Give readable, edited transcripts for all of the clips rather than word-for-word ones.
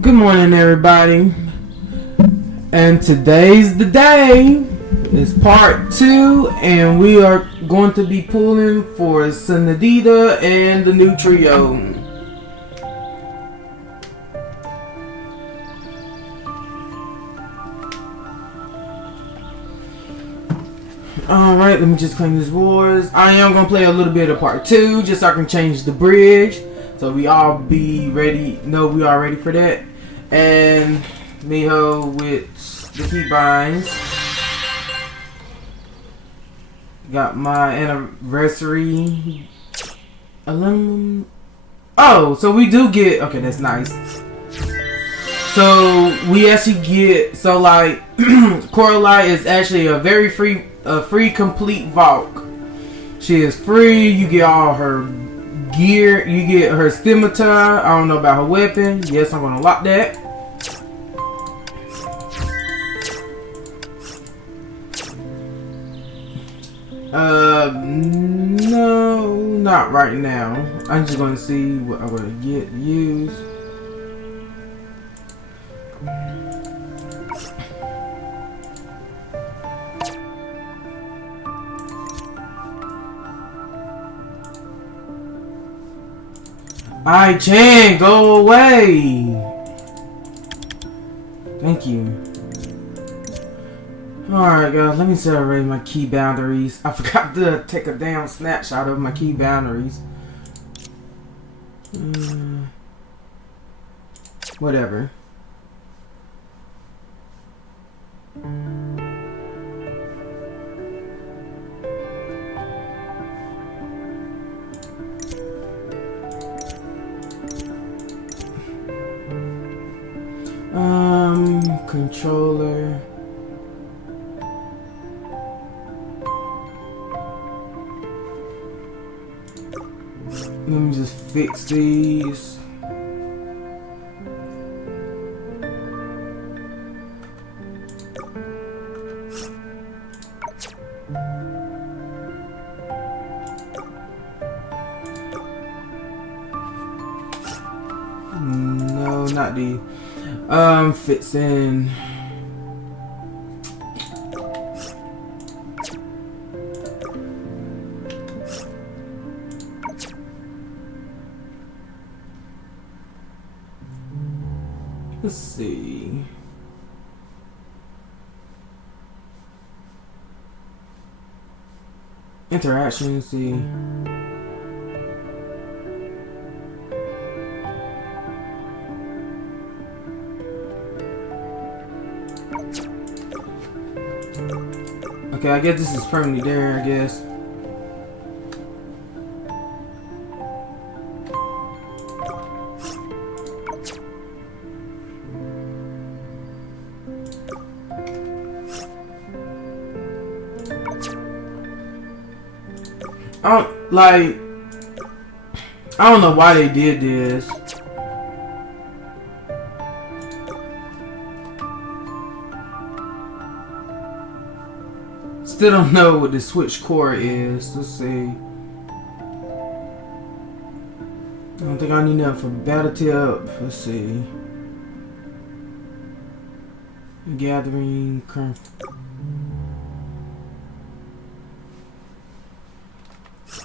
Good morning, everybody. And today's the day. It's part 2, and we are going to be pulling for Senadina and the new trio. Alright, let me just claim these wars. I am going to play a little bit of part 2, just so I can change the bridge. So we all be ready, know we are ready for that. And Miho with the keybinds. Got my anniversary. Oh, so we do get, okay, that's nice. So we actually get, so like Coraline is actually a very free complete Valk. She is free. You get all her gear. You get her scimitar. I don't know about her weapon. Yes, I'm gonna lock that. No, not right now. I'm just gonna see what I'm gonna use. Chan, go away. Thank you. Alright guys, let me celebrate my key boundaries. I forgot to take a damn snapshot of my key boundaries. Whatever. Controller. Let me just fix these. No, not the fits in. Let's see. Interaction, see. Okay, I guess this is permanently there, I guess. I don't know why they did this. Still don't know what the switch core is. Let's see. I don't think I need nothing for battle tip. Let's see. Gathering current.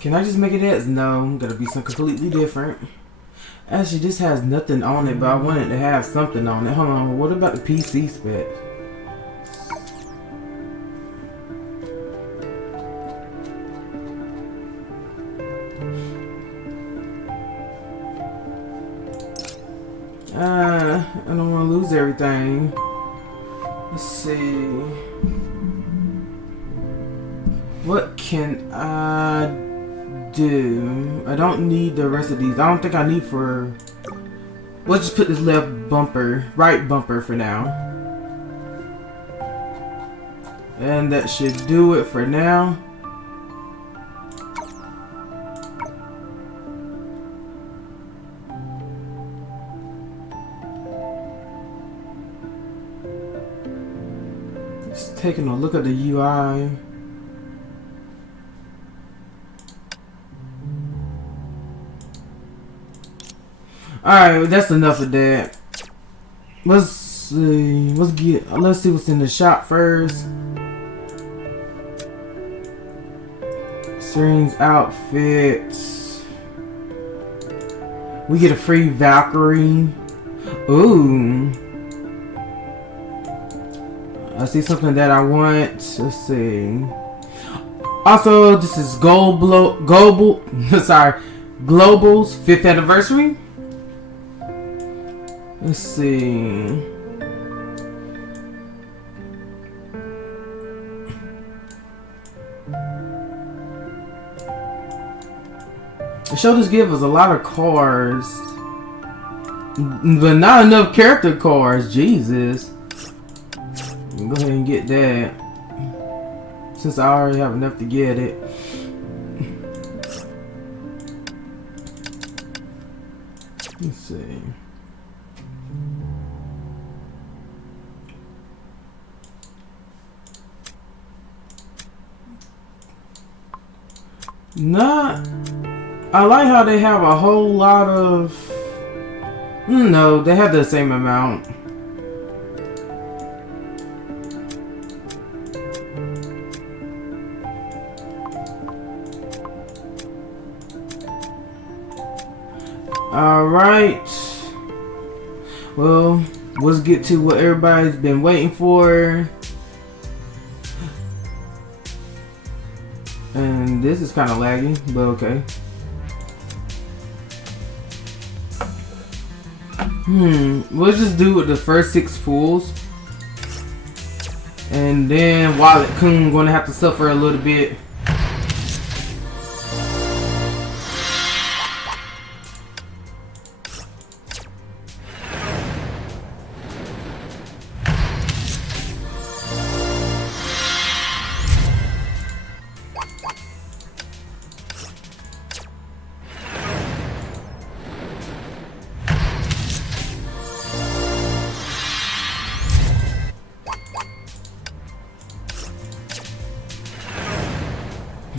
Can I just make it as? No, gotta be something completely different. Actually, this has nothing on it, but I wanted to have something on it. Hold on, what about the PC specs? I don't want to lose everything. Let's see. What can I do? I don't need the rest of these. I don't think I need for... Let's just put this left bumper, right bumper for now. And that should do it for now. Just taking a look at the UI. Alright, that's enough of that. Let's see. Let's see what's in the shop first. Serene's outfits. We get a free Valkyrie. Ooh. I see something that I want. Let's see. Also, this is Global's 5th anniversary. Let's see. The show just gives us a lot of cars, but not enough character cars. Jesus. Go ahead and get that, since I already have enough to get it. Let's see. I like how they have a whole lot of. No, they have the same amount. Alright. Well, let's get to what everybody's been waiting for. And this is kind of laggy, but okay. We'll just do with the first 6 pools. And then Wallet Kun gonna have to suffer a little bit.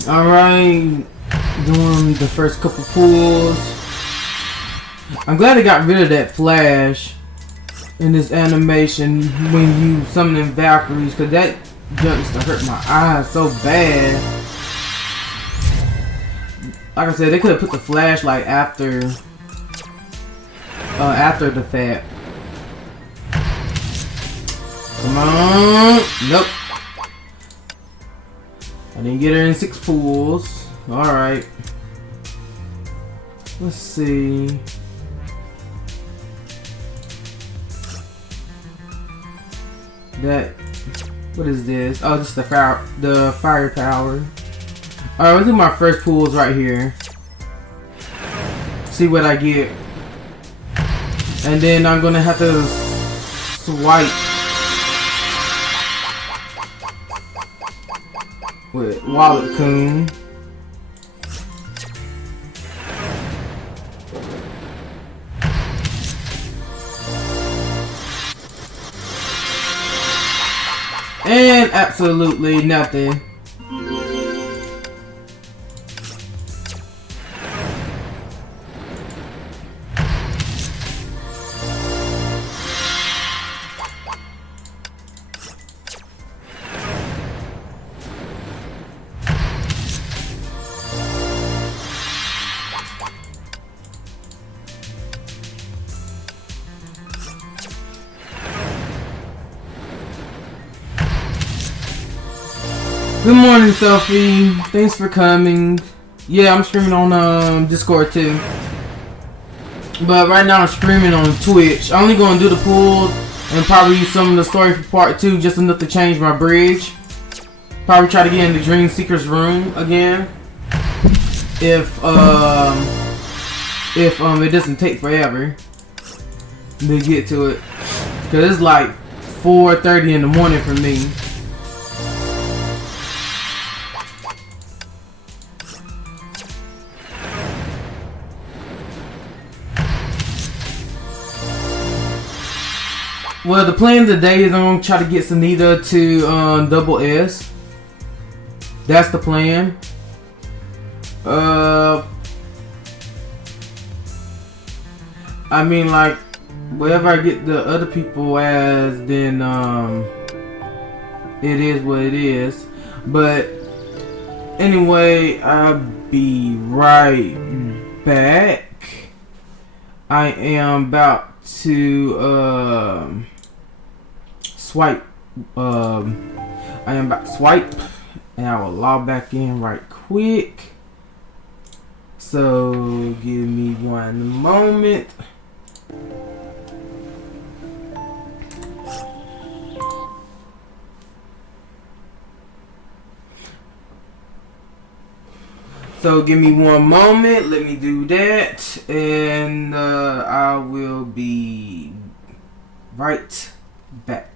Alright, doing the first couple pulls. I'm glad they got rid of that flash in this animation when you summon Valkyries, because that used to hurt my eyes so bad. Like I said, they could have put the flashlight after the fact. Come on, nope. I didn't get her in 6 pools. Alright. Let's see. What is this? Oh, this is the firepower. Alright, let's do my first pools right here. See what I get. And then I'm gonna have to swipe with Wallet Kun. And absolutely nothing. Good morning, Sophie. Thanks for coming. Yeah, I'm streaming on Discord too. But right now I'm streaming on Twitch. I'm only going to do the pool and probably use some of the story for part 2, just enough to change my bridge. Probably try to get in the Dream Seeker's room again. If it doesn't take forever to get to it. Because it's like 4:30 in the morning for me. Well, the plan today is I'm going to try to get Senadina to double S. That's the plan. I mean, like, whatever I get the other people as, then it is what it is. But anyway, I'll be right back. I am about to swipe. I am about to swipe, and I will log back in right quick. So give me one moment. So give me one moment. Let me do that, and I will be right back.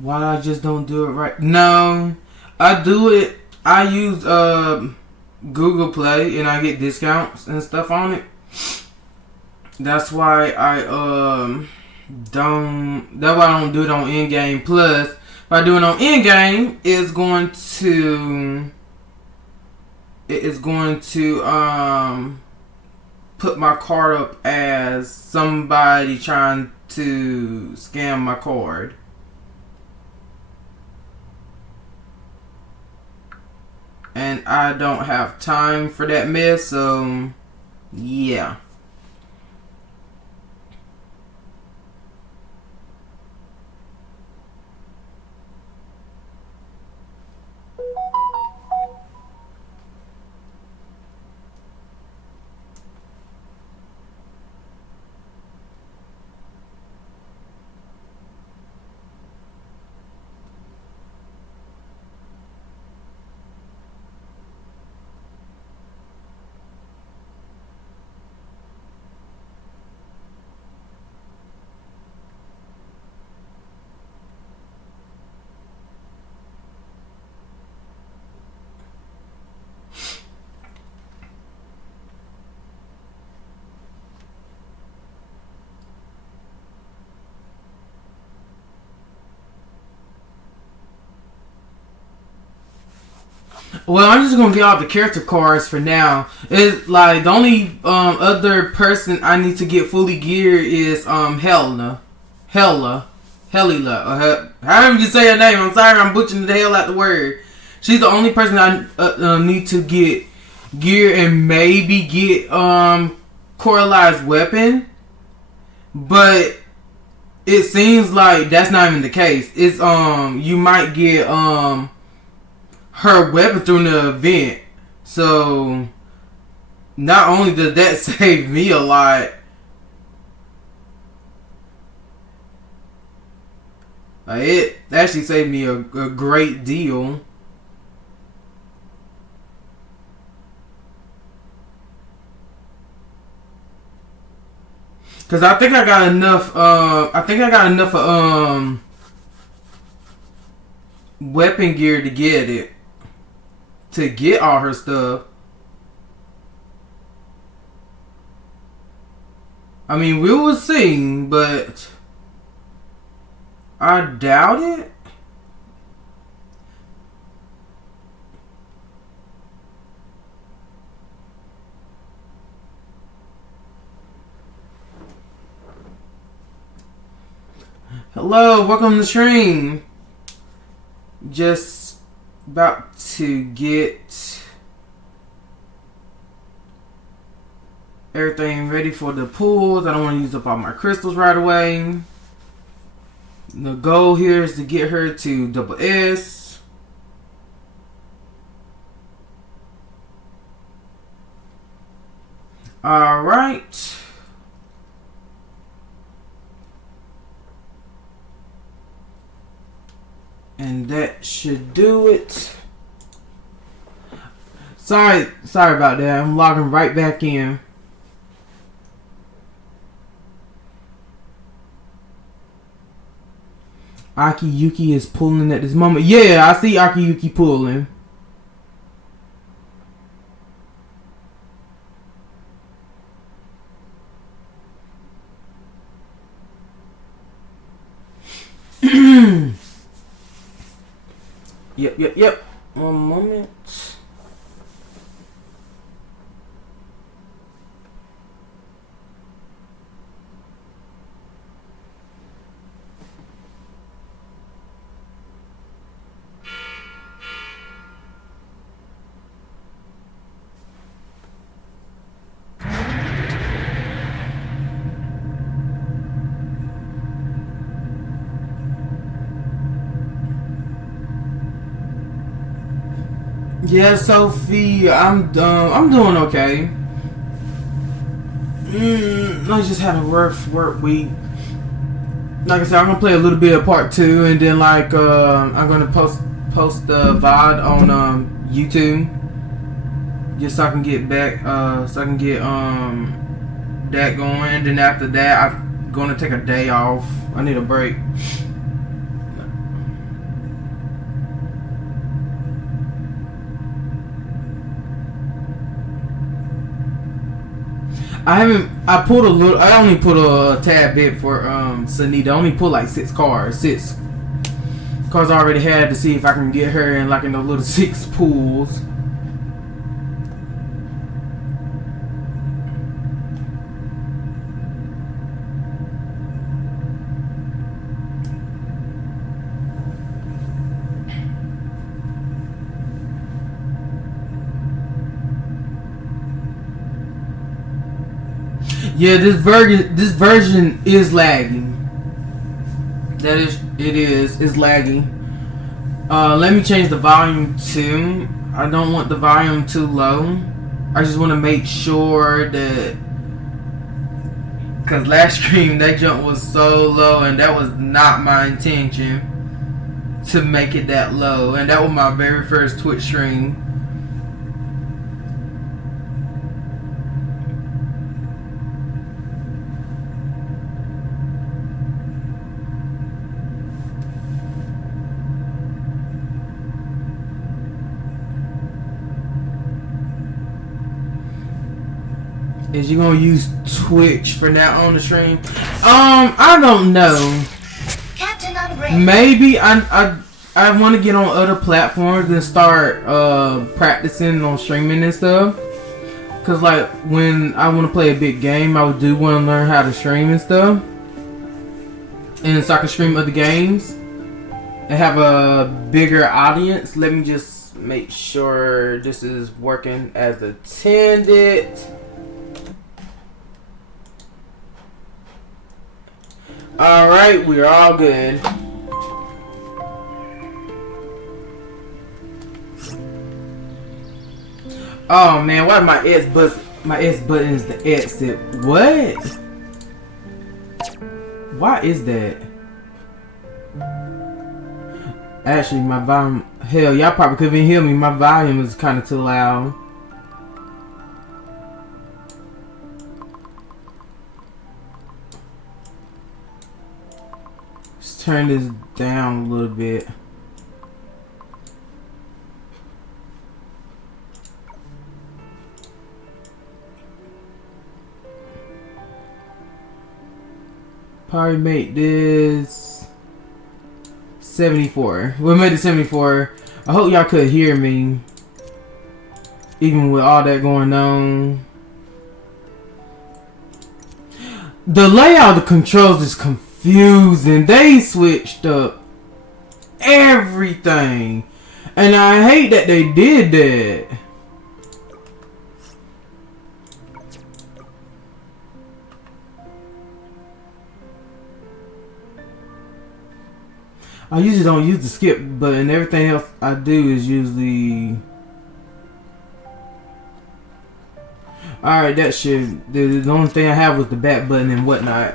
Why I just don't do it right? No, I do it. I use Google Play and I get discounts and stuff on it. That's why I don't. That's why I don't do it on in-game. Plus, if I do it on in-game, it's going to put my card up as somebody trying to scam my card. And I don't have time for that mess, so yeah. Well, I'm just gonna get off the character cards for now. It's like the only other person I need to get fully geared is Helia. However you say her name. I'm sorry, I'm butchering the hell out the word. She's the only person I need to get gear and maybe get Corali's weapon. But it seems like that's not even the case. It's you might get her weapon through the event. So not only does that save me a lot, it actually saved me a great deal. Cause I think I got enough. Weapon gear to get it. To get all her stuff. I mean, we will see, but I doubt it. Hello, welcome to the stream. Just about to get everything ready for the pools. I don't want to use up all my crystals right away. The goal here is to get her to double S. Alright. And that should do it. Sorry about that. I'm logging right back in. Akiyuki is pulling at this moment. Yeah, I see Akiyuki pulling. Yep. One moment. Yeah, Sophie, I'm doing okay. I just had a rough work week. Like I said, I'm gonna play a little bit of part 2, and then like I'm gonna post the VOD on YouTube, just so I can get back, so I can get that going. And then after that, I'm gonna take a day off. I need a break. I only put a tad bit for Senadina. I only put like 6 cards. 6 cards I already had to see if I can get her in like in the little 6 pools. Yeah, this version is lagging. It's lagging. Let me change the volume too. I don't want the volume too low. I just want to make sure that, because last stream that jump was so low, and that was not my intention to make it that low, and that was my very first Twitch stream. Is you gonna use Twitch for now on the stream? I don't know. Maybe I want to get on other platforms and start practicing on streaming and stuff. Cause like when I want to play a big game, I do want to learn how to stream and stuff, and so I can stream other games and have a bigger audience. Let me just make sure this is working as intended. Alright, we're all good. Oh man, why my S button is the exit? What? Why is that? Actually, my volume, hell, y'all probably couldn't even hear me. My volume is kind of too loud. Turn this down a little bit. Probably make this 74. We'll make it 74. I hope y'all could hear me, even with all that going on. The layout of the controls is confusing. They switched up everything, and I hate that they did that. I usually don't use the skip button. Everything else I do is usually... Alright, that shit. The only thing I have was the back button and whatnot.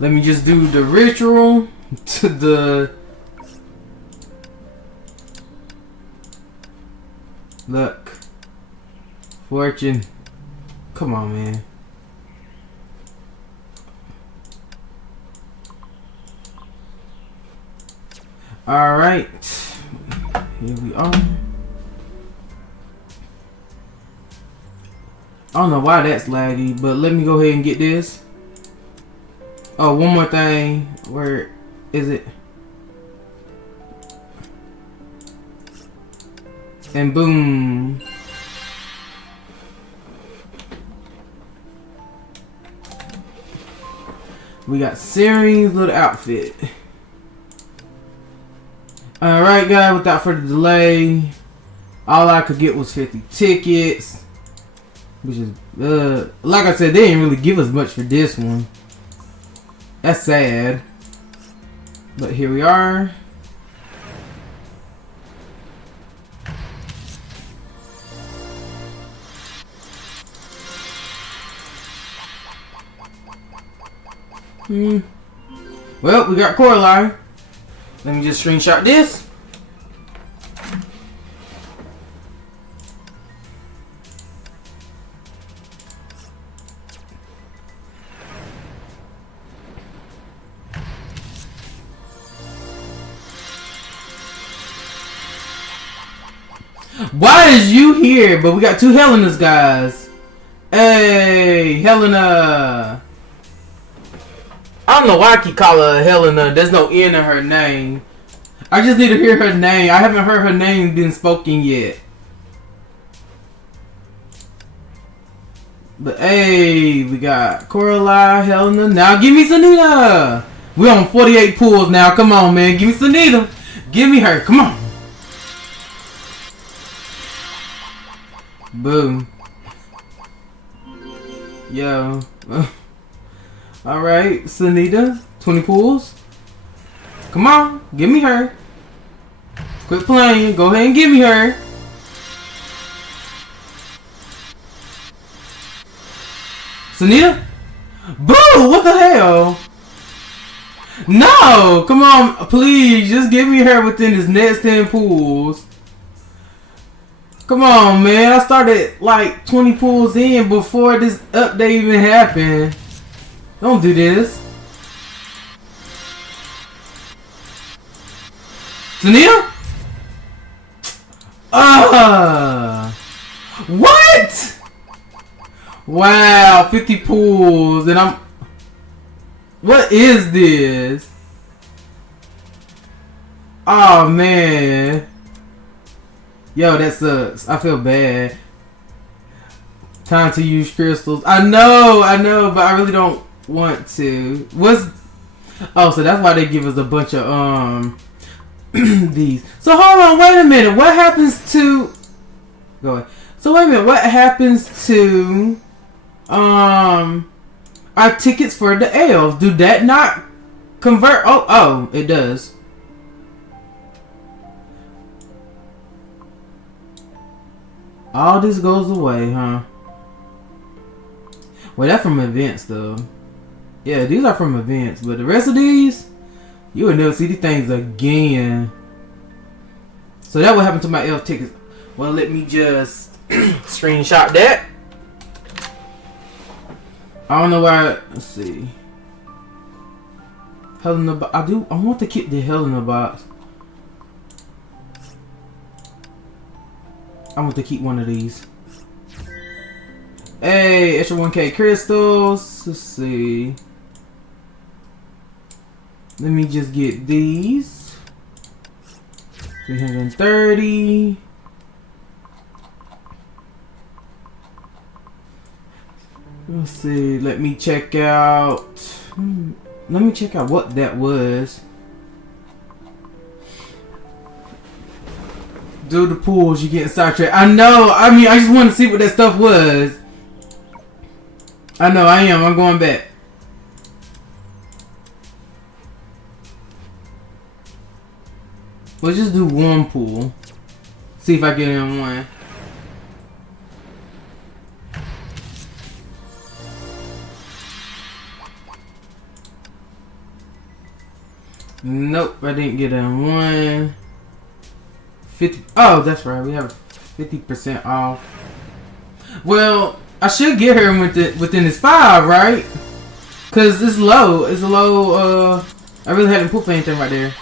Let me just do the ritual to the... Luck. Fortune. Come on, man. Alright. Here we are. I don't know why that's laggy, but let me go ahead and get this. Oh, one more thing. Where is it? And boom. We got Siri's little outfit. Alright guys, without further delay, all I could get was 50 tickets. Which is, like I said, they didn't really give us much for this one. That's sad. But here we are. Well, we got Coraline. Let me just screenshot this. Why is you here? But we got two Helenas, guys. Hey, Helena. I don't know why I keep calling her Helena. There's no N in her name. I just need to hear her name. I haven't heard her name being spoken yet. But hey, we got Coraline, Helena. Now give me Senadina. We're on 48 pulls now. Come on, man. Give me Senadina. Give me her. Come on. Boom. Yo. Alright, Senadina. 20 pulls. Come on. Give me her. Quit playing. Go ahead and give me her. Senadina? Boo! What the hell? No! Come on. Please. Just give me her within this next 10 pulls. Come on, man. I started like 20 pulls in before this update even happened. Don't do this. Senadina? What? Wow, 50 pulls and I'm... What is this? Oh, man. Yo, that sucks. I feel bad. Time to use crystals. I know, but I really don't want to. Oh, so that's why they give us a bunch of these. So hold on, wait a minute. What happens to... Go ahead. So wait a minute. What happens to our tickets for the elves? Do that not convert? Oh, it does. All this goes away, huh? Well, that's from events, though. Yeah, these are from events, but the rest of these, you will never see these things again. So that what happened to my elf tickets. Well, let me just screenshot that. I don't know why. Let's see. Helena box. I want to keep the Helena box. I want to keep one of these. Hey, extra 1K crystals. Let's see. Let me just get these. 330. Let's see. Let me check out. Let me check out what that was. Do the pools, you getting sidetracked. I know. I mean, I just want to see what that stuff was. I know. I am. I'm going back. Let's just do one pool. See if I get in one. Nope, I didn't get in one. 50. Oh, that's right. We have 50% off. Well, I should get her within this 5, right? Cause it's low. It's a low. I really haven't pooped anything right there.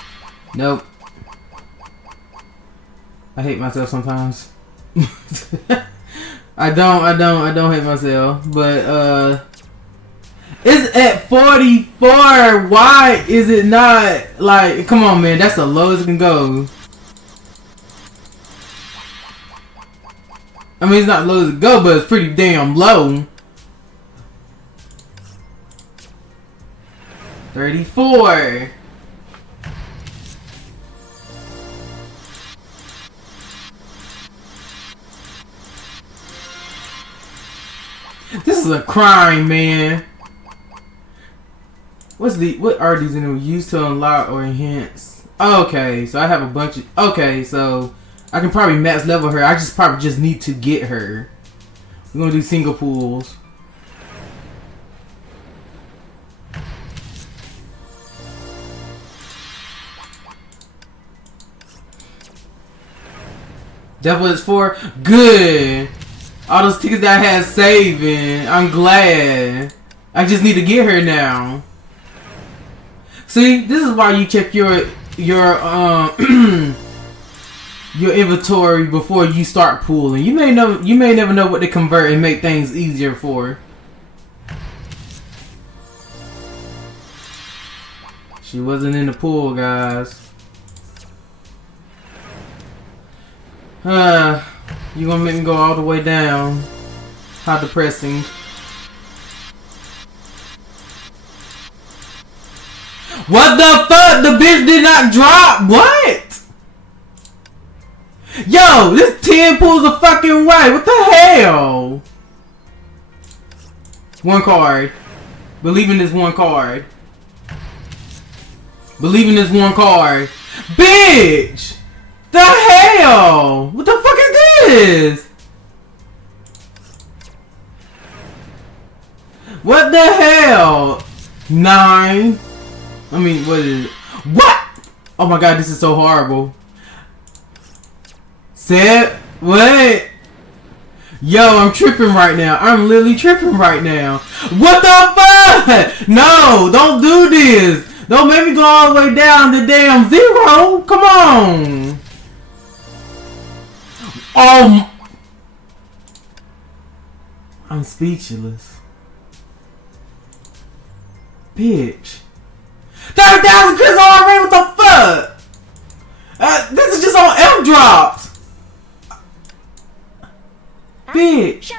Nope. I hate myself sometimes. I don't hate myself. But it's at 44. Why is it not like? Come on, man. That's the lowest it can go. I mean, it's not low as it go, but it's pretty damn low. 34. This is a crime, man. What are these in used to unlock or enhance? Okay, so I have a bunch of. Okay, so I can probably max level her. I probably just need to get her. We're gonna do single pools. That's what it's for? Good. All those tickets that I had saving. I'm glad. I just need to get her now. See, this is why you check your your inventory before you start pooling. You may never know what to convert and make things easier for. She wasn't in the pool, guys. You gonna make me go all the way down. How depressing. What the fuck? The bitch did not drop? What? Yo, this 10 pulls a fucking way. What the hell? One card. Believe in this one card. Believe in this one card. Bitch! The hell? What the fuck is this? What the hell? 9. I mean, what is it? What? Oh my god, this is so horrible. Wait. Yo, I'm tripping right now. I'm literally tripping right now. What the fuck? No, don't do this. Don't make me go all the way down to damn 0. Come on. I'm speechless. Bitch. 30,000 Chris already, what the fuck? This is just on F drops. Bitch.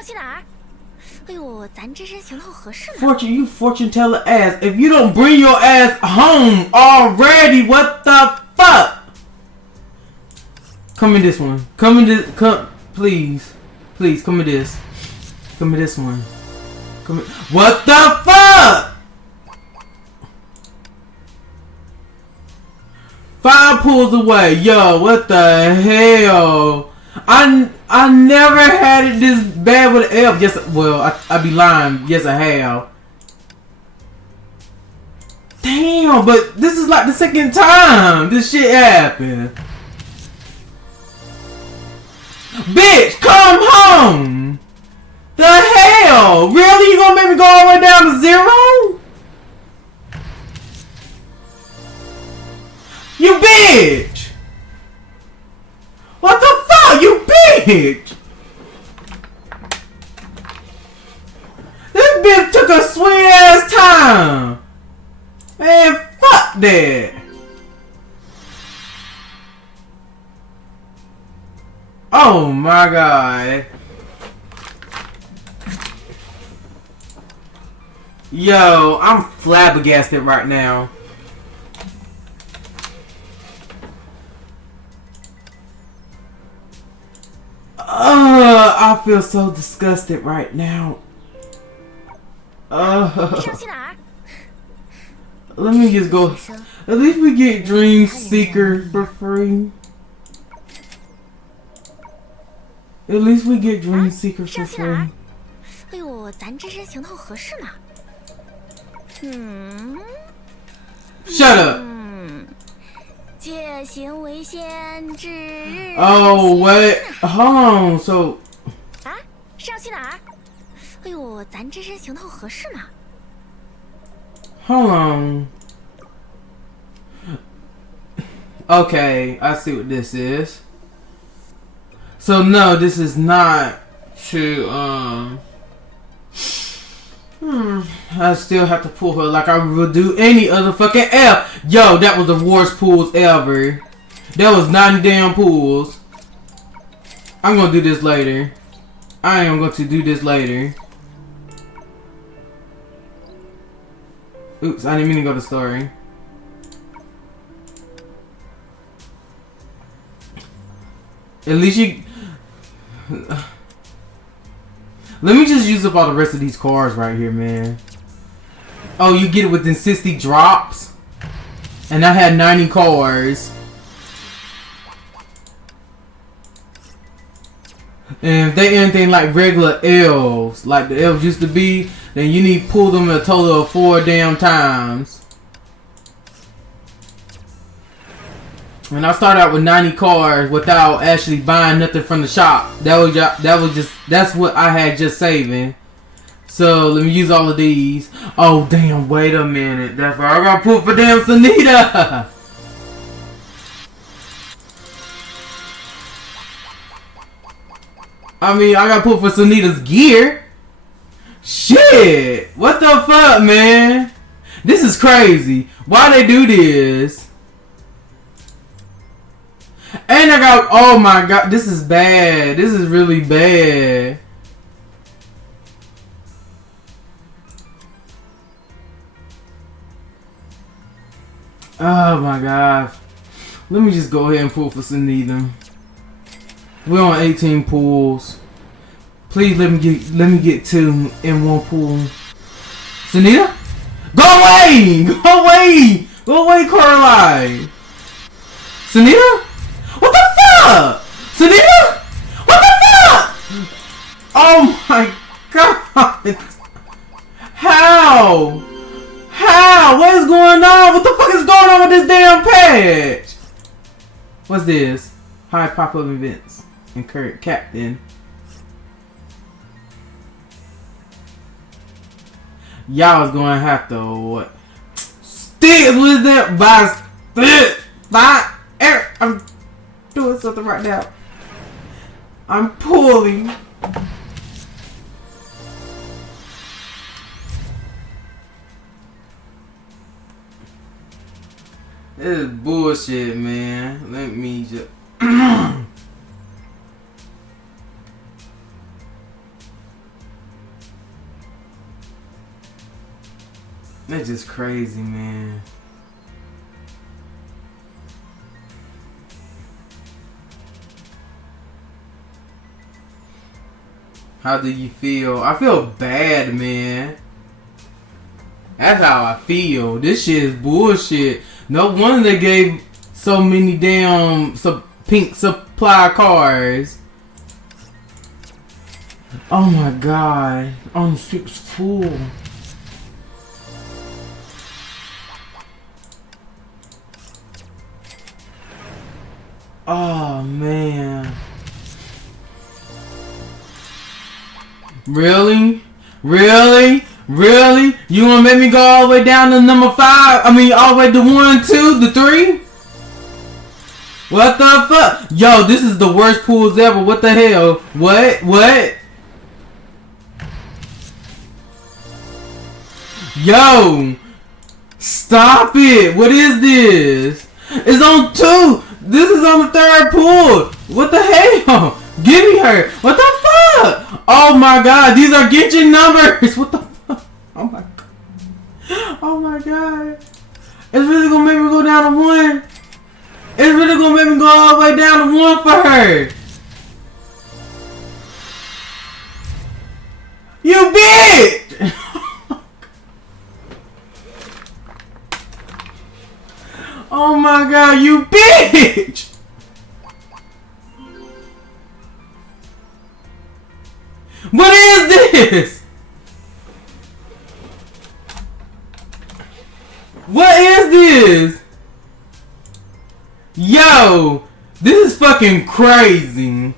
You fortune teller ass. If you don't bring your ass home already, what the fuck? Come in this one. Please. Please, come in this. Come in this one. What the fuck? 5 pulls away. Yo, what the hell? I never had it this bad with an F. Yes, well, I be lying. Yes, I have. Damn, but this is like the second time this shit happened. Bitch, come home. The hell? Really? You gonna make me go all the way down to 0? You bitch! What the fuck? You bitch! This bitch took a sweet ass time! Man, fuck that! Oh my god. Yo, I'm flabbergasted right now. I feel so disgusted right now. Let me just go. At least we get Dream Seeker for free. At least we get Dream Seeker for free. Shut up. Oh wait, hold on. So. Hold on. Okay, I see what this is. So no, this is not to I still have to pull her like I would do any other fucking F. Yo, that was the worst pulls ever. That was 90 damn pulls. I'm gonna do this later. I am going to do this later. Oops, I didn't mean to go to story. At least you... Let me just use up all the rest of these cards right here, man. Oh, you get it within 60 drops? And I had 90 cards. And if they anything like regular elves, like the elves used to be, then you need to pull them a total of 4 damn times. And I started out with 90 cards without actually buying nothing from the shop. That's what I had just saving. So let me use all of these. Oh damn! Wait a minute. That's why I got pulled for damn Senadina. I mean, I got pulled for Senadina's gear. Shit! What the fuck, man? This is crazy. Why they do this? And I got, oh my god, this is bad. This is really bad. Oh my god. Let me just go ahead and pull for Senadina. We're on 18 pulls. Please let me get 2 in 1 pool. Senadina? Go away! Go away! Go away, Coraline! Senadina? What the fuck? Senadina? What the fuck? Oh my god. How? How? What is going on? What the fuck is going on with this damn patch? What's this? High pop-up events. Encourage captain. Y'all was going to have to what? Stick with that by I'm doing something right now. I'm pulling. This is bullshit, man. Let me just... That's just crazy, man. How do you feel? I feel bad, man. That's how I feel. This shit is bullshit. No wonder they gave so many damn pink supply cars. Oh my god. On 6 full. Oh man. Really? Really? Really? You wanna make me go all the way down to number 5? I mean all the way to 1, 2, the 3? What the fuck? Yo, this is the worst pools ever. What the hell? What? What? Yo! Stop it! What is this? It's on 2! This is on the 3rd pool! What the hell? Give me her! What the fuck? Oh my god, these are GACHA numbers! What the fuck? Oh my god. Oh my god. It's really gonna make me go down to 1. It's really gonna make me go all the way down to 1 for her. You bitch! Oh my god, you bitch! What is this? What is this? Yo, this is fucking crazy.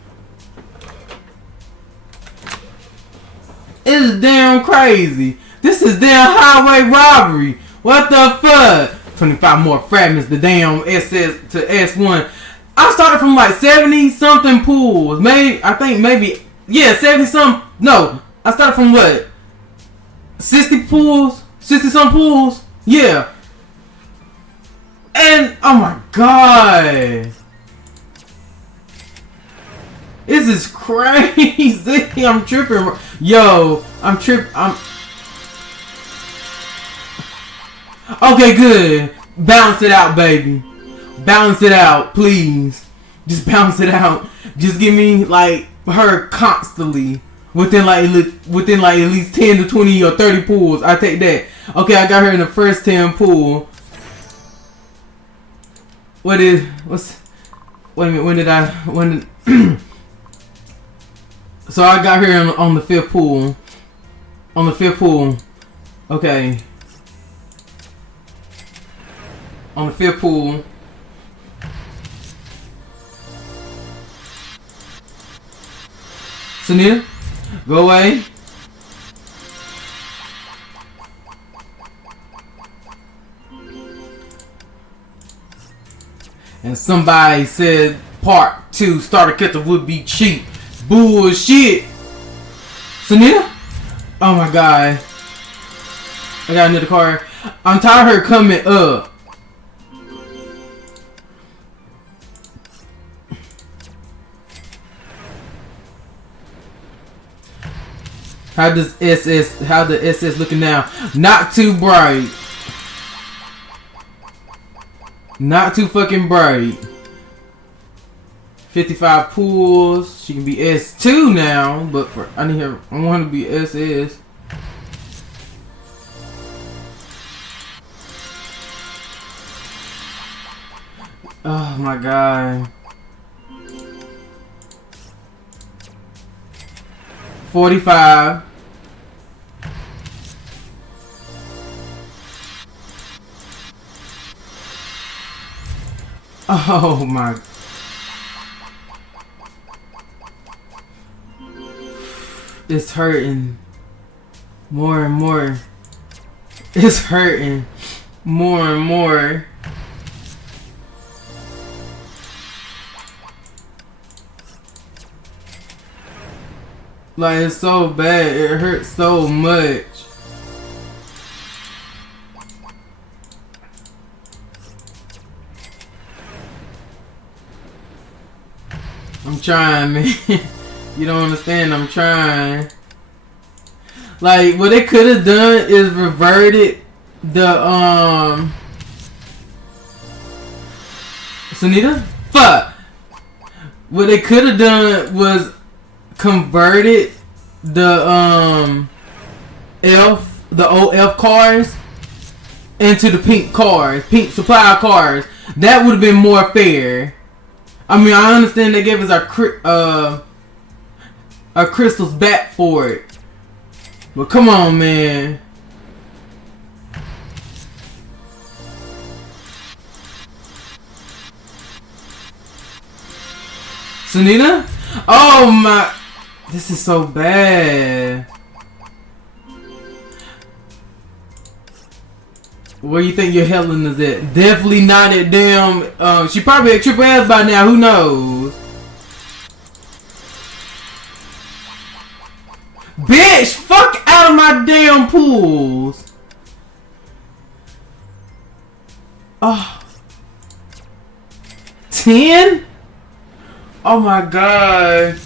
It is damn crazy. This is damn highway robbery. What the fuck? 25 more fragments, the damn SS to S1. I started from like 70 something pools. I think maybe Yeah, 70 some. No, I started from what? 60 pools? 60 some pools? Yeah. And, oh my god. This is crazy. I'm tripping. Yo, I'm tripping. Okay, good. Balance it out, baby. Balance it out, please. Just balance it out. Just give me, like, her constantly. Within like at least 10 to 20 or 30 pools. I take that. Okay, I got her in the first 10 pool. Wait a minute, so I got her on the 5th pool. On the 5th pool. Okay. On the 5th pool. Senadina, go away. And somebody said part 2 starter killer would be cheap. Bullshit. Senadina? Oh my god. I got another card. I'm tired of her coming up. How the SS looking now? Not too bright. Not too fucking bright. 55 pools. She can be S2 now, but I want her to be SS. Oh my god. 45. Oh my. It's hurting more and more. It's hurting more and more. Like, it's so bad. It hurts so much. I'm trying, man. You don't understand. I'm trying. Like, what they could have done is reverted the Senadina? Fuck. What they could have done was converted the old elf cars into the pink cars, pink supply cars. That would have been more fair. I mean, I understand they gave us our crystals back for it, but come on, man. Senadina? Oh my. This is so bad. Where you think your Helen is at? Definitely not at damn. She probably at Triple S by now. Who knows? Bitch, fuck out of my damn pools. Oh. 10? Oh my god.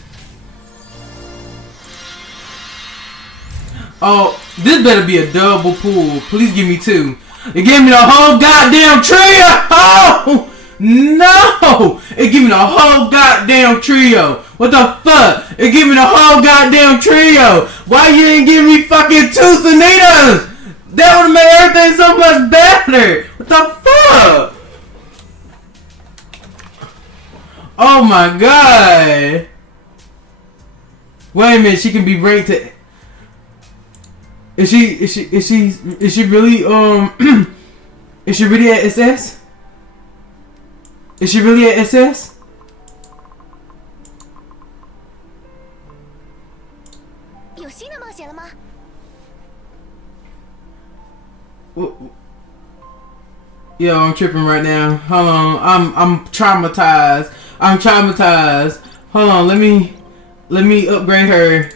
Oh, this better be a double pool. Please give me 2. It gave me the whole goddamn trio. Oh no! It gave me the whole goddamn trio. What the fuck? It gave me the whole goddamn trio. Why you ain't give me fucking 2 Senadinas? That would have made everything so much better. What the fuck? Oh my god. Wait a minute, she can be ranked to. Is she really is she really at SS? Is she really at SS? Yo, I'm tripping right now. Hold on, I'm traumatized. I'm traumatized. Hold on, let me Let me upgrade her.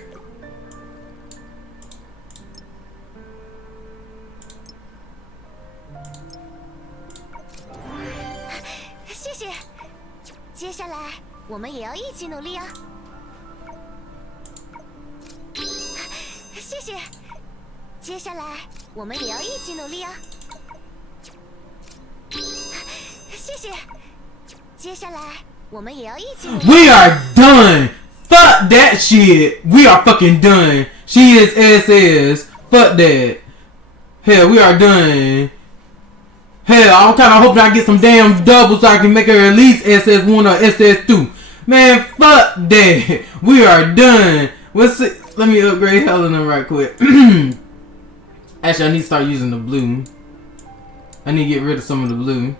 We are done. Fuck that shit. We are fucking done. She is SS. Fuck that. Hell, we are done. Hell, I'm kind of hoping I get some damn doubles so I can make her at least SS1 or SS2. Man, fuck that. We are done. Let me upgrade Helena right quick. Actually, I need to start using the blue. I need to get rid of some of the blue.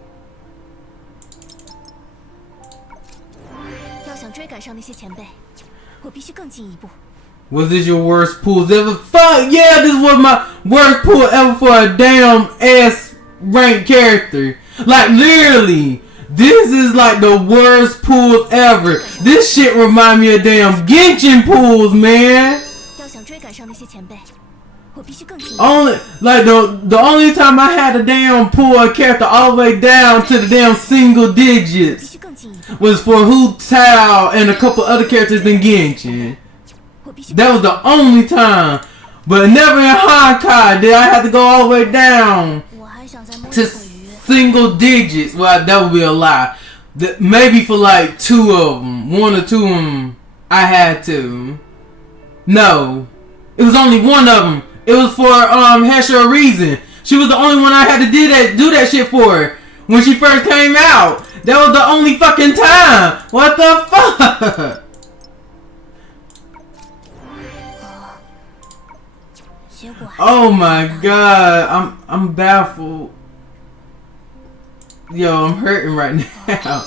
Was this your worst pulls ever? Fuck yeah, this was my worst pull ever for a damn ass ranked character. Like literally, this is like the worst pulls ever. This shit remind me of damn Genshin pulls, man. Only like the only time I had to damn pull a character all the way down to the damn single digits was for Hu Tao and a couple other characters in Genshin. That was the only time. But never in Honkai did I have to go all the way down to single digits. Well, that would be a lie. Maybe for like two of them. One or two of them I had to. No. It was only one of them. It was for Hesha reason. She was the only one I had to do that shit for when she first came out. That was the only fucking time. What the fuck? Oh my god, I'm baffled. Yo, I'm hurting right now.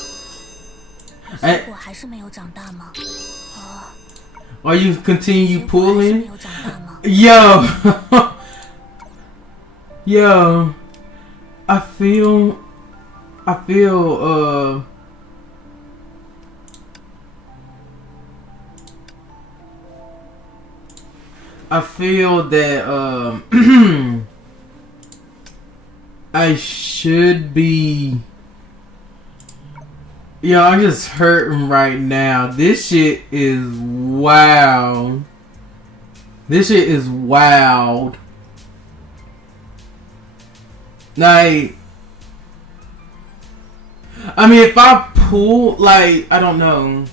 Or you continue pulling? Yo. Yo. I feel that I should be. Yo, I'm just hurting right now. This shit is wild. This shit is wild. Like, I mean, if I pull, like, I don't know.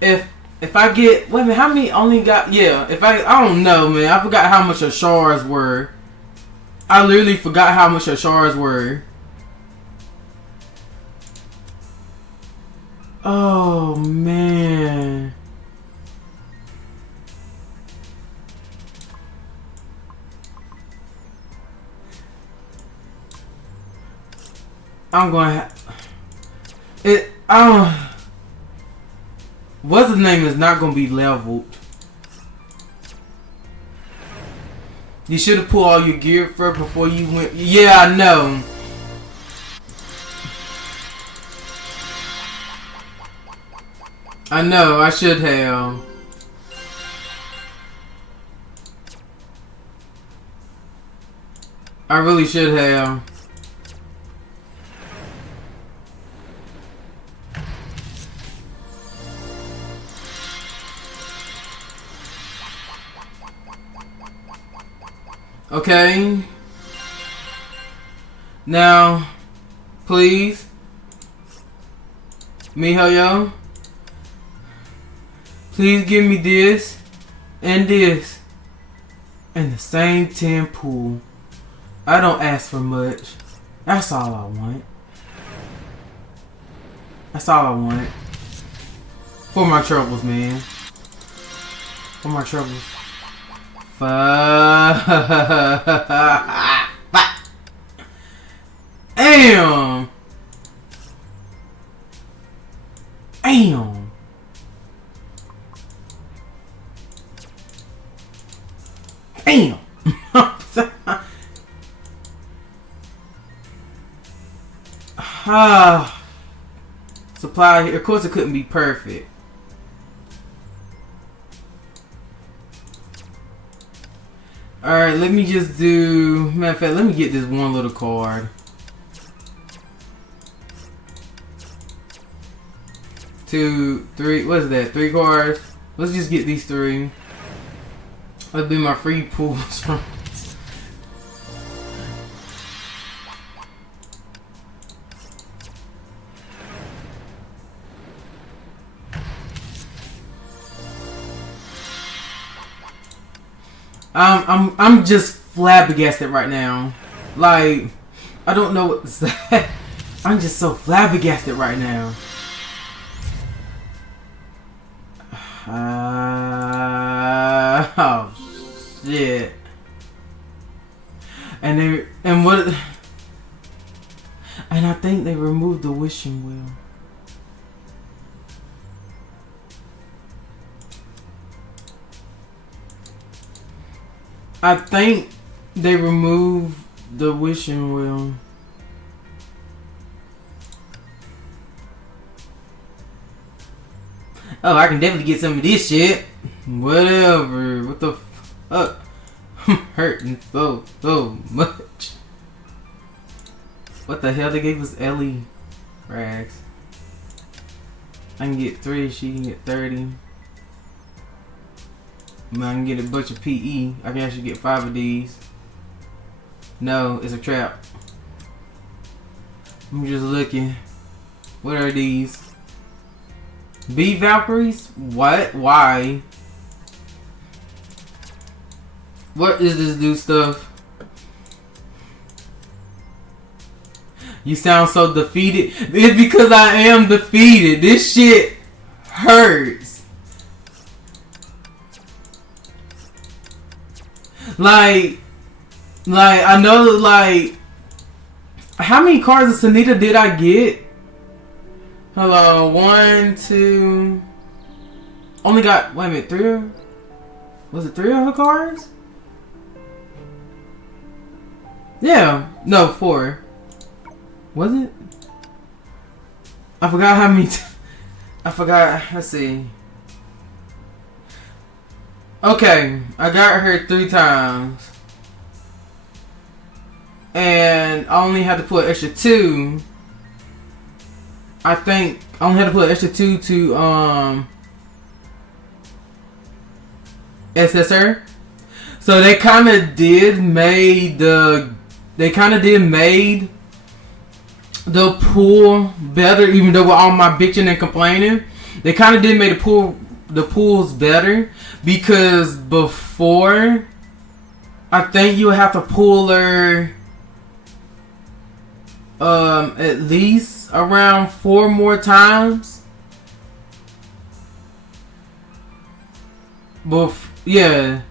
If I get, wait a minute, how many only got, yeah, I don't know, man. I forgot how much her shards were. I literally forgot how much her shards were. Oh, man. I'm going to what's his name is not going to be leveled. You should have pulled all your gear first before you went. Yeah, I know. I know, I should have. I really should have. Okay. Now, please, Helia, please give me this and this and the same 10 pool. I don't ask for much. That's all I want. That's all I want. For my troubles, man. For my troubles. Fuck. Damn. Damn. Damn. Supply here. Of course, it couldn't be perfect. Alright, let me just do... Matter of fact, let me get this one little card. 2, 3, what is that? 3 cards? Let's just get these 3. That'll be my free pools from... I'm just flabbergasted right now. Like, I don't know what to say. I'm just so flabbergasted right now. Oh shit. And I think they removed the wishing wheel. I think they removed the wishing wheel. Oh, I can definitely get some of this shit. Whatever. What the fuck? I'm hurting so much. What the hell? They gave us Ellie rags. I can get 3. She can get 30. I can get a bunch of PE. I can actually get 5 of these. No, it's a trap. I'm just looking. What are these? B Valkyries? What? Why? What is this new stuff? You sound so defeated. It's because I am defeated. This shit hurts. Like I know, like, how many cards of Senadina did I get? Hello, 1, 2. Only got, wait a minute, 3? Was it 3 of her cards? Yeah, no, 4. Was it? I forgot how many. I forgot. Let's see. Okay, I got her 3 times. And I only had to put extra 2. I think I only had to put extra 2 to SS her. So they kind of did made the pool better, even though with all my bitching and complaining. They kind of did make the pools better, because before I think you would have to pull her at least around 4 more times. Yeah,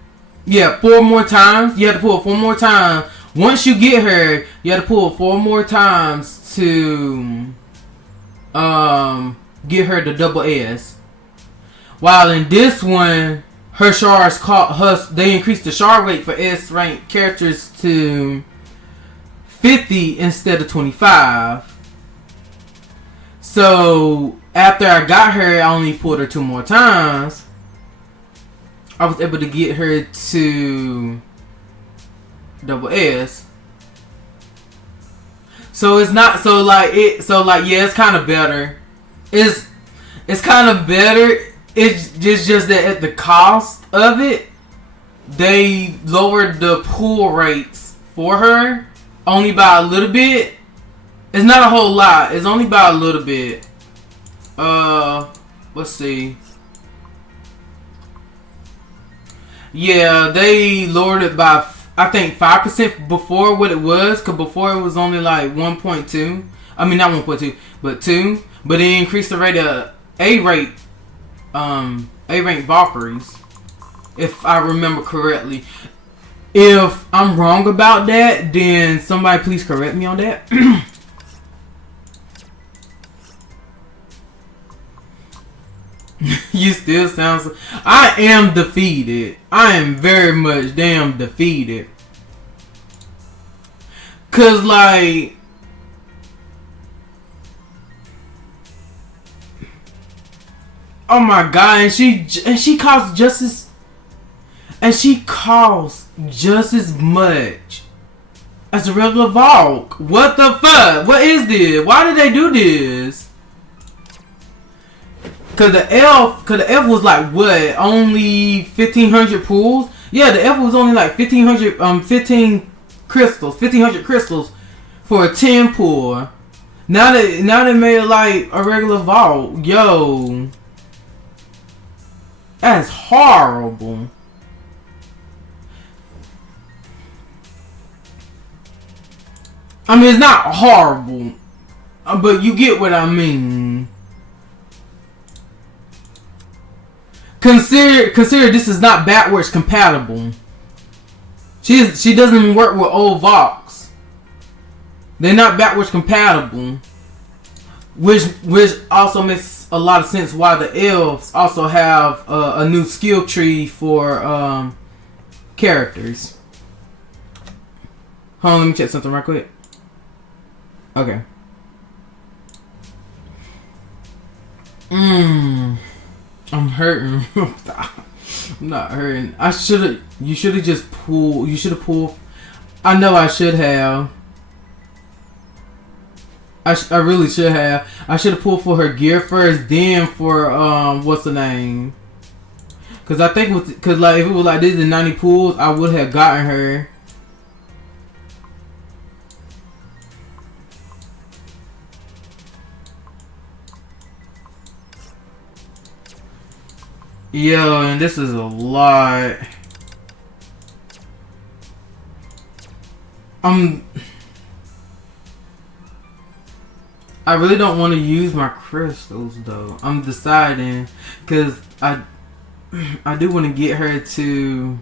4 more times. You have to pull 4 more times. Once you get her, you have to pull 4 more times to get her the double S. While in this one, her shards they increased the shard rate for S rank characters to 50 instead of 25. So after I got her, I only pulled her 2 more times. I was able to get her to double S. So it's not yeah, it's kind of better. It's kind of better. It's just that at the cost of it, they lowered the pull rates for her only by a little bit. It's not a whole lot. It's only by a little bit. Let's see. Yeah, they lowered it by, I think, 5% before what it was. Because before it was only like 1.2. I mean, not 1.2, but 2. But they increased the rate of A-rank Valkyries, if I remember correctly. If I'm wrong about that, then somebody please correct me on that. You still sound so... I am defeated. I am very much damn defeated. Cause like... Oh my god, and she caused justice. And she costs just as much as a regular Valk. What the fuck? What is this? Why did they do this? Cause the elf was like what? Only 1,500 pools? Yeah, the elf was only like 1500 crystals for a 10 pool. Now they made it like a regular vault. Yo. That's horrible. I mean, it's not horrible, but you get what I mean. Consider this is not backwards compatible. She doesn't work with old Vox. They're not backwards compatible, which also makes a lot of sense why the elves also have a new skill tree for characters. Hold on, let me check something right quick. Okay. I'm hurting. I'm not hurting. You should have just pulled. You should have pulled. I know I should have. I really should have. I should have pulled for her gear first, then for what's the name? Cause I think if it was like this in 90 pools, I would have gotten her. Yo, and this is a lot. I really don't want to use my crystals though. I'm deciding because I do want to get her to.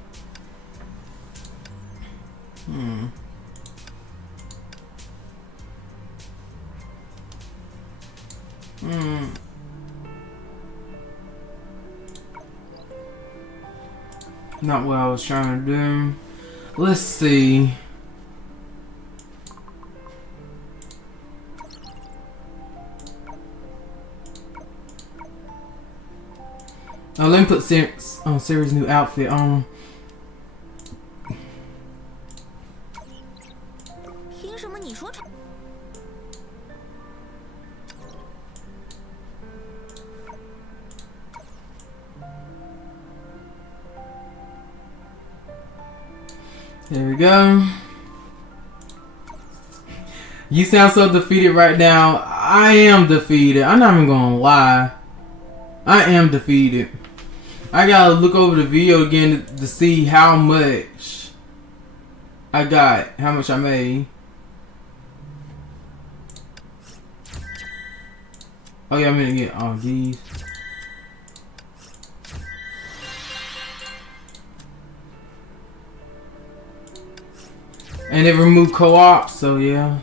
Not what I was trying to do. Let's see. Oh, let me put Siri's new outfit on. There we go. You sound so defeated right now. I am defeated. I'm not even gonna lie. I am defeated. I gotta look over the video again to see how much I got. How much I made. Oh yeah, I'm gonna get all these. And it removed co-op, so yeah.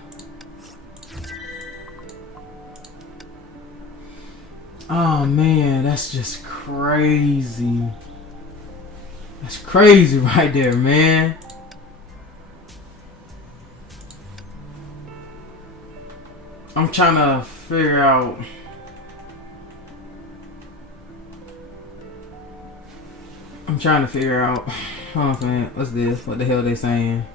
Oh man, that's just crazy. That's crazy right there, man. I'm trying to figure out. Hold on a minute. What's this? What the hell are they saying?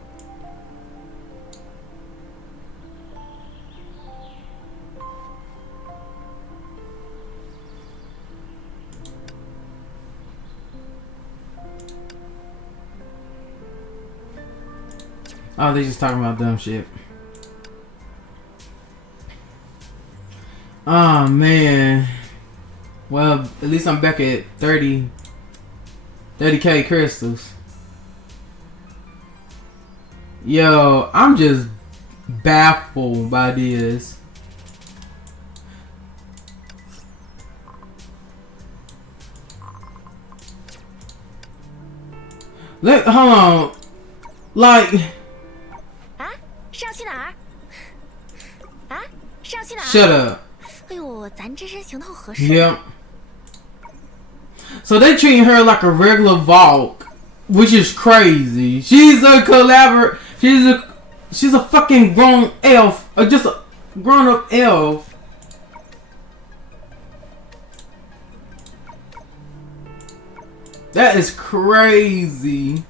Oh, they just talking about dumb shit. Oh man. Well, at least I'm back at 30k crystals. Yo, I'm just baffled by this. Hold on. Like. Shut up. Yep. So they treating her like a regular Valk, which is crazy. She's a collaborator. She's a fucking grown elf, or just a grown-up elf. That is crazy.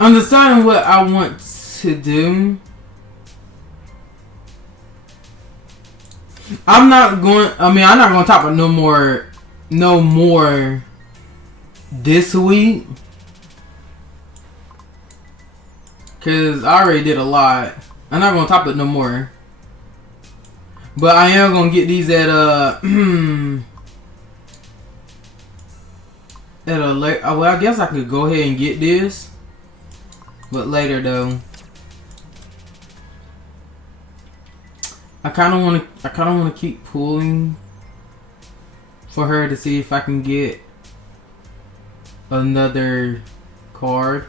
I'm deciding what I want to do. I'm not going to top it no more this week. Cause I already did a lot. I'm not going to top it no more. But I am going to get these at at a late. Well, I guess I could go ahead and get this. But later though. I kind of want to keep pulling for her to see if I can get another card.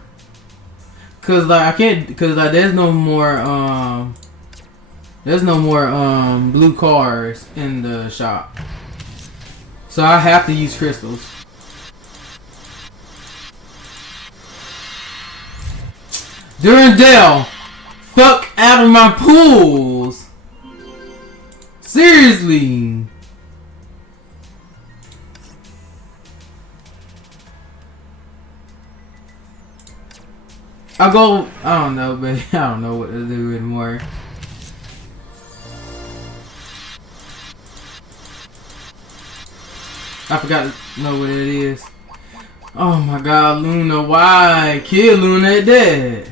Cause like I can't, cause like there's no more blue cards in the shop, so I have to use crystals. Durandale, fuck out of my pools. Seriously. I don't know, baby. I don't know what to do anymore. I forgot to know what it is. Oh my god, Luna, why? Kill Luna at that.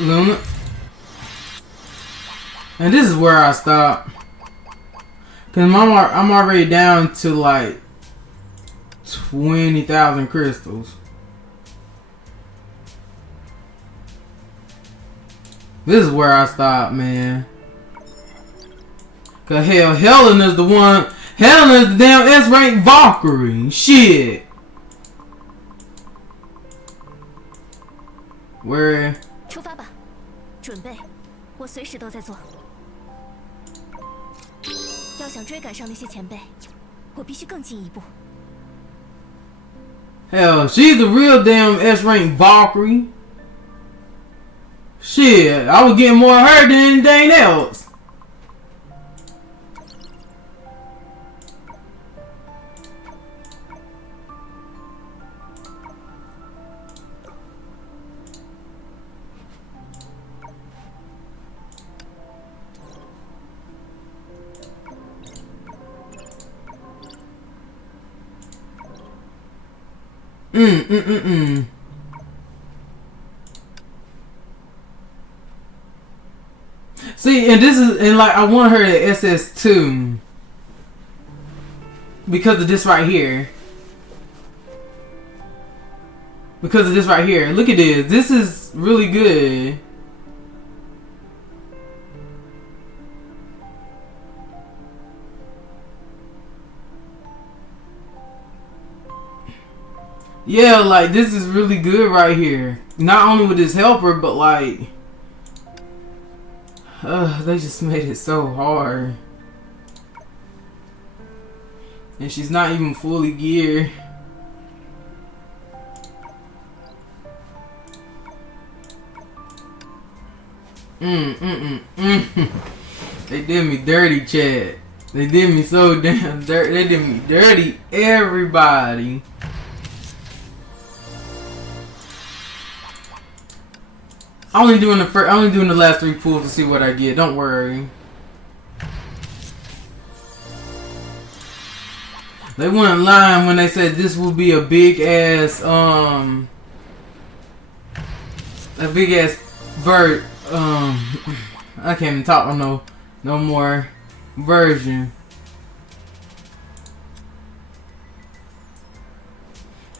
Luna. And this is where I stop. Cause I'm already down to like 20,000 crystals. This is where I stop, man. Cause hell, Helen is the one. Helen is the damn S rank Valkyrie. Shit. Where? 出发吧，准备，我随时都在做。要想追赶上那些前辈，我必须更进一步。Hell, she's the real damn S rank Valkyrie. Shit, I was getting more of her than anything else. See, and this is, and like, I want her to SS2 because of this right here. Because of this right here. Look at this. This is really good. Yeah, like, this is really good right here. Not only with this helper, but like, they just made it so hard. And she's not even fully geared. They did me dirty, Chad. They did me so damn dirty. They did me dirty, everybody. Only doing the last 3 pulls to see what I get. Don't worry. They weren't lying when they said this will be a big ass I can't even talk on no more version.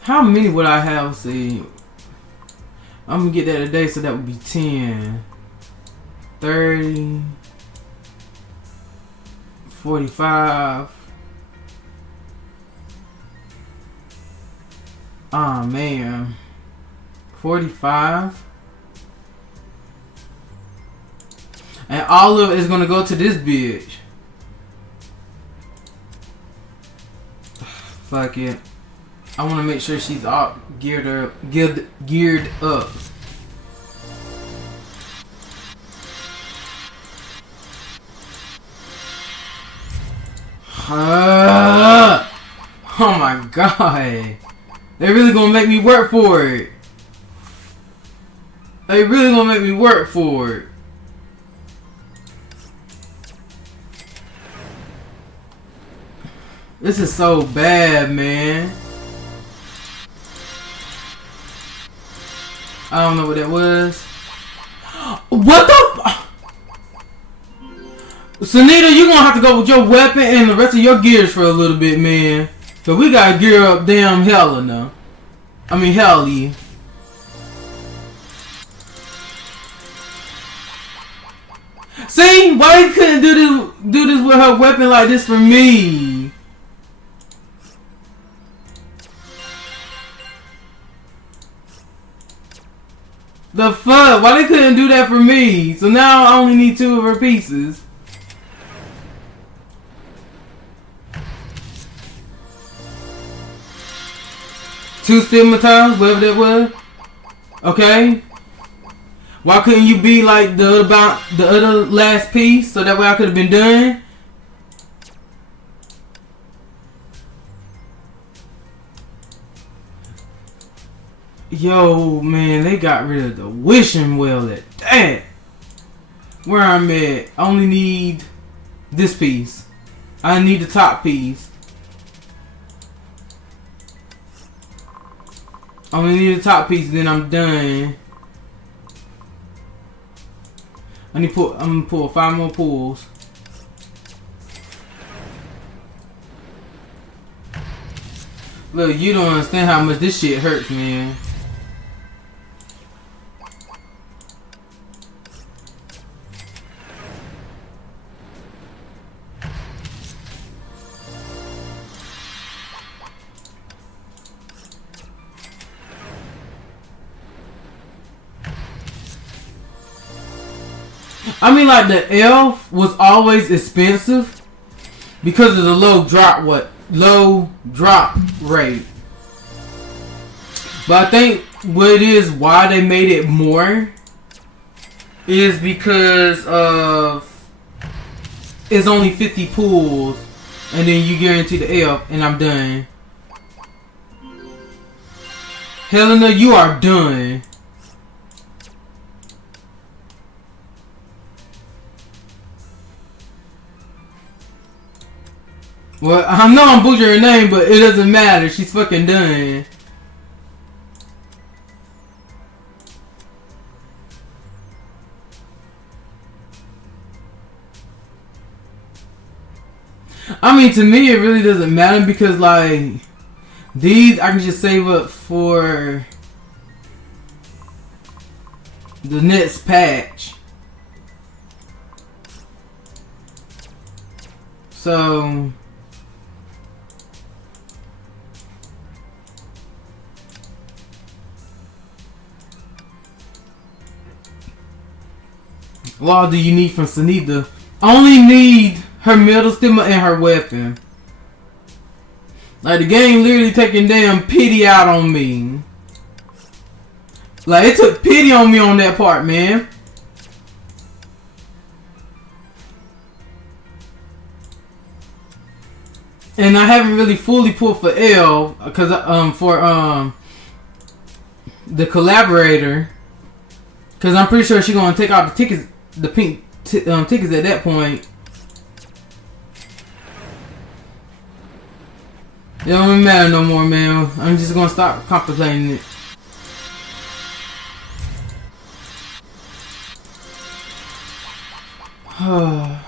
How many would I have? See, I'm gonna get that today, so that would be 10, 30, 45. Oh man, 45. And all of it is gonna go to this bitch. Fuck it. I want to make sure she's all geared up. Oh my god. They really gonna make me work for it. They really gonna make me work for it. This is so bad, man. I don't know what that was. What the f- Senadina, you gonna have to go with your weapon and the rest of your gears for a little bit, man. So we gotta gear up damn Helia now. I mean Helia. See? Why you couldn't do this with her weapon like this for me? The fuck? Why they couldn't do that for me? So now I only need 2 of her pieces. Two stigmatized, whatever that was. Okay. Why couldn't you be like the other last piece so that way I could have been done? Yo, man, they got rid of the wishing well at that. Where I'm at, I only need this piece. I need the top piece. I only need the top piece, then I'm done. I'm gonna pull 5 more pulls. Look, you don't understand how much this shit hurts, man. I mean, like, the elf was always expensive because of the low drop rate. But I think what it is, why they made it more, is because of it's only 50 pulls, and then you guarantee the elf, and I'm done. Helena, you are done. Well, I know I'm butchering her name, but it doesn't matter. She's fucking done. I mean, to me, it really doesn't matter because, like, these I can just save up for the next patch. So what all do you need from Senadina? I only need her middle stigma and her weapon. Like, the game literally taking damn pity out on me. Like, it took pity on me on that part, man. And I haven't really fully pulled for L because for the collaborator, because I'm pretty sure she's gonna take out the tickets, the pink tickets at that point. It don't even matter no more, man. I'm just gonna stop contemplating it. I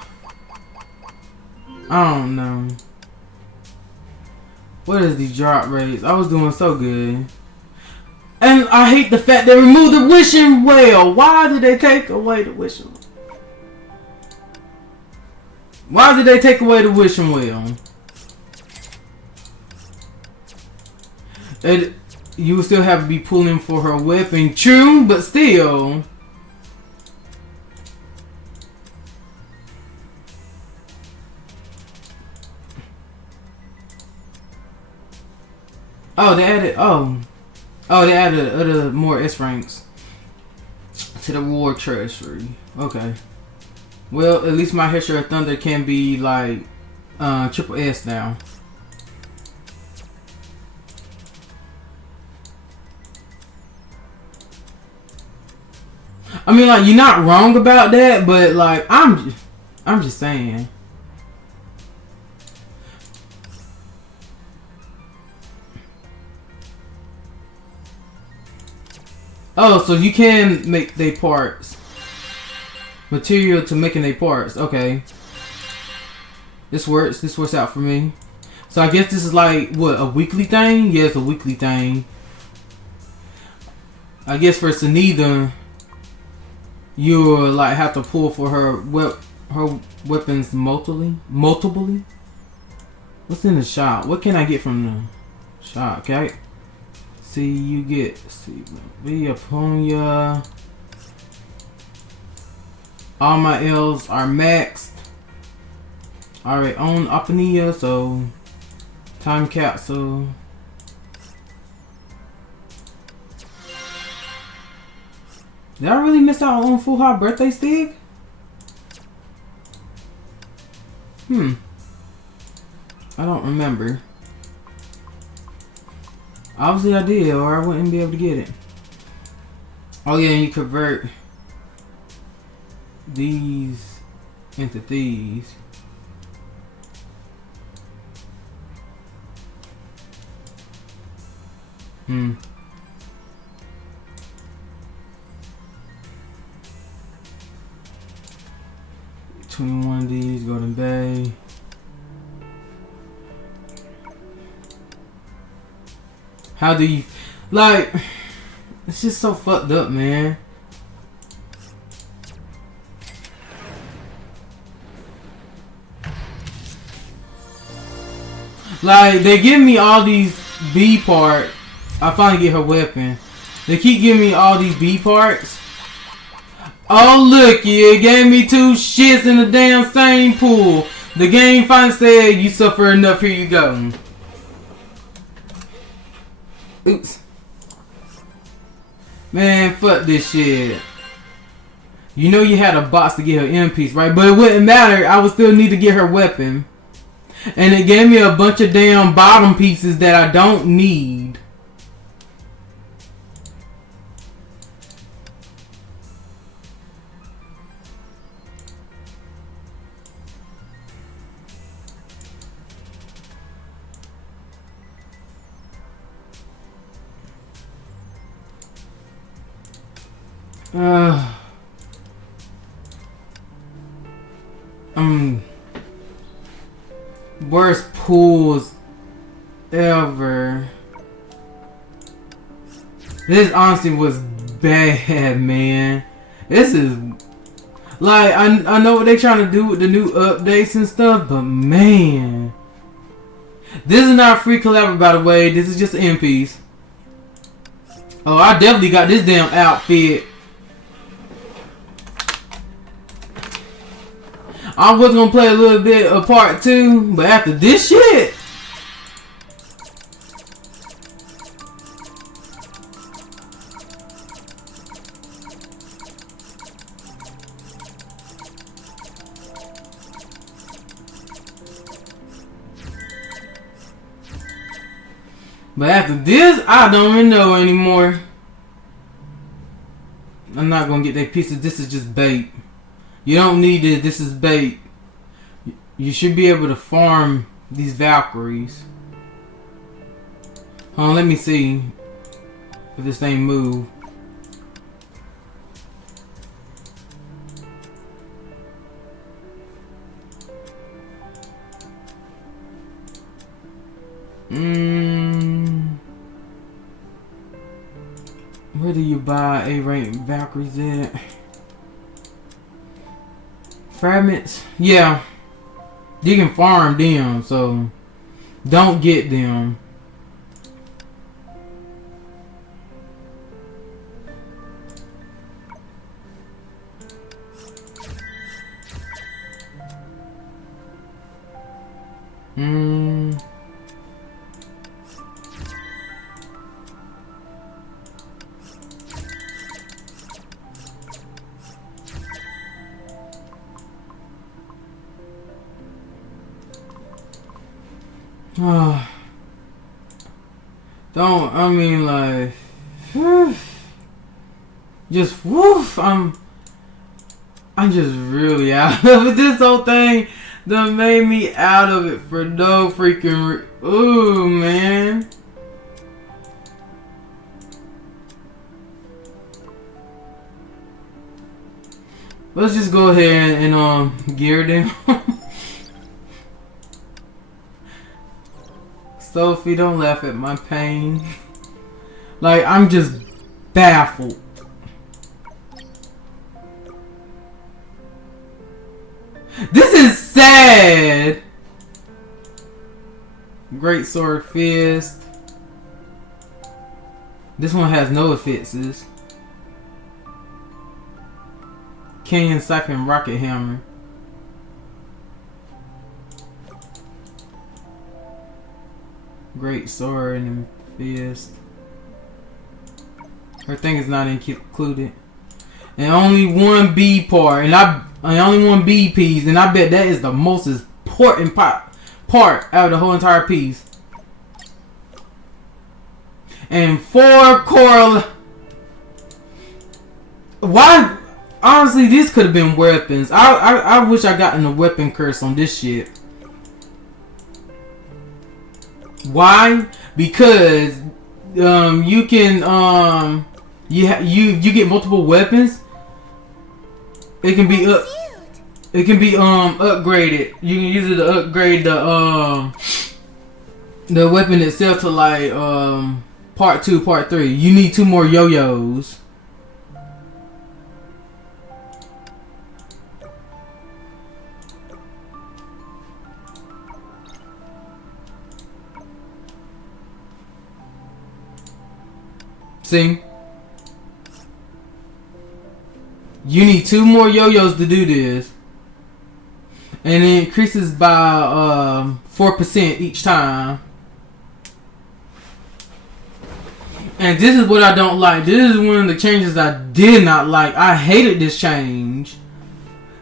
don't know. What is these drop rates? I was doing so good. And I hate the fact they removed the wishing well. Why did they take away the wishing? Why did they take away the wishing well? You would still have to be pulling for her weapon. True, but still. Oh, they added. Oh, they added other more S ranks to the war treasury. Okay. Well, at least my History of Thunder can be like triple S now. I mean, like, you're not wrong about that, but like, I'm just saying. Oh, so you can make they parts. Material to making they parts. Okay. This works. This works out for me. So I guess this is like, what, a weekly thing? Yeah, it's a weekly thing. I guess for Senadina, you'll like have to pull for her weapons multiply. What's in the shop? What can I get from the shop? Okay. See, you get, see, be upon ya. All my L's are maxed. Alright, on Apnea, so time capsule. Did I really miss out on Full Hot birthday stick? I don't remember. Obviously I did, or I wouldn't be able to get it. Oh yeah, and you convert these into these. Hmm. 21 of these, Golden Bay. How do you, like, it's just so fucked up, man. Like, they give me all these B parts. I finally get her weapon. They keep giving me all these B parts. Oh, look, it gave me 2 shits in the damn same pool. The game finally said, you suffer enough, here you go. Oops. Man, fuck this shit. You know you had a box to get her end piece, right? But it wouldn't matter. I would still need to get her weapon. And it gave me a bunch of damn bottom pieces that I don't need. Worst pools ever. This honestly was bad, man. This is like, I know what they're trying to do with the new updates and stuff, but man, this is not a free collab, by the way. This is just an end piece. Oh, I definitely got this damn outfit. I was gonna play a little bit of part 2, but after this shit, I don't even know anymore. I'm not gonna get that pieces. This is just bait. You don't need it. This is bait. You should be able to farm these Valkyries. Hold on, let me see if this thing move. Where do you buy A-rank Valkyries at? Fragments? Yeah. You can farm them, so don't get them. Don't, I mean, like, just woof. I'm just really out of it. This whole thing done made me out of it for no freaking ooh, man. Let's just go ahead and gear them. Sophie, don't laugh at my pain. Like, I'm just baffled. This is sad. Great Sword Fist. This one has no offenses. Canyon Siphon Rocket Hammer. Great Sword and Fist. Her thing is not included. And only one B part. And only one B piece. And I bet that is the most important part out of the whole entire piece. And 4 coral. Why? Honestly, this could have been weapons. I wish I gotten a weapon curse on this shit. Why? Because you can you get multiple weapons. It can be upgraded. You can use it to upgrade the weapon itself to like part 2, part 3. You need 2 more yo-yos. See? You need 2 more yo-yos to do this. And it increases by 4% each time. And this is what I don't like. This is one of the changes I did not like. I hated this change.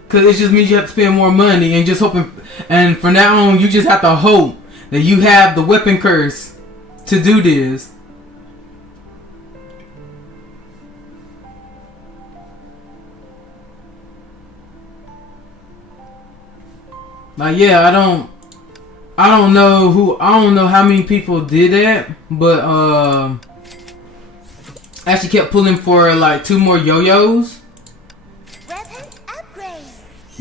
Because it just means you have to spend more money and just hoping. And from now on, you just have to hope that you have the weapon curse to do this. Like, yeah, I don't know how many people did that, but actually kept pulling for like 2 more yo-yos.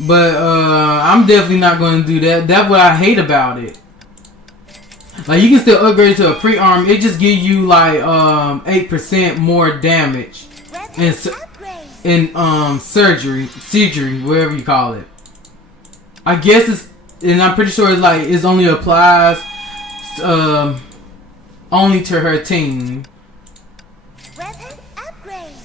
But I'm definitely not going to do that. That's what I hate about it. Like, you can still upgrade it to a pre-arm. It just gives you like 8% more damage in surgery, whatever you call it. I guess it's, and I'm pretty sure it's only applies only to her team. Weapon upgrade.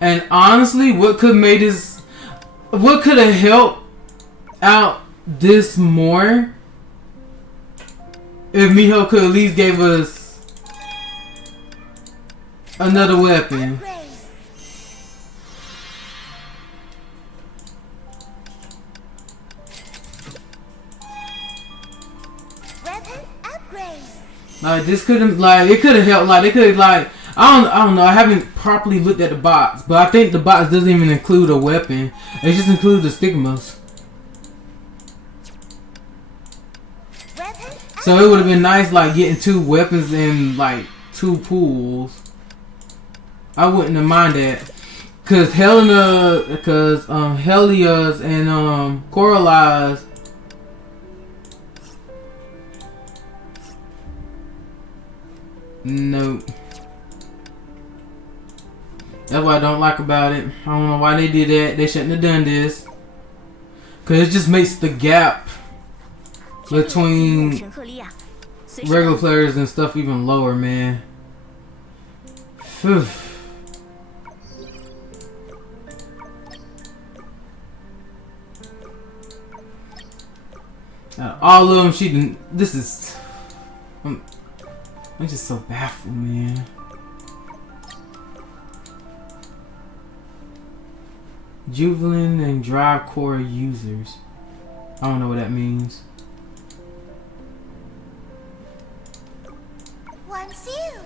And honestly, what could have helped out this more if Miho could at least gave us another weapon. Weapon upgrade. Like, this could have, like, it could have helped. Like, they could have, like, I don't know. I haven't properly looked at the box, but I think the box doesn't even include a weapon. It just includes the stigmas. So it would have been nice, like, getting 2 weapons in like 2 pools. I wouldn't have minded that, cause Helia's and Corali's. Nope. That's what I don't like about it. I don't know why they did that. They shouldn't have done this. Cause it just makes the gap between regular players and stuff even lower, man. Whew. All of them, she didn't. This is. I'm just so baffled, man. Juvelin and Drive Core users. I don't know what that means. One sealed.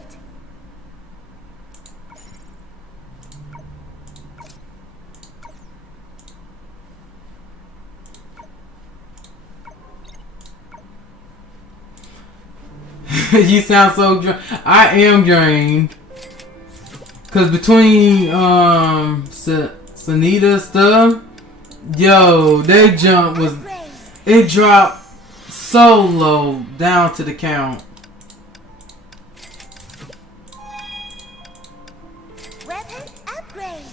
You sound so drained. I am drained. Cause between Senadina stuff, yo, that jump was, it dropped so low down to the count. Weapon upgrade.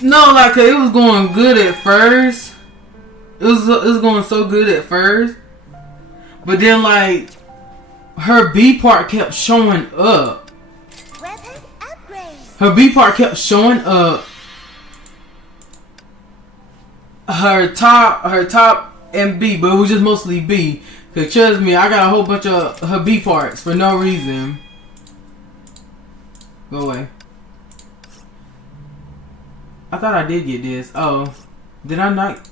No, like it was going good at first. It was going so good at first, but then like her B part kept showing up. Weapon upgrade. Her B part kept showing up. Her top and B, but it was just mostly B. Cause trust me, I got a whole bunch of her B parts for no reason. Go away. I thought I did get this. Oh, did I not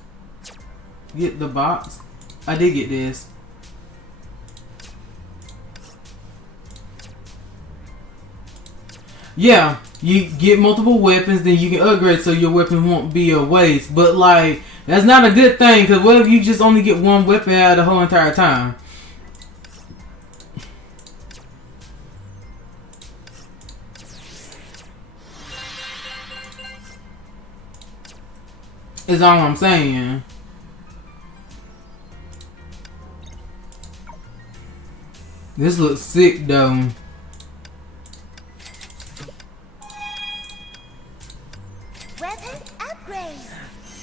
get the box? I did get this. Yeah, you get multiple weapons, then you can upgrade so your weapon won't be a waste. But like, that's not a good thing, because what if you just only get one weapon out of the whole entire time? Is all I'm saying. This looks sick though. Weapon upgrade.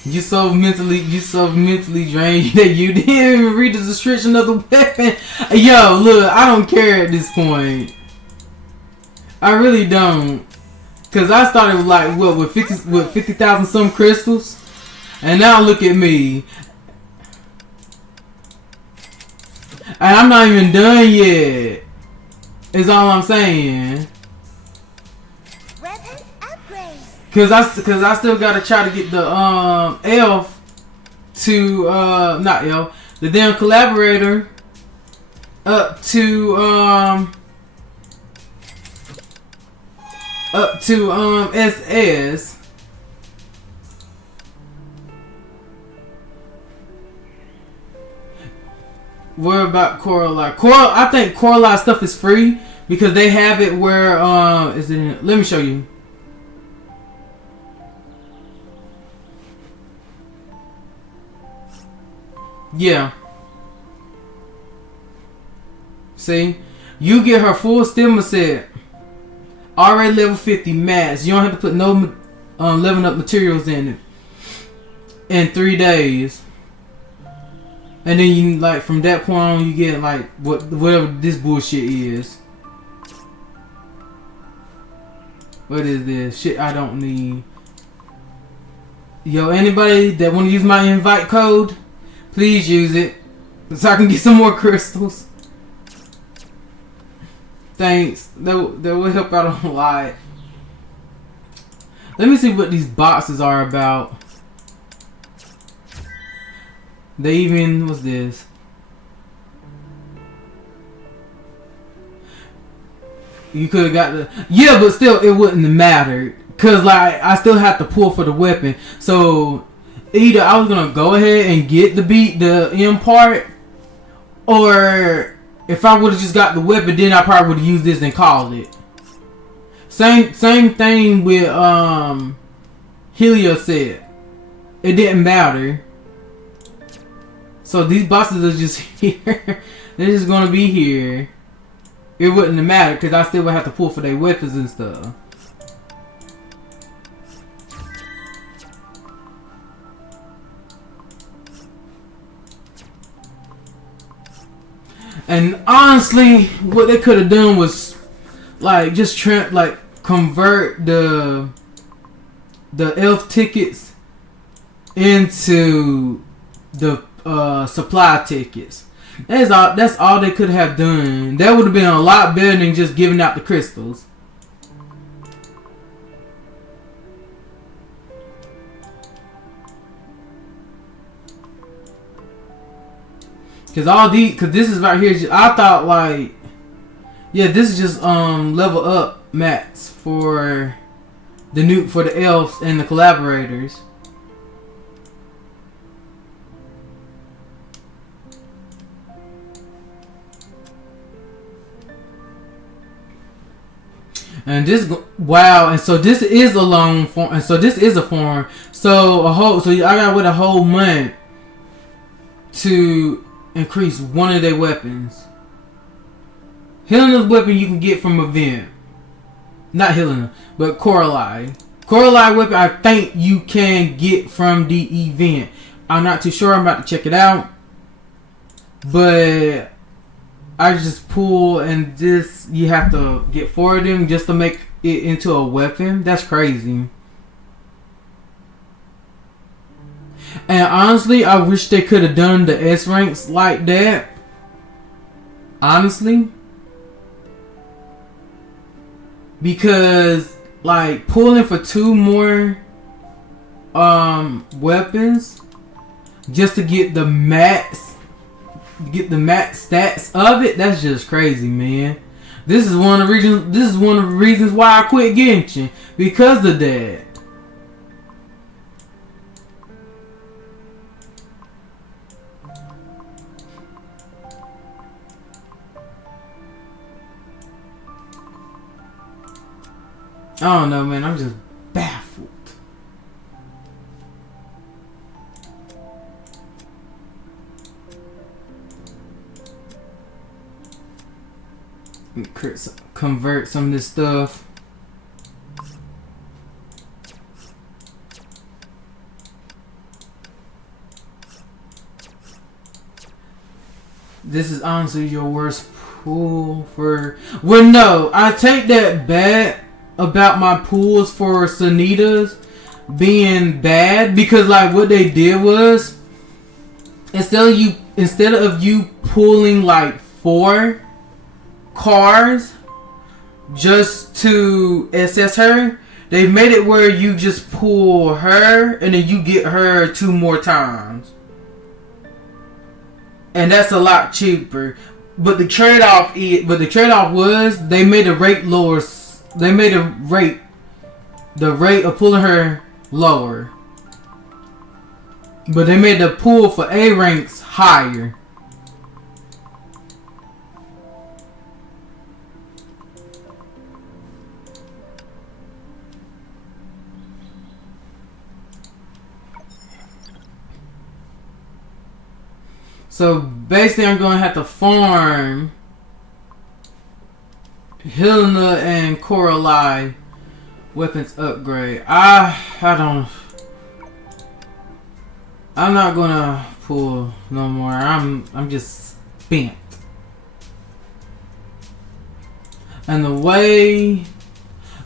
You so mentally drained that you didn't even read the description of the weapon. Yo, look, I don't care at this point. I really don't. Cause I started with like what with 50,000 some crystals, and now look at me. And I'm not even done yet. Is all I'm saying. Weapon upgrade. Cause I still gotta try to get the elf to not elf, the damn collaborator up to SS. What about Coraline? I think Coraline stuff is free because they have it where is it in, let me show you. Yeah. See? You get her full stamina set. Already level 50 max. You don't have to put no leveling up materials in it. In 3 days. And then you like from that point on you get like whatever this bullshit is. What is this? Shit I don't need. Yo, anybody that wanna use my invite code, please use it. So I can get some more crystals. Thanks. That will help out a lot. Let me see what these boxes are about. They even, what's this? You could have got the, yeah, but still it wouldn't have mattered. Cause like, I still have to pull for the weapon. So, either I was gonna go ahead and get the M part, or if I would have just got the weapon, then I probably would have used this and called it. Same thing with Helia said. It didn't matter. So these bosses are just here. They're just gonna be here. It wouldn't have mattered because I still would have to pull for their weapons and stuff. And honestly, what they could have done was like just convert the the elf tickets into the supply tickets. That's all they could have done. That would have been a lot better than just giving out the crystals. Cause this is right here. I thought like, yeah, this is just level up mats for the elves and the collaborators. And this, wow, and so this is a long form, and so this is a form. So I gotta wait a whole month to increase one of their weapons. Helena's weapon you can get from event. Not Helena, but Coralie. Coralie weapon I think you can get from the event. I'm not too sure. I'm about to check it out. But I just pull, and this you have to get 4 of them just to make it into a weapon. That's crazy. And honestly, I wish they could have done the S ranks like that. Honestly. Because like pulling for 2 more weapons just to get the max stats of it, that's just crazy, man. This is one of the reasons why I quit Genshin, because of that. I don't know, man. I'm just baffled. Convert some of this stuff. This is honestly your worst pool for... Well, no. I take that back about my pools for Senadinas being bad, because like what they did was instead of you pulling like 4 cars just to assess her, they made it where you just pull her and then you get her 2 more times, and that's a lot cheaper. But the trade-off was they made the rate lower. They made the rate of pulling her lower. But they made the pull for A ranks higher. So basically I'm going to have to farm Helena and Coralie weapons upgrade. I'm not gonna pull no more. I'm just spent. And the way,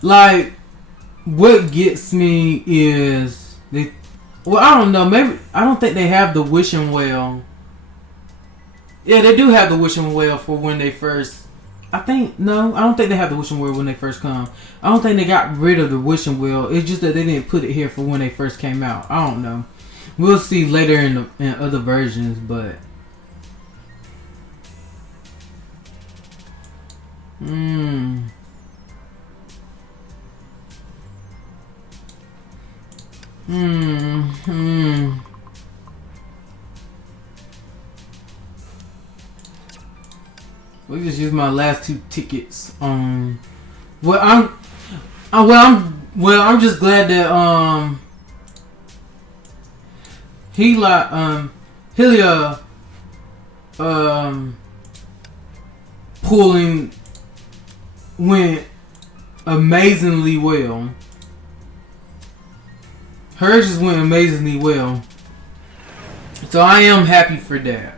like, what gets me is well, I don't know, maybe I don't think they have the wishing well. Yeah, they do have the wishing well for when they first. I don't think they have the wishing well when they first come. I don't think they got rid of the wishing well. It's just that they didn't put it here for when they first came out. I don't know. We'll see later in other versions, but We just use my last 2 tickets. I'm just glad that Helia pulling went amazingly well. Hers just went amazingly well. So I am happy for that.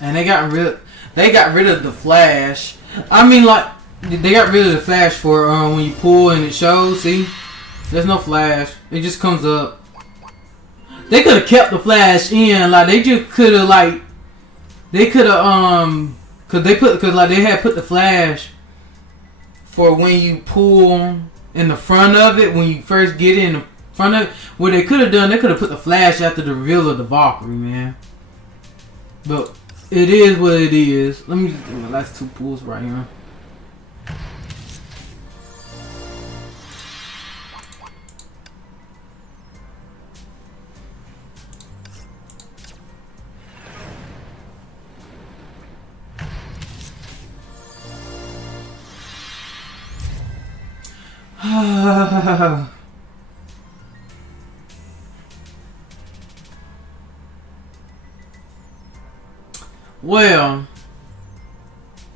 And they got rid of the flash. I mean, like, they got rid of the flash for when you pull and it shows. See, there's no flash. It just comes up. They could have kept the flash in. Like, they just could have, like, they could have cause they had put the flash for when you pull in the front of it, when you first get in the front of it. What they could have done, they could have put the flash after the reveal of the Valkyrie, man. But it is what it is. Let me just do my last 2 pulls right here. Well,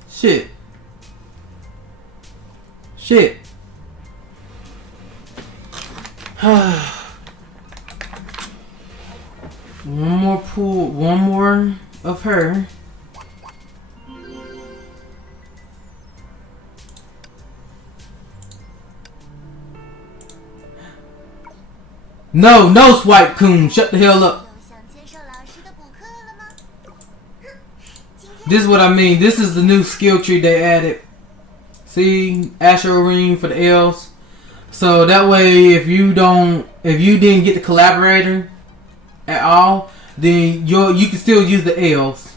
shit. One more pool, one more of her. No, Swipe Coon, shut the hell up. This is what I mean. This is the new skill tree they added. See, Astro Ring for the elves. So that way, if you didn't get the collaborator at all, then you can still use the elves.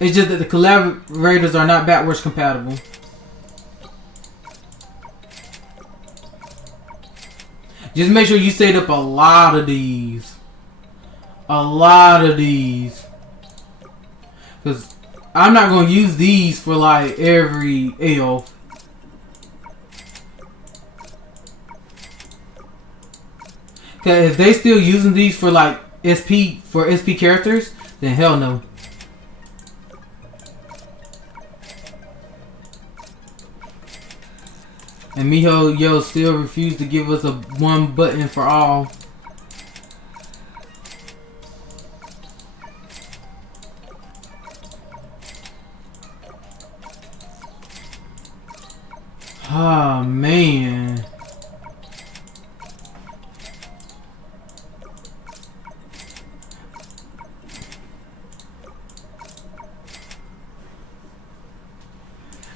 It's just that the collaborators are not backwards compatible. Just make sure you set up a lot of these. Because I'm not going to use these for like every elf. Because if they still using these for like SP characters, then hell no. And Miho still refused to give us a one button for all. Oh man.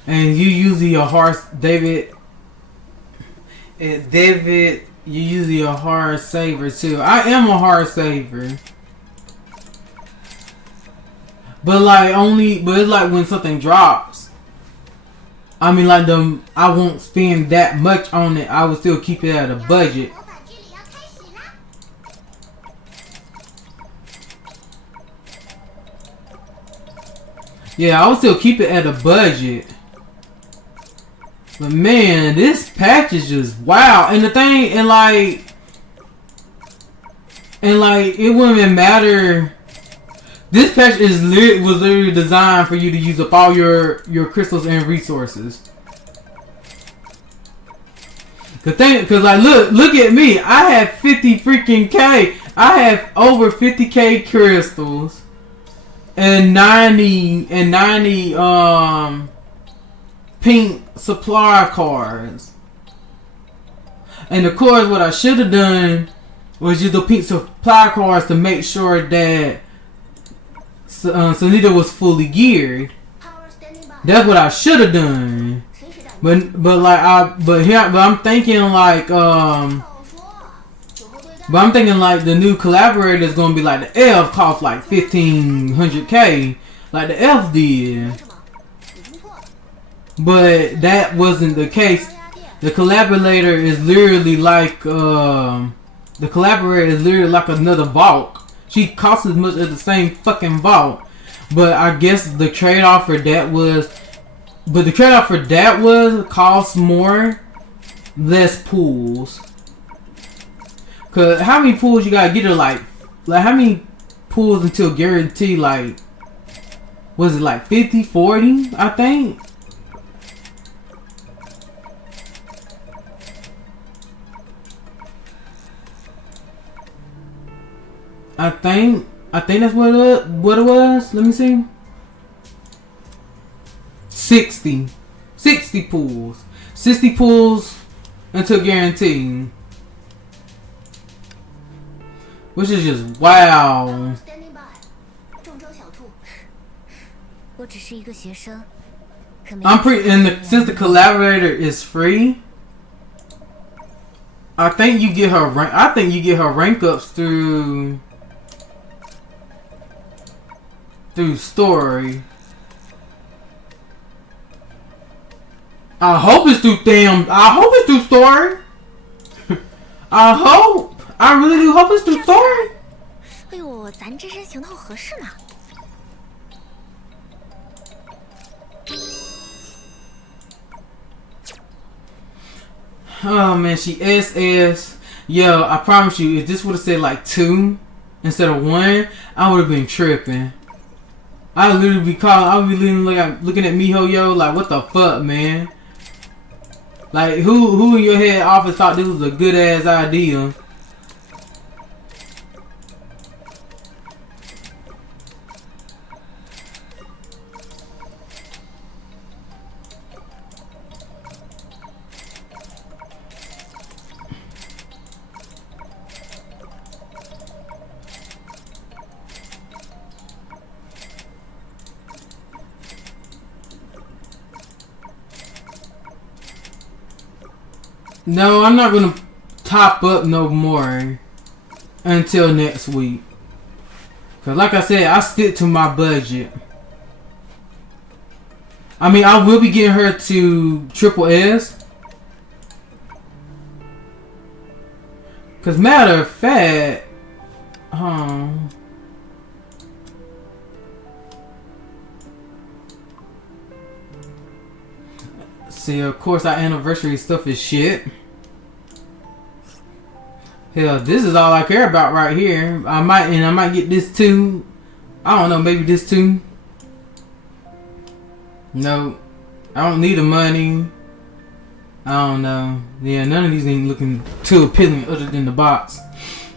And you using your horse, David. And David, you usually a hard saver too. I am a hard saver. But it's like when something drops. I mean, like I won't spend that much on it. I will still keep it at a budget. Yeah, I will still keep it at a budget. But man, this patch is just wow. And the thing, and like it wouldn't even matter. This patch was literally designed for you to use up all your crystals and resources. Cause like look at me. I have 50 freaking K. I have over 50K crystals and 90 pink supply cards. And of course, what I should have done was use the pink supply cards to make sure that Senadina was fully geared. That's what I should have done. But I'm thinking like the new collaborator is gonna be like the elf cost like 1500K, like the elf did. But that wasn't the case. The collaborator is literally like another vault. She costs as much as the same fucking vault. But I guess the trade-off for that was cost more, less pools. Cause how many pools you gotta get her like how many pools until guarantee like was it like 50, 40, I think? I think that's what it was. Let me see. 60 pulls. 60 pulls until guaranteed. Which is just wow. I'm pretty, and since the collaborator is free, I think you get her rank. I think you get her rank ups through story. I hope it's through story. I hope. I really do hope it's through story. 哎呦，咱这身行头合适吗？ Oh man, she SS. Yo, I promise you, if this would have said like 2 instead of 1, I would have been tripping. I would literally be calling. I would be looking at Miho, yo, like what the fuck, man. Like who in your head office thought this was a good ass idea? No, I'm not gonna top up no more until next week. Cause like I said, I stick to my budget. I mean, I will be getting her to triple S. Cause matter of fact, see, of course, our anniversary stuff is shit. Hell, this is all I care about right here. I might get this too. I don't know, maybe this too. No, I don't need the money. I don't know. Yeah, none of these ain't looking too appealing other than the box.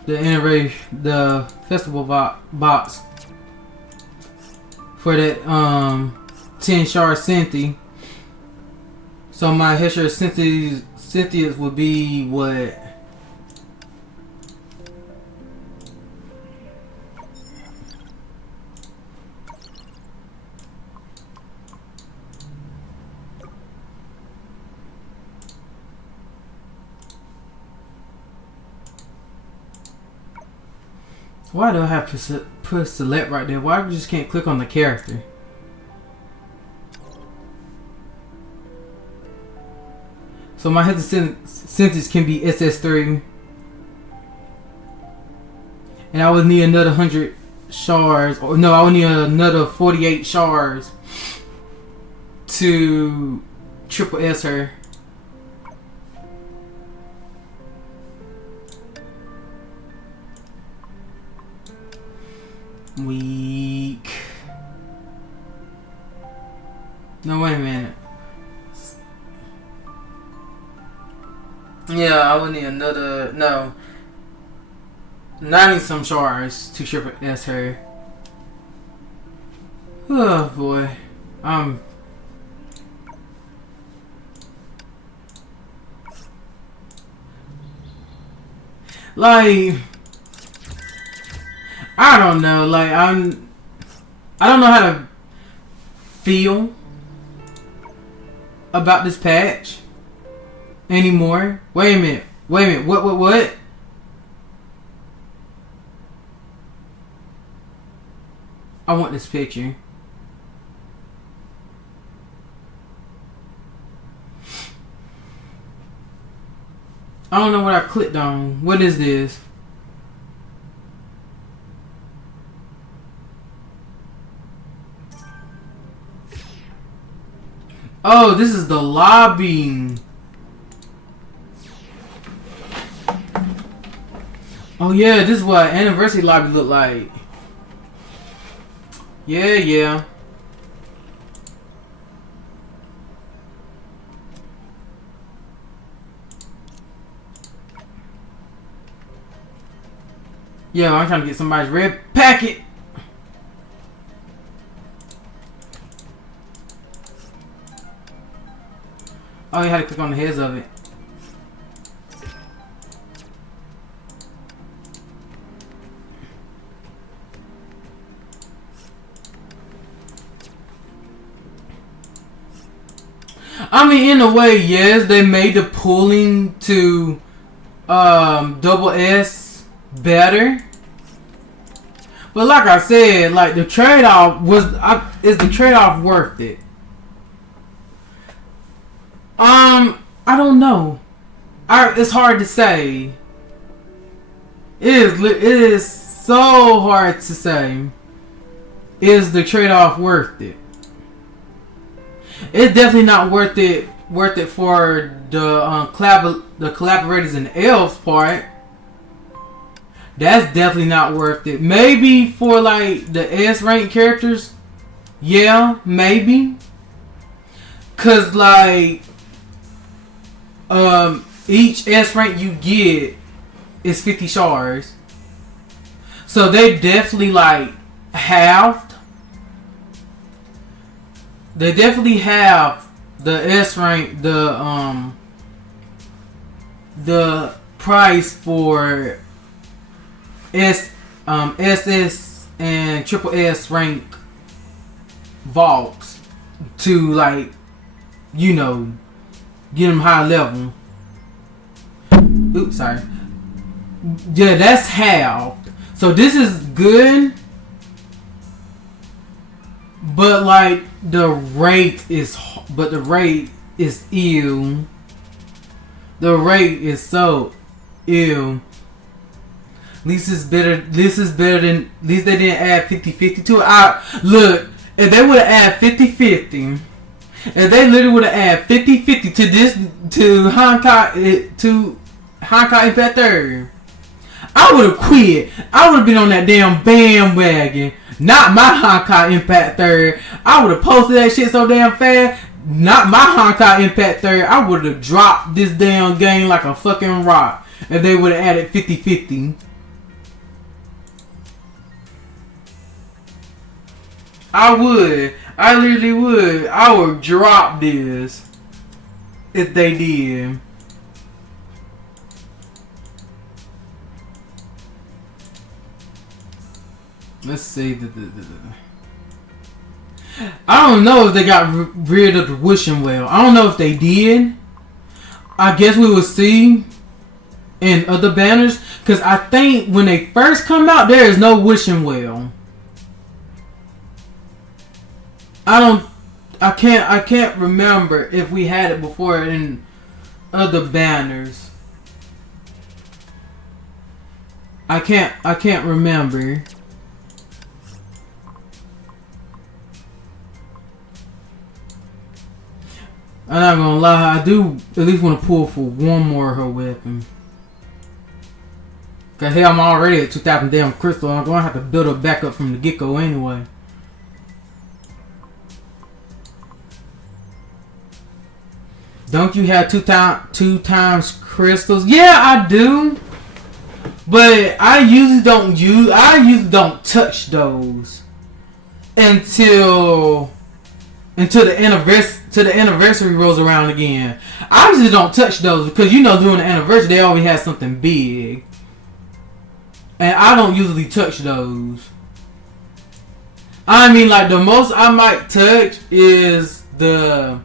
The festival box. For that 10 shard Cynthia. So my Hesher Cynthia's would be what? Why do I have to put select right there? Why we just can't click on the character? So my Cynthia's can be SS3. And I would need another 100 shards. Or no, I would need another 48 shards to triple S her. Weak. No, wait a minute. Yeah, I would need another, no, 90 some shards to triple S her. Oh boy. Like, I don't know, like I don't know how to feel about this patch anymore. Wait a minute. What? I want this picture. I don't know what I clicked on. What is this? Oh, this is the lobby. Oh yeah, this is what anniversary lobby look like. Yeah. Yeah, I'm trying to get somebody's red Pack it. Oh, you had to click on the heads of it. I mean, in a way, yes, they made the pulling to double S better. But like I said, like the trade-off is the trade-off worth it? I don't know. It's hard to say. It is so hard to say. Is the trade-off worth it? It's definitely not worth it. Worth it for the collaborators and elves part. That's definitely not worth it. Maybe for like the S rank characters, yeah, maybe. Cause like each S rank you get is 50 shards. So they definitely like halved. They definitely have the S rank, the price for SS and triple S rank vaults to like, you know, get them high level. Oops, sorry. Yeah, that's halved. So this is good, but like the rate is ill. The rate is so ill. At least it's better. This is better than. At least they didn't add 50-50 to it. Look, if they would have added 50-50, if they literally would have added 50-50 to this, to Honkai Impact 3rd, I would have quit. I would have been on that damn bandwagon. Not my Honkai Impact 3rd. I would have posted that shit so damn fast. Not my Honkai Impact 3rd. I would have dropped this damn game like a fucking rock if they would have added 50-50. I would. I literally would. I would drop this if they did. Let's see. I don't know if they got rid of the wishing well. I don't know if they did. I guess we will see in other banners. Because I think when they first come out, there is no wishing well. I can't remember if we had it before in other banners. I can't remember. I'm not gonna lie, I do at least want to pull for one more of her weapon. Cause hell, I'm already at 2,000 damn crystal. I'm gonna have to build her back up from the get-go anyway. Don't you have two times crystals? Yeah, I do. But I usually don't touch those until the anniversary rolls around again. I usually don't touch those because, you know, during the anniversary they always have something big, and I don't usually touch those. I mean, like the most I might touch is the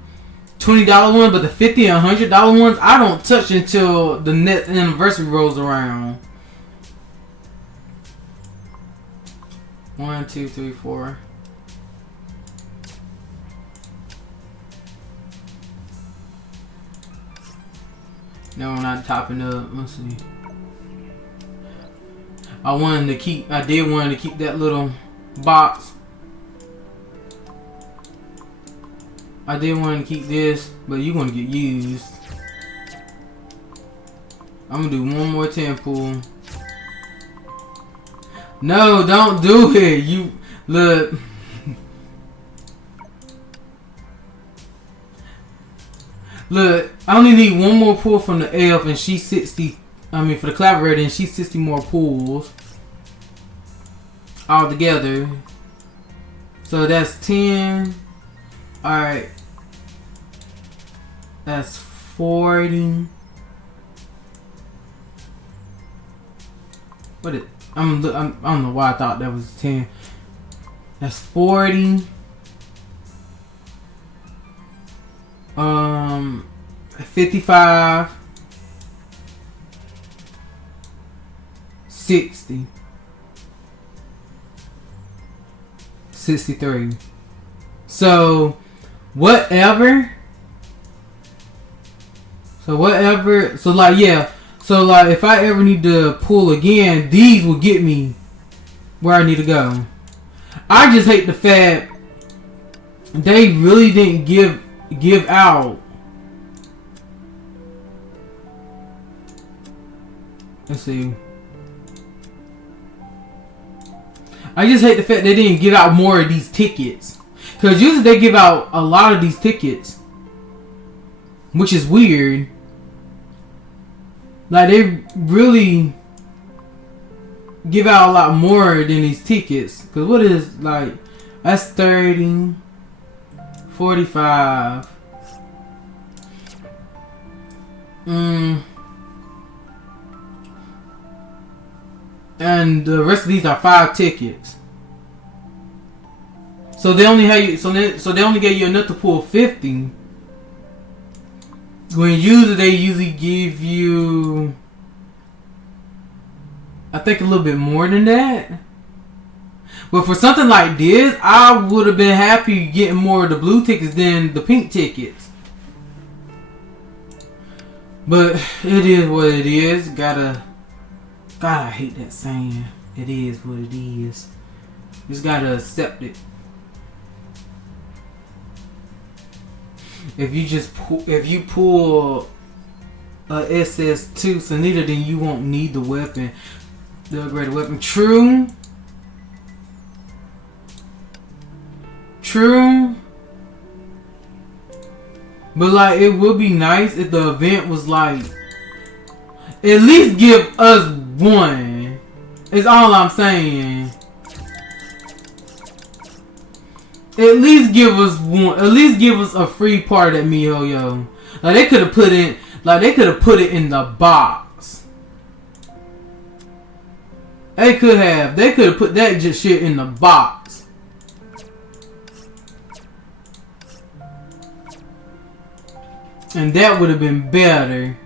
$20 one, but the $50 and $100 ones I don't touch until the next anniversary rolls around. 1, 2, 3, 4. No, we're not topping up. Let's see. I did want to keep that little box. I did want to keep this, but you're going to get used. I'm going to do one more 10 pull. No, don't do it. You, look. Look, I only need one more pull from the elf, and she's 60. I mean, for the collaborator, and she's 60 more pulls. all together. So that's 10. Alright. That's 40. What it? I don't know why I thought that was 10. That's 40. 55. 60. 63. So whatever. So like, yeah. So like, if I ever need to pull again, these will get me where I need to go. I just hate the fact they really didn't give out. Let's see. I just hate the fact they didn't give out more of these tickets. Because usually they give out a lot of these tickets. Which is weird. Like, they really give out a lot more than these tickets. Because what is, like, that's 30, 45. And the rest of these are 5 tickets. So they only have you, so they only gave you enough to pull 50. When they usually give you, I think, a little bit more than that. But for something like this, I would have been happy getting more of the blue tickets than the pink tickets. But it is what it is. God, I hate that saying. It is what it is. Just gotta accept it. If you pull a SS2 Senadina, then you won't need the weapon, the upgraded weapon. True. But like, it would be nice if the event was like, at least give us one. Is all I'm saying. At least give us one. At least give us a free part at MiHoYo. Like, they could have put it in the box. They could have put that just shit in the box. And that would have been better.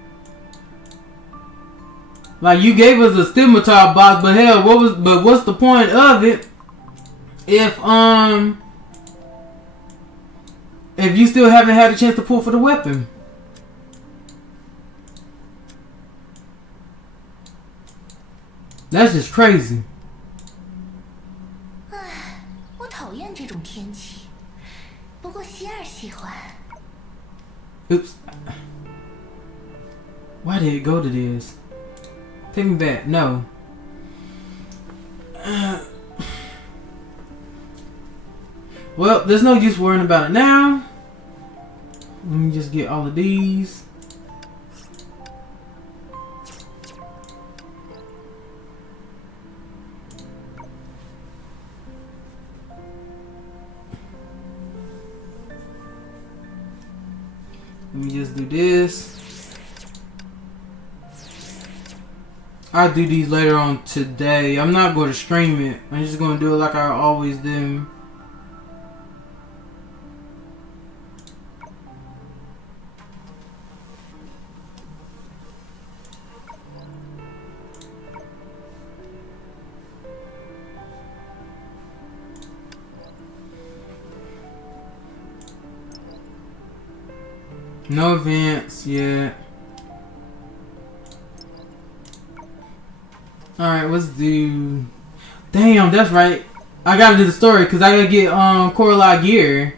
Like, you gave us a stigmatized box, but hell, what's the point of it if you still haven't had a chance to pull for the weapon? That's just crazy. Oops. Why did it go to this? Take me back. No. Well, there's no use worrying about it now. Let me just get all of these. Let me just do this. I'll do these later on today. I'm not going to stream it. I'm just going to do it like I always do. No events yet. Alright, let's do... Damn, that's right. I gotta do the story because I gotta get Coraline gear.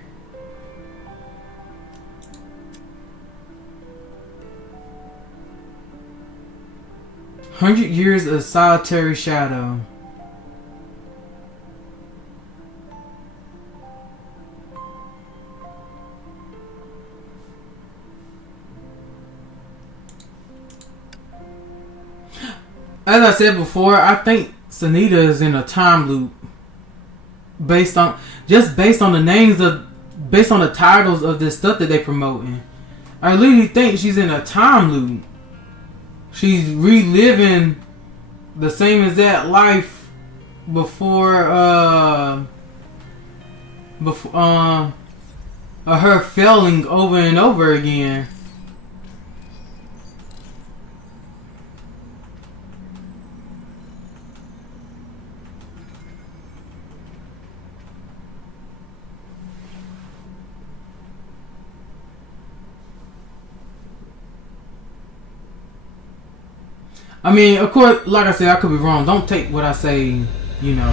"100 Years of Solitary Shadow." As I said before, I think Senadina is in a time loop. based on the names of, based on the titles of this stuff that they promoting. I literally think she's in a time loop. She's reliving the same exact life before her failing over and over again. I mean, of course, like I said, I could be wrong. Don't take what I say, you know.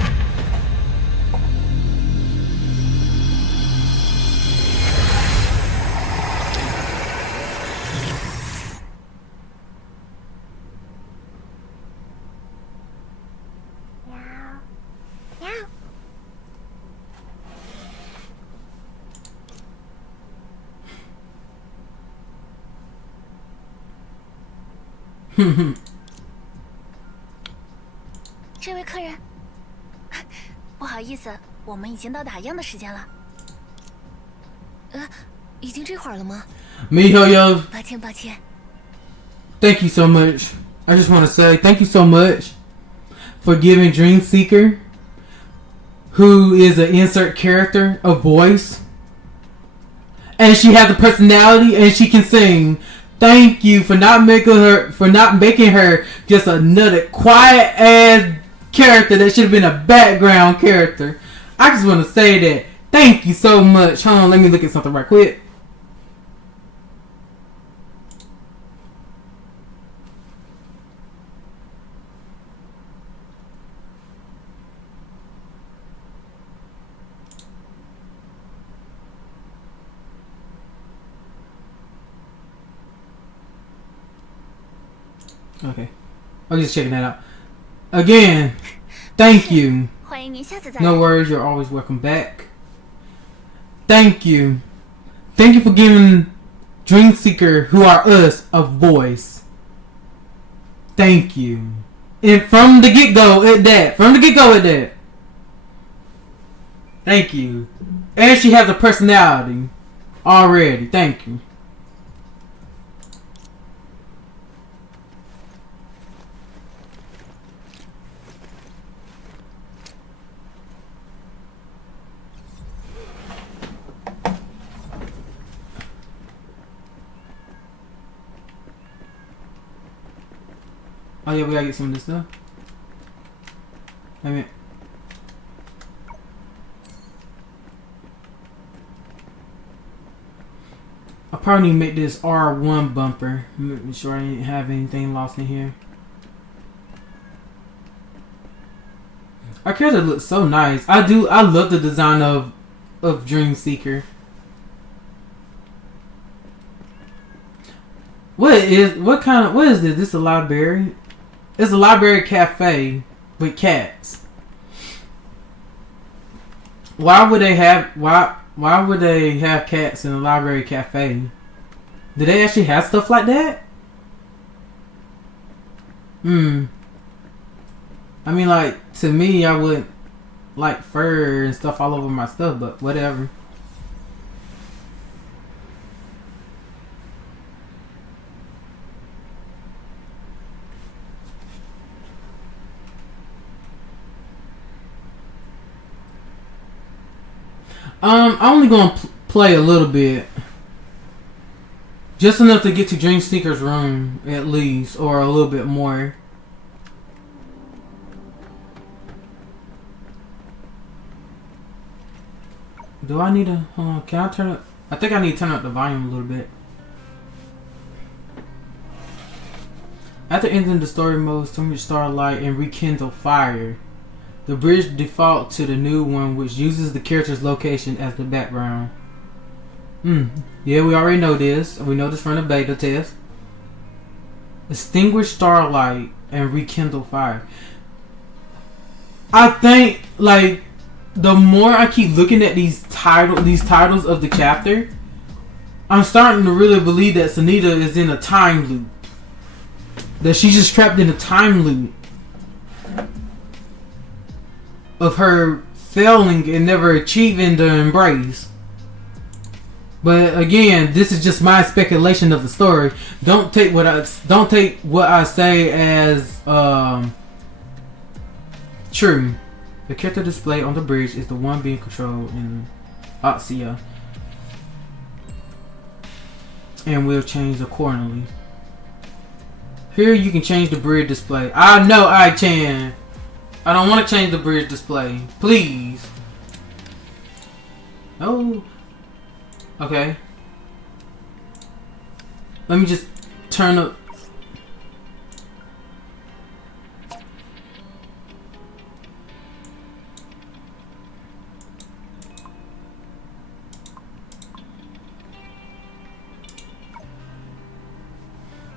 Hmm. 这位客人，不好意思，我们已经到打烊的时间了。已经这会儿了吗？ Helia. 抱歉，抱歉。 Thank you so much. I just want to say thank you so much for giving Dream Seeker, who is an insert character, a voice, and she has a personality and she can sing. Thank you for not making her just another quiet ass character that should have been a background character. I just want to say that. Thank you so much. Hold on, let me look at something right quick. Okay. I'm just checking that out. Again, thank you. 欢迎您下次再来。 No worries, you're always welcome back. Thank you. Thank you for giving Dream Seeker, who are us, a voice. Thank you. And from the get-go at that. Thank you. And she has a personality already. Thank you. Oh yeah, we gotta get some of this stuff. Wait a minute. I probably need to make this R1 bumper. Make sure I didn't have anything lost in here. Our character looks so nice. I love the design of Dream Seeker. What is this? This a library? It's a library cafe with cats. Why would they have cats in a library cafe? Do they actually have stuff like that? I mean, like, to me, I would like fur and stuff all over my stuff, but whatever. I'm only gonna play a little bit, just enough to get to Dream Seeker's room at least, or a little bit more. Do I need to? Can I turn it? I think I need to turn up the volume a little bit. After ending the story mode, extinguish starlight and rekindle fire. The bridge default to the new one, which uses the character's location as the background. Yeah, we already know this. We know this from the beta test. Extinguish starlight and rekindle fire. I think, like, the more I keep looking at these titles of the chapter, I'm starting to really believe that Senadina is in a time loop. That she's just trapped in a time loop of her failing and never achieving the embrace. But again, this is just my speculation of the story. Don't take what I say as true. The character display on the bridge is the one being controlled in Oxia, and will change accordingly. Here you can change the bridge display. I know I can. I don't want to change the bridge display. Please. Oh. Okay. Let me just turn up.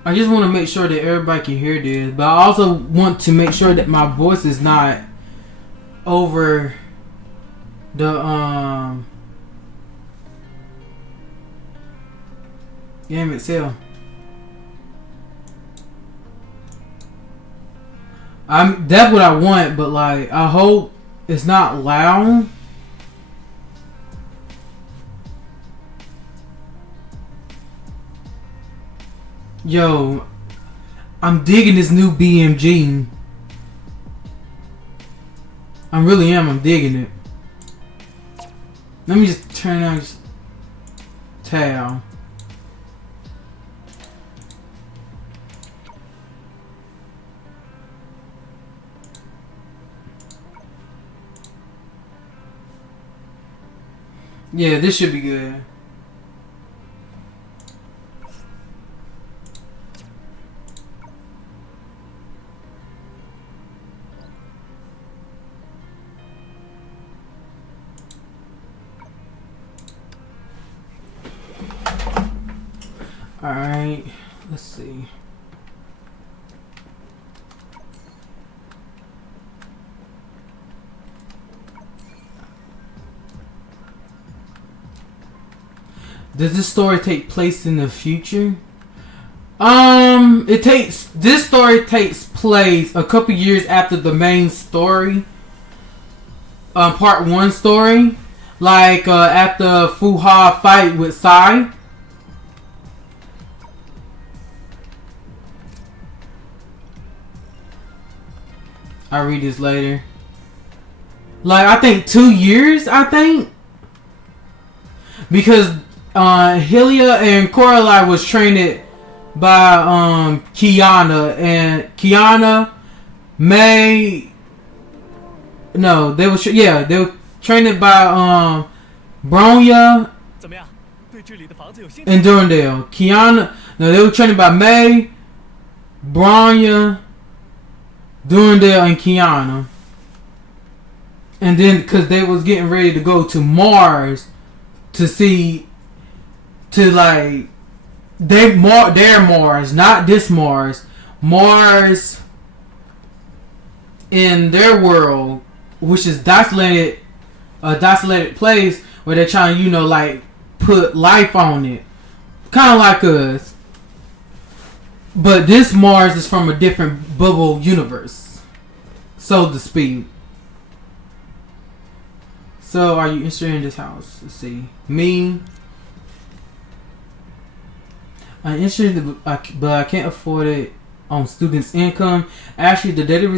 I just want to make sure that everybody can hear this, but I also want to make sure that my voice is not over the game itself. That's what I want, but like I hope it's not loud. Yo, I'm digging this new BMG. I really am. I'm digging it. Let me just turn on tab. Yeah, this should be good. Alright, let's see. Does this story take place in the future? This story takes place a couple years after the main story. Part 1 story. Like after Fuha fight with Sai. I'll read this later. Like, I think 2 years, I think. Because Helia and Coraline was trained by Kiana. And Kiana, May... No, they were trained by Bronya and Durandale. Kiana... No, they were trained by May, Bronya, Durandale, and Kiana. And then, because they was getting ready to go to Mars to see, their Mars, not this Mars. Mars in their world, which is a desolated place where they're trying to, put life on it. Kind of like us. But this Mars is from a different bubble universe, so to speak. So, are you interested in this house? Let's see. Me. I'm interested, but I can't afford it on students' income. Actually, the Data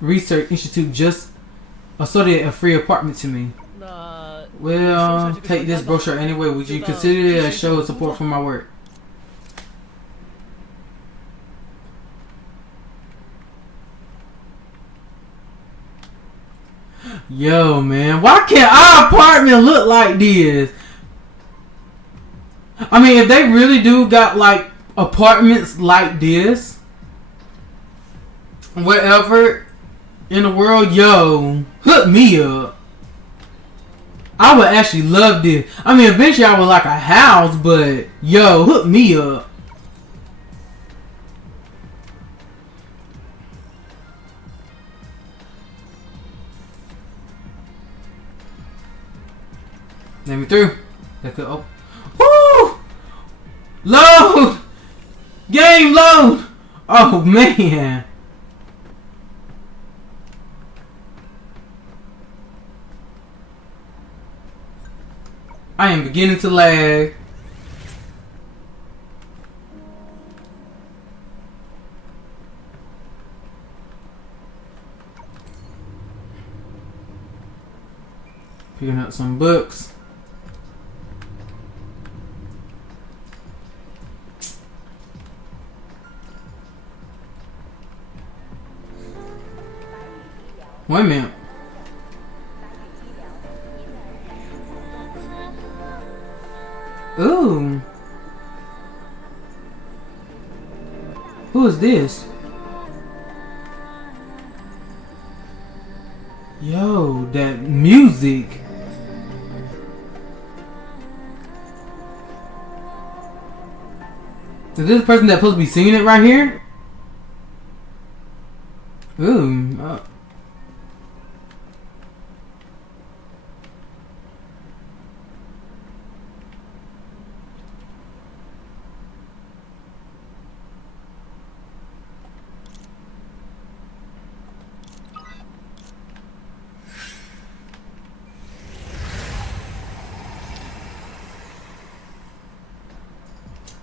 Research Institute just assorted a free apartment to me. Well, take this brochure anyway. Would you consider it a show of support for my work? Yo, man, why can't our apartment look like this? I mean, if they really do got apartments like this, wherever in the world, yo, hook me up. I would actually love this. I mean, eventually I would like a house, but yo, hook me up. Let me through. Let's go. Woo! Load! Game load! Oh man. I am beginning to lag. Picking up some books. Wait a minute. Ooh. Who is this? Yo, that music. Is this the person that's supposed to be singing it right here? Ooh.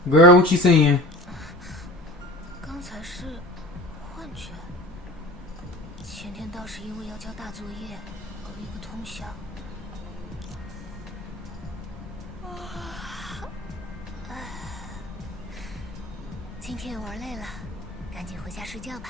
Girl, what you seeing? 刚才是幻觉。前天倒是因为要交大作业，熬了一个通宵。今天也玩累了，赶紧回家睡觉吧。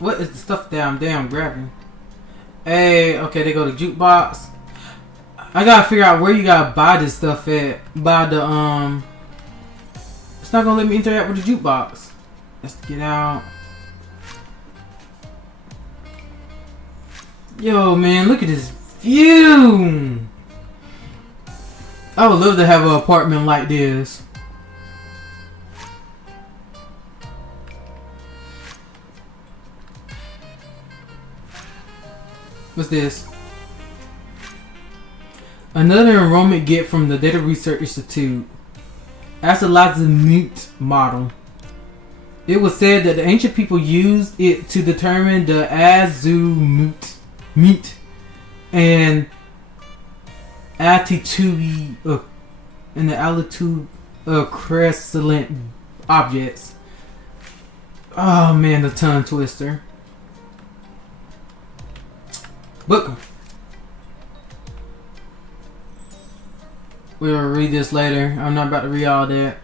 What is the stuff that I'm damn grabbing? Hey, okay, they go to jukebox. I gotta figure out where you gotta buy this stuff at. Buy the It's not gonna let me interact with the jukebox. Let's get out. Yo, man, look at this view. I would love to have an apartment like this. What's this? Another enrollment gift from the Data Research Institute. Astrolog's mute model. It was said that the ancient people used it to determine the azimut and altitude of crescent objects. Oh man, the tongue twister. Book. We'll read this later. I'm not about to read all that.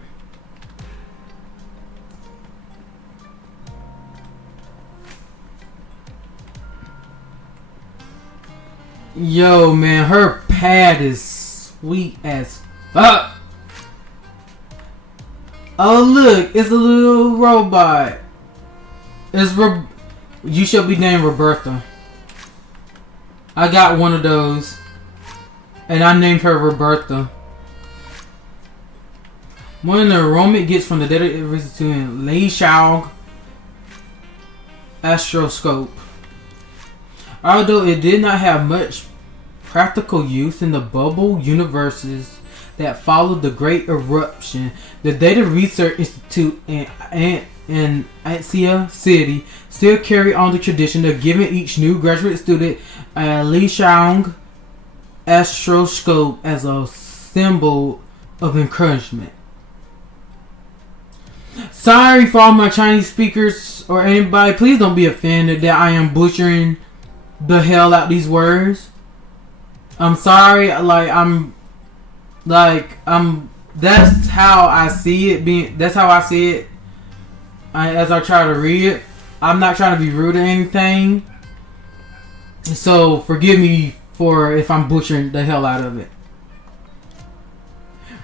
Yo, man, her pad is sweet as fuck. Oh, look, it's a little robot. You shall be named Roberta. I got one of those, and I named her Roberta. One of the enrollment gets from the Data Institute in Li Shao Astroscope. Although it did not have much practical use in the bubble universes that followed the Great Eruption, the Data Research Institute in Anxia City still carry on the tradition of giving each new graduate student a Li Shao Astroscope as a symbol of encouragement. Sorry for all my Chinese speakers or anybody. Please don't be offended that I am butchering the hell out these words. I'm sorry. That's how I see it. That's how I see it. As I try to read it, I'm not trying to be rude or anything. So forgive me for if I'm butchering the hell out of it.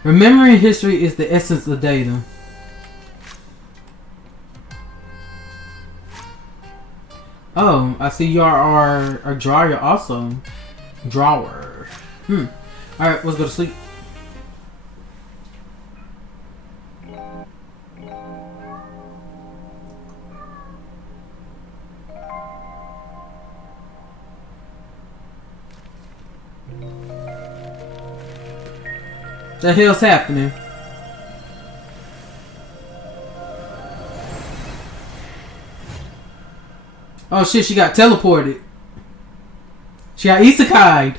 Remembering history is the essence of data. Oh, I see you are a drawer also. Drawer. Alright, let's go to sleep. The hell's happening? Oh shit, she got teleported. She got isekai'd.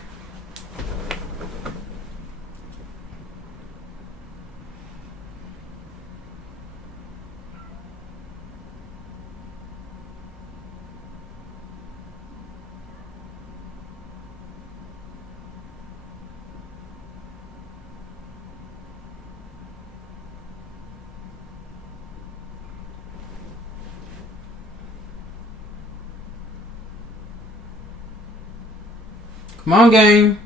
Come on, game.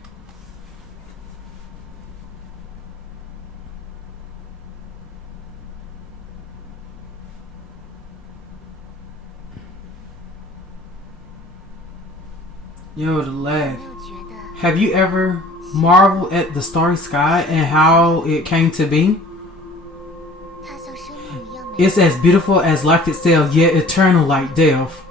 Yo, the lag. Have you ever marveled at the starry sky and how it came to be? It's as beautiful as life itself, yet eternal like death.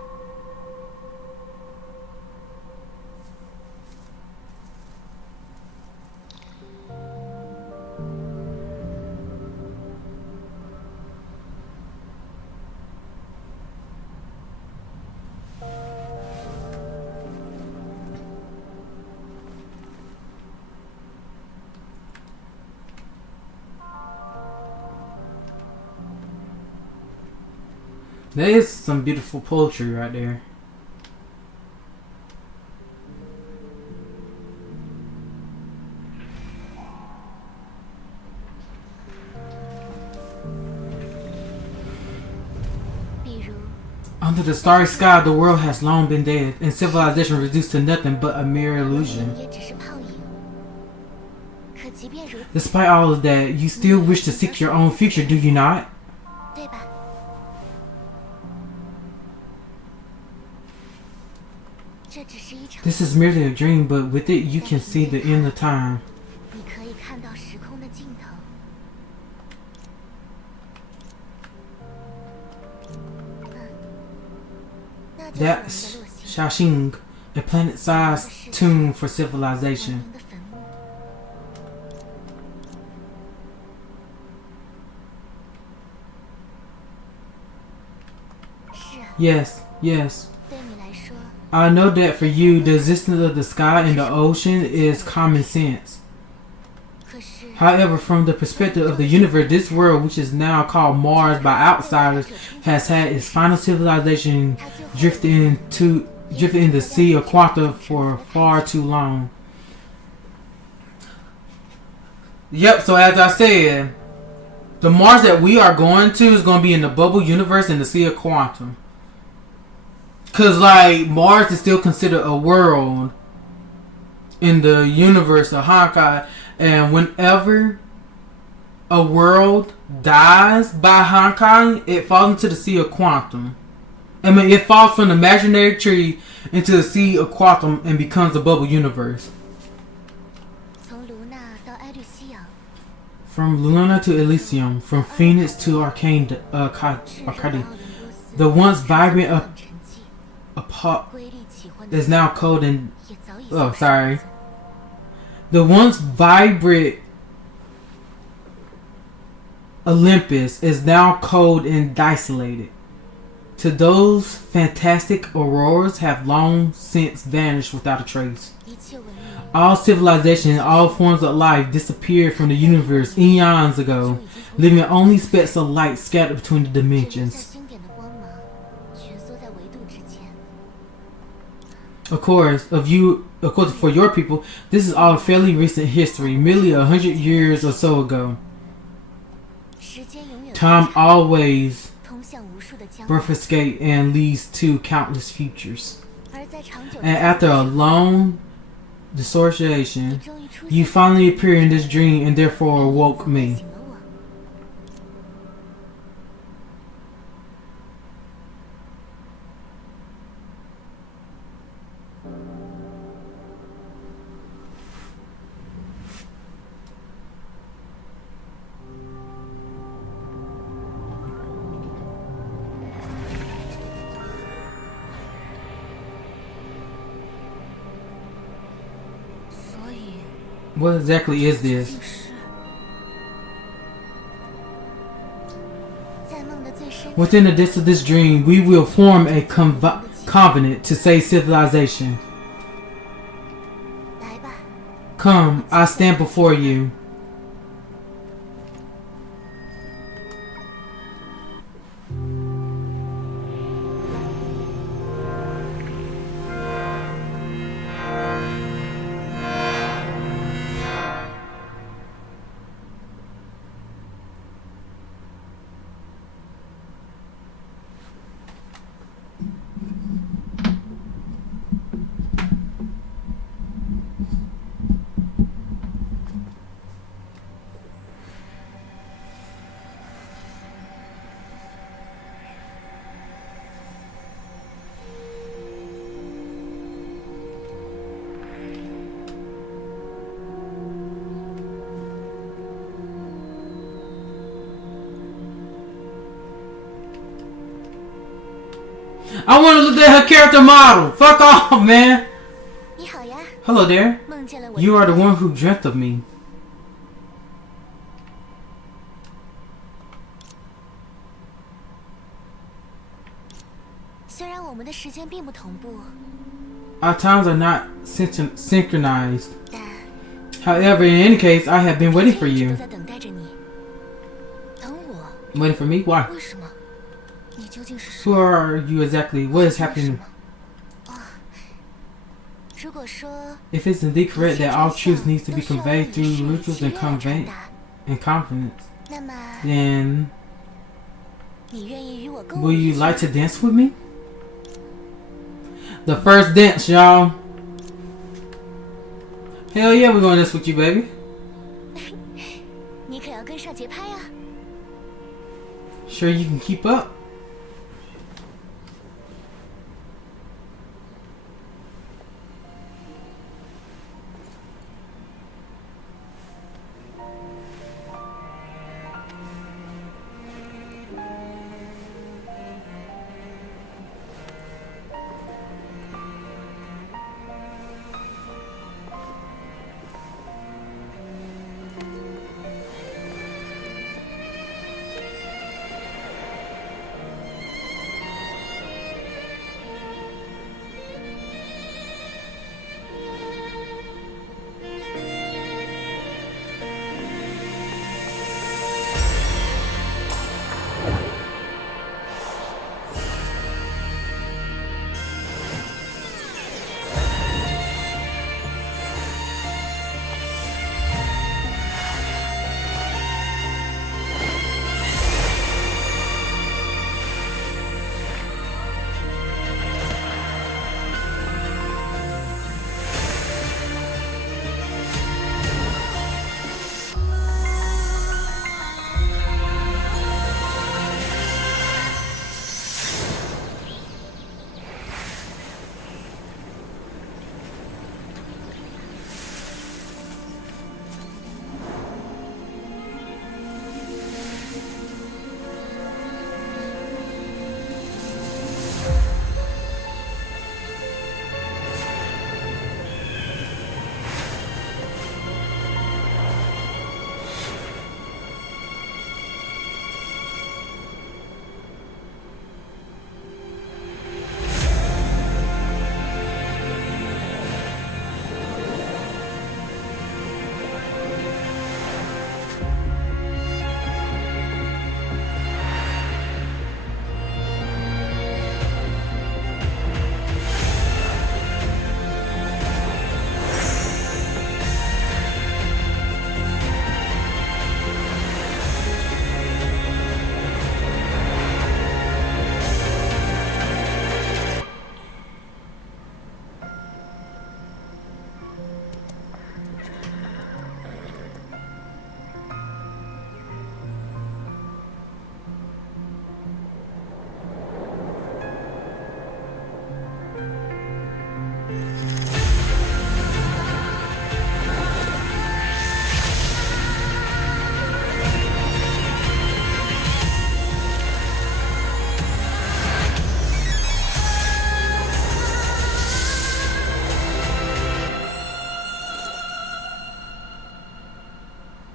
That is some beautiful poetry right there. Under the starry sky, the world has long been dead, and civilization reduced to nothing but a mere illusion. Despite all of that, you still wish to seek your own future, do you not? This is merely a dream, but with it you can see the end of time. That's Shaxing, a planet-sized tomb for civilization. Yes, yes. I know that for you, the existence of the sky and the ocean is common sense. However, from the perspective of the universe, this world, which is now called Mars by outsiders, has had its final civilization drifting in the sea of Quanta for far too long. Yep, so as I said, the Mars that we are going to is going to be in the bubble universe in the Sea of Quantum. Because, like, Mars is still considered a world in the universe of Honkai. And whenever a world dies by Honkai, it falls into the Sea of Quantum. I mean, it falls from the imaginary tree into the Sea of Quantum and becomes a bubble universe. From Luna to Elysium, from Phoenix to Arcady, the once vibrant is now cold and the once vibrant Olympus is now cold and isolated. To those fantastic auroras have long since vanished without a trace. All civilization and all forms of life disappeared from the universe eons ago, leaving only specks of light scattered between the dimensions. Of course, for your people, this is all fairly recent history, merely 100 years or so ago. Time always bifurcates and leads to countless futures. And after a long dissociation, you finally appear in this dream and therefore awoke me. What exactly is this? Within the depths of this dream, we will form a covenant to save civilization. Come, I stand before you. I want to look at her character model. Fuck off, man. Hello there. You are the one who dreamt of me. Our times are not synchronized. However, in any case, I have been waiting for you. Waiting for me? Why? Who are you exactly? What is happening? If it's indeed correct that all truth needs to be conveyed through rituals and confidence, then will you like to dance with me? The first dance, y'all. Hell yeah, we're going to dance with you, baby. Sure you can keep up?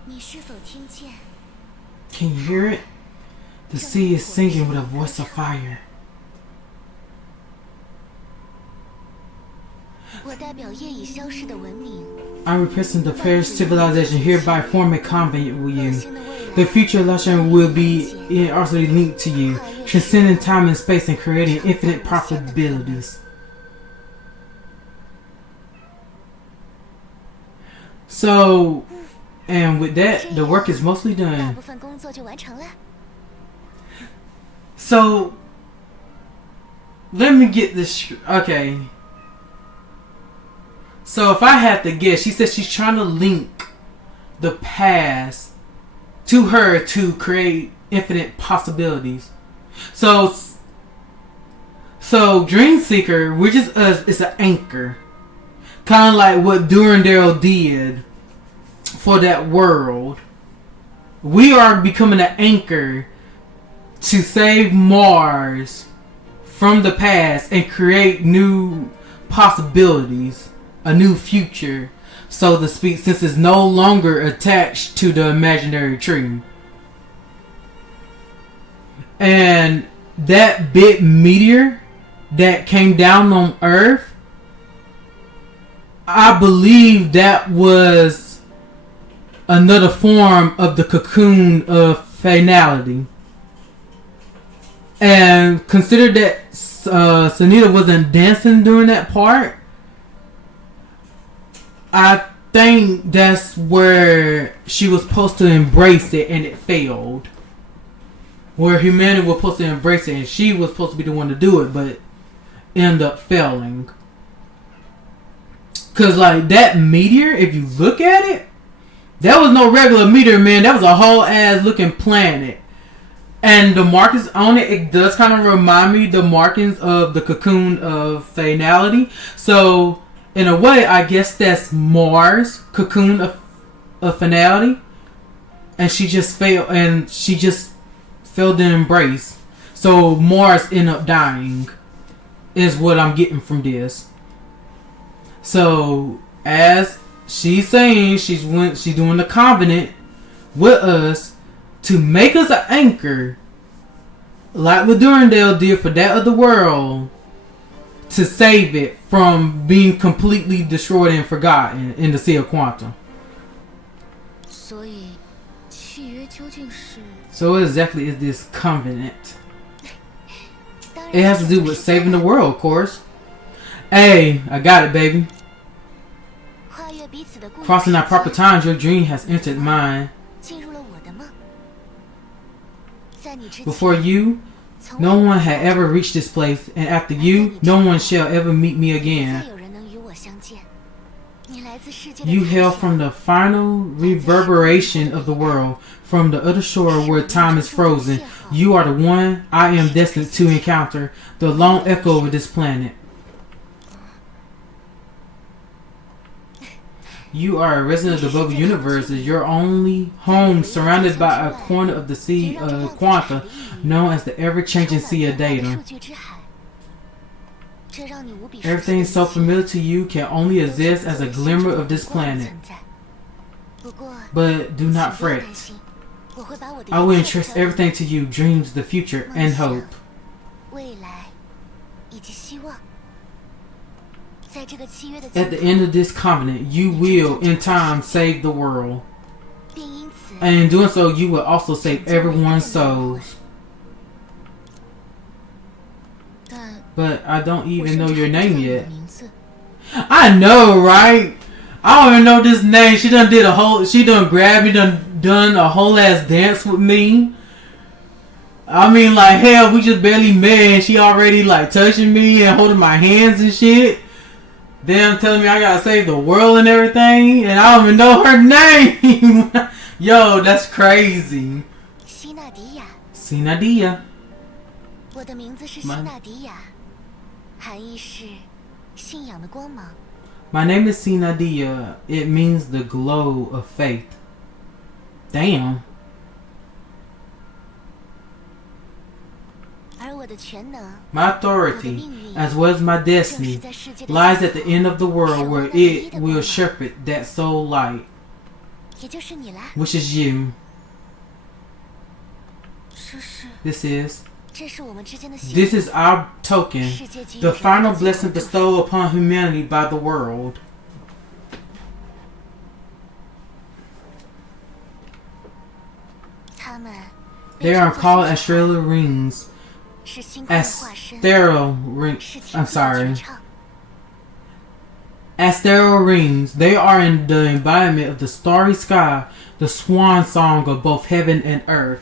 你是否听见？ Can you hear it? The sea is singing with a voice of fire. 我代表业已消逝的文明。 I represent the perished civilization, hereby form a covenant with you. The future illusion will be inarticulately linked to you, transcending time and space and creating infinite possibilities. So, and with that, the work is mostly 大 done. 部分工作就完成了。 So, let me get this. Okay. So, if I had to guess, she said she's trying to link the past to her to create infinite possibilities. So Dream Seeker, which is us, is an anchor, kind of like what Durandal did for that world. We are becoming an anchor to save Mars from the past and create new possibilities, a new future, so to speak, since it's no longer attached to the imaginary tree. And that big meteor that came down on Earth, I believe that was another form of the cocoon of finality. And consider that Senadina wasn't dancing during that part. I think that's where she was supposed to embrace it and it failed. Where humanity was supposed to embrace it and she was supposed to be the one to do it, but ended up failing. Cause like that meteor, if you look at it, that was no regular meteor, man. That was a whole ass looking planet. And the markings on it, it does kind of remind me the markings of the cocoon of finality. So in a way, I guess that's Mars' cocoon of finality. And she just failed to embrace. So Mars ended up dying, is what I'm getting from this. So as she's saying, she's doing the covenant with us to make us an anchor, like what Durandal did for that other world, to save it from being completely destroyed and forgotten in the Sea of Quantum. 所以，契约究竟是？ So what exactly is this covenant? It has to do with saving the world, of course. Hey, I got it, baby. Crossing our proper times, your dream has entered mine. Before you, no one had ever reached this place, and after you, no one shall ever meet me again. You hail from the final reverberation of the world, from the other shore where time is frozen. You are the one I am destined to encounter, the lone echo of this planet. You are a resident of the Bubble Universe, is your only home, surrounded by a corner of the Sea of Quanta, known as the ever-changing Sea of Data. Everything so familiar to you can only exist as a glimmer of this planet. But do not fret. I will entrust everything to you, dreams, the future, and hope. At the end of this covenant, you will, in time, save the world. And in doing so, you will also save everyone's souls. But I don't even know your name yet. I know, right? I don't even know this name. She done grabbed me, done a whole ass dance with me. I mean, like, hell, we just barely met and she already, like, touching me and holding my hands and shit. Then telling me I gotta save the world and everything, and I don't even know her name. Yo, that's crazy. Senadina. My name is Senadina. It means the glow of faith. Damn. My authority, as well as my destiny, lies at the end of the world where it will shepherd that soul light, which is you. This is. 这是我们之间的信 This is our token, the final blessing bestowed upon humanity by the world. They are called astral rings. Astral rings. I'm sorry. Astral rings. They are in the embodiment of the starry sky, the swan song of both heaven and earth.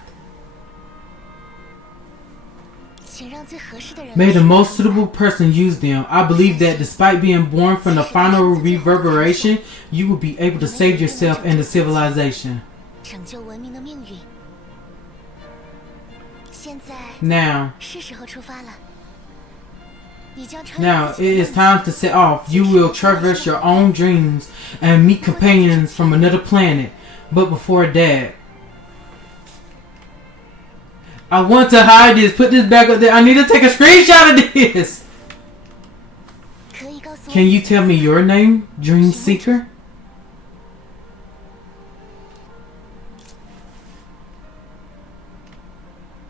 May the most suitable person use them. I believe that despite being born from the final reverberation, you will be able to save yourself and the civilization. Now, it is time to set off. You will traverse your own dreams and meet companions from another planet. But before that, I want to hide this. Put this back up there. I need to take a screenshot of this. Can you tell me your name, Dream Seeker?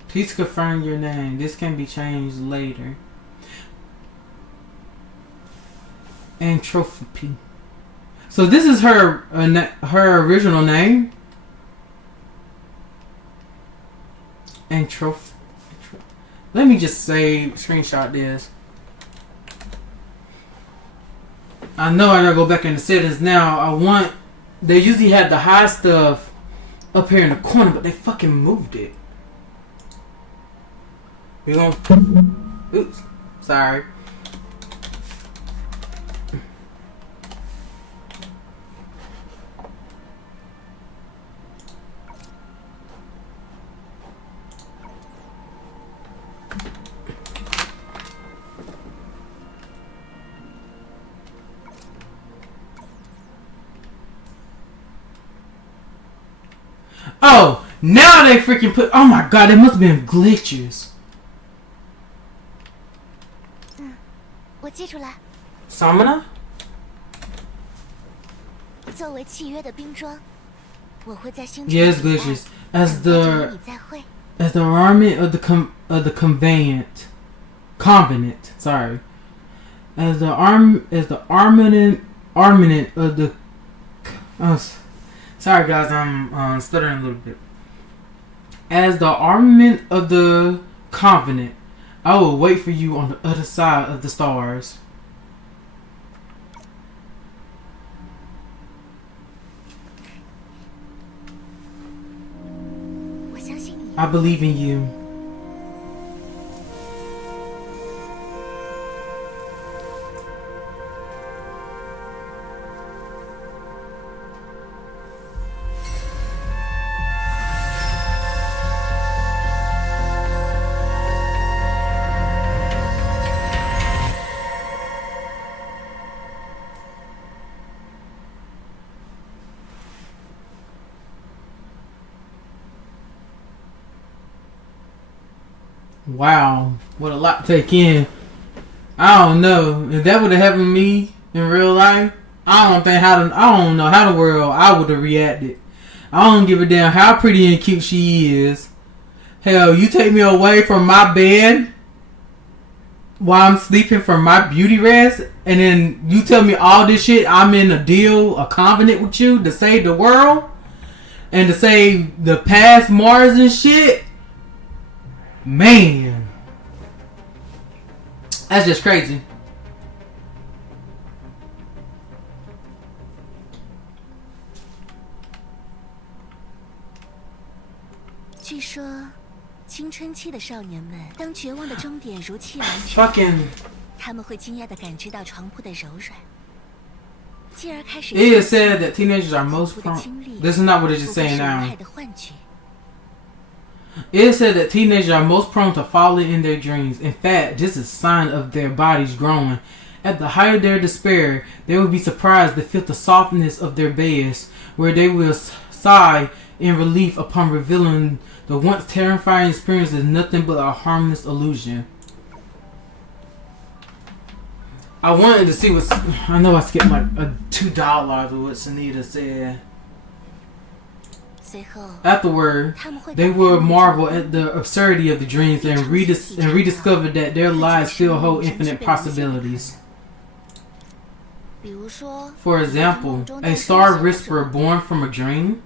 Please confirm your name. This can be changed later. Entropy. So this is her original name. Entropy. Let me just say screenshot this. I know I gotta go back in the settings now. They usually had the high stuff up here in the corner, but they fucking moved it. You gonna? Oops, sorry. Oh, now they freaking put. Oh my god, it must have been glitches. Samana? Yes, glitches. As the armament of the convenant. Sorry. As the armament of the. Sorry guys, I'm stuttering a little bit. As the armament of the covenant, I will wait for you on the other side of the stars. I believe in you. Wow, what a lot to take in. I don't know if that would have happened to me in real life. I don't know how the world I would have reacted. I don't give a damn how pretty and cute she is. Hell, you take me away from my bed while I'm sleeping for my beauty rest, and then you tell me all this shit. I'm in a covenant with you to save the world and to save the past Mars and shit. Man, that's just crazy. Fucking. It is said that teenagers are most prone. This is not what it's just saying now. It is said that teenagers are most prone to falling in their dreams. In fact, this is a sign of their bodies growing. At the height of their despair, they will be surprised to feel the softness of their beds, where they will sigh in relief upon revealing the once terrifying experience is nothing but a harmless illusion. I wanted to see what... I know I skipped like $2 of what Senadina said. Afterward, they will marvel at the absurdity of the dreams and rediscover that their lives still hold infinite possibilities. For example, a star whisperer born from a dream.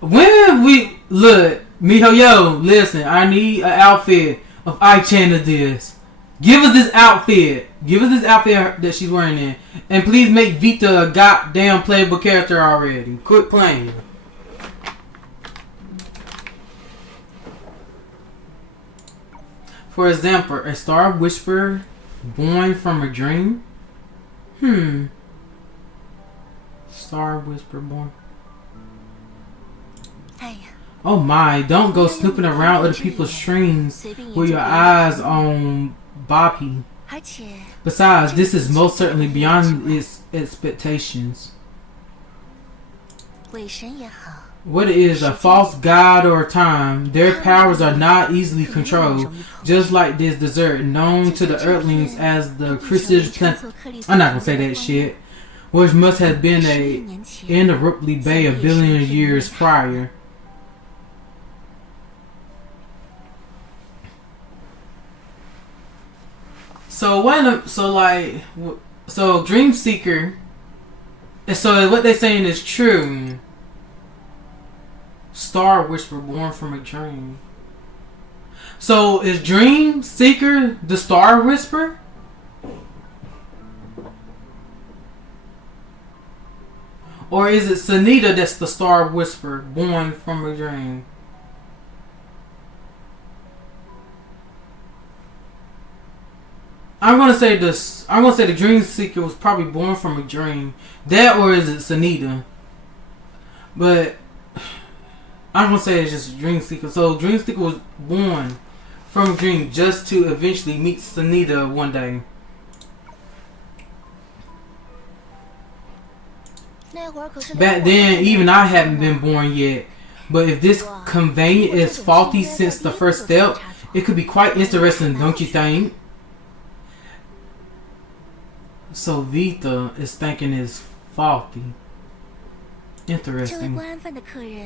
When we look, Miho, yo, listen, I need an outfit of I-Chan of this. Give us this outfit. Give us this outfit that she's wearing in. And please make Vita a goddamn playable character already. Quit playing. For example, a star whisperer born from a dream? Star whisperer born. Oh my, don't go snooping around other people's streams with your eyes on Bobby. Besides, this is most certainly beyond its expectations. What is a false god or time? Their powers are not easily controlled, just like this dessert, known to the Earthlings as the Chris's plant. I'm not gonna say that shit. Which must have been a inevitably bay a billion years prior. So Dream Seeker. So what they're saying is true. Star Whisperer born from a dream. So is Dream Seeker the Star Whisperer? Or is it Senadina that's the Star Whisperer born from a dream? I'm gonna say the Dream Seeker was probably born from a dream. That, or is it Senadina? But I'm gonna say it's just Dream Seeker. So Dream Seeker was born from a dream just to eventually meet Senadina one day. Back then, even I hadn't been born yet. But if this conveyance is faulty since the first step, it could be quite interesting, don't you think? So Vita is thinking it's faulty. Interesting.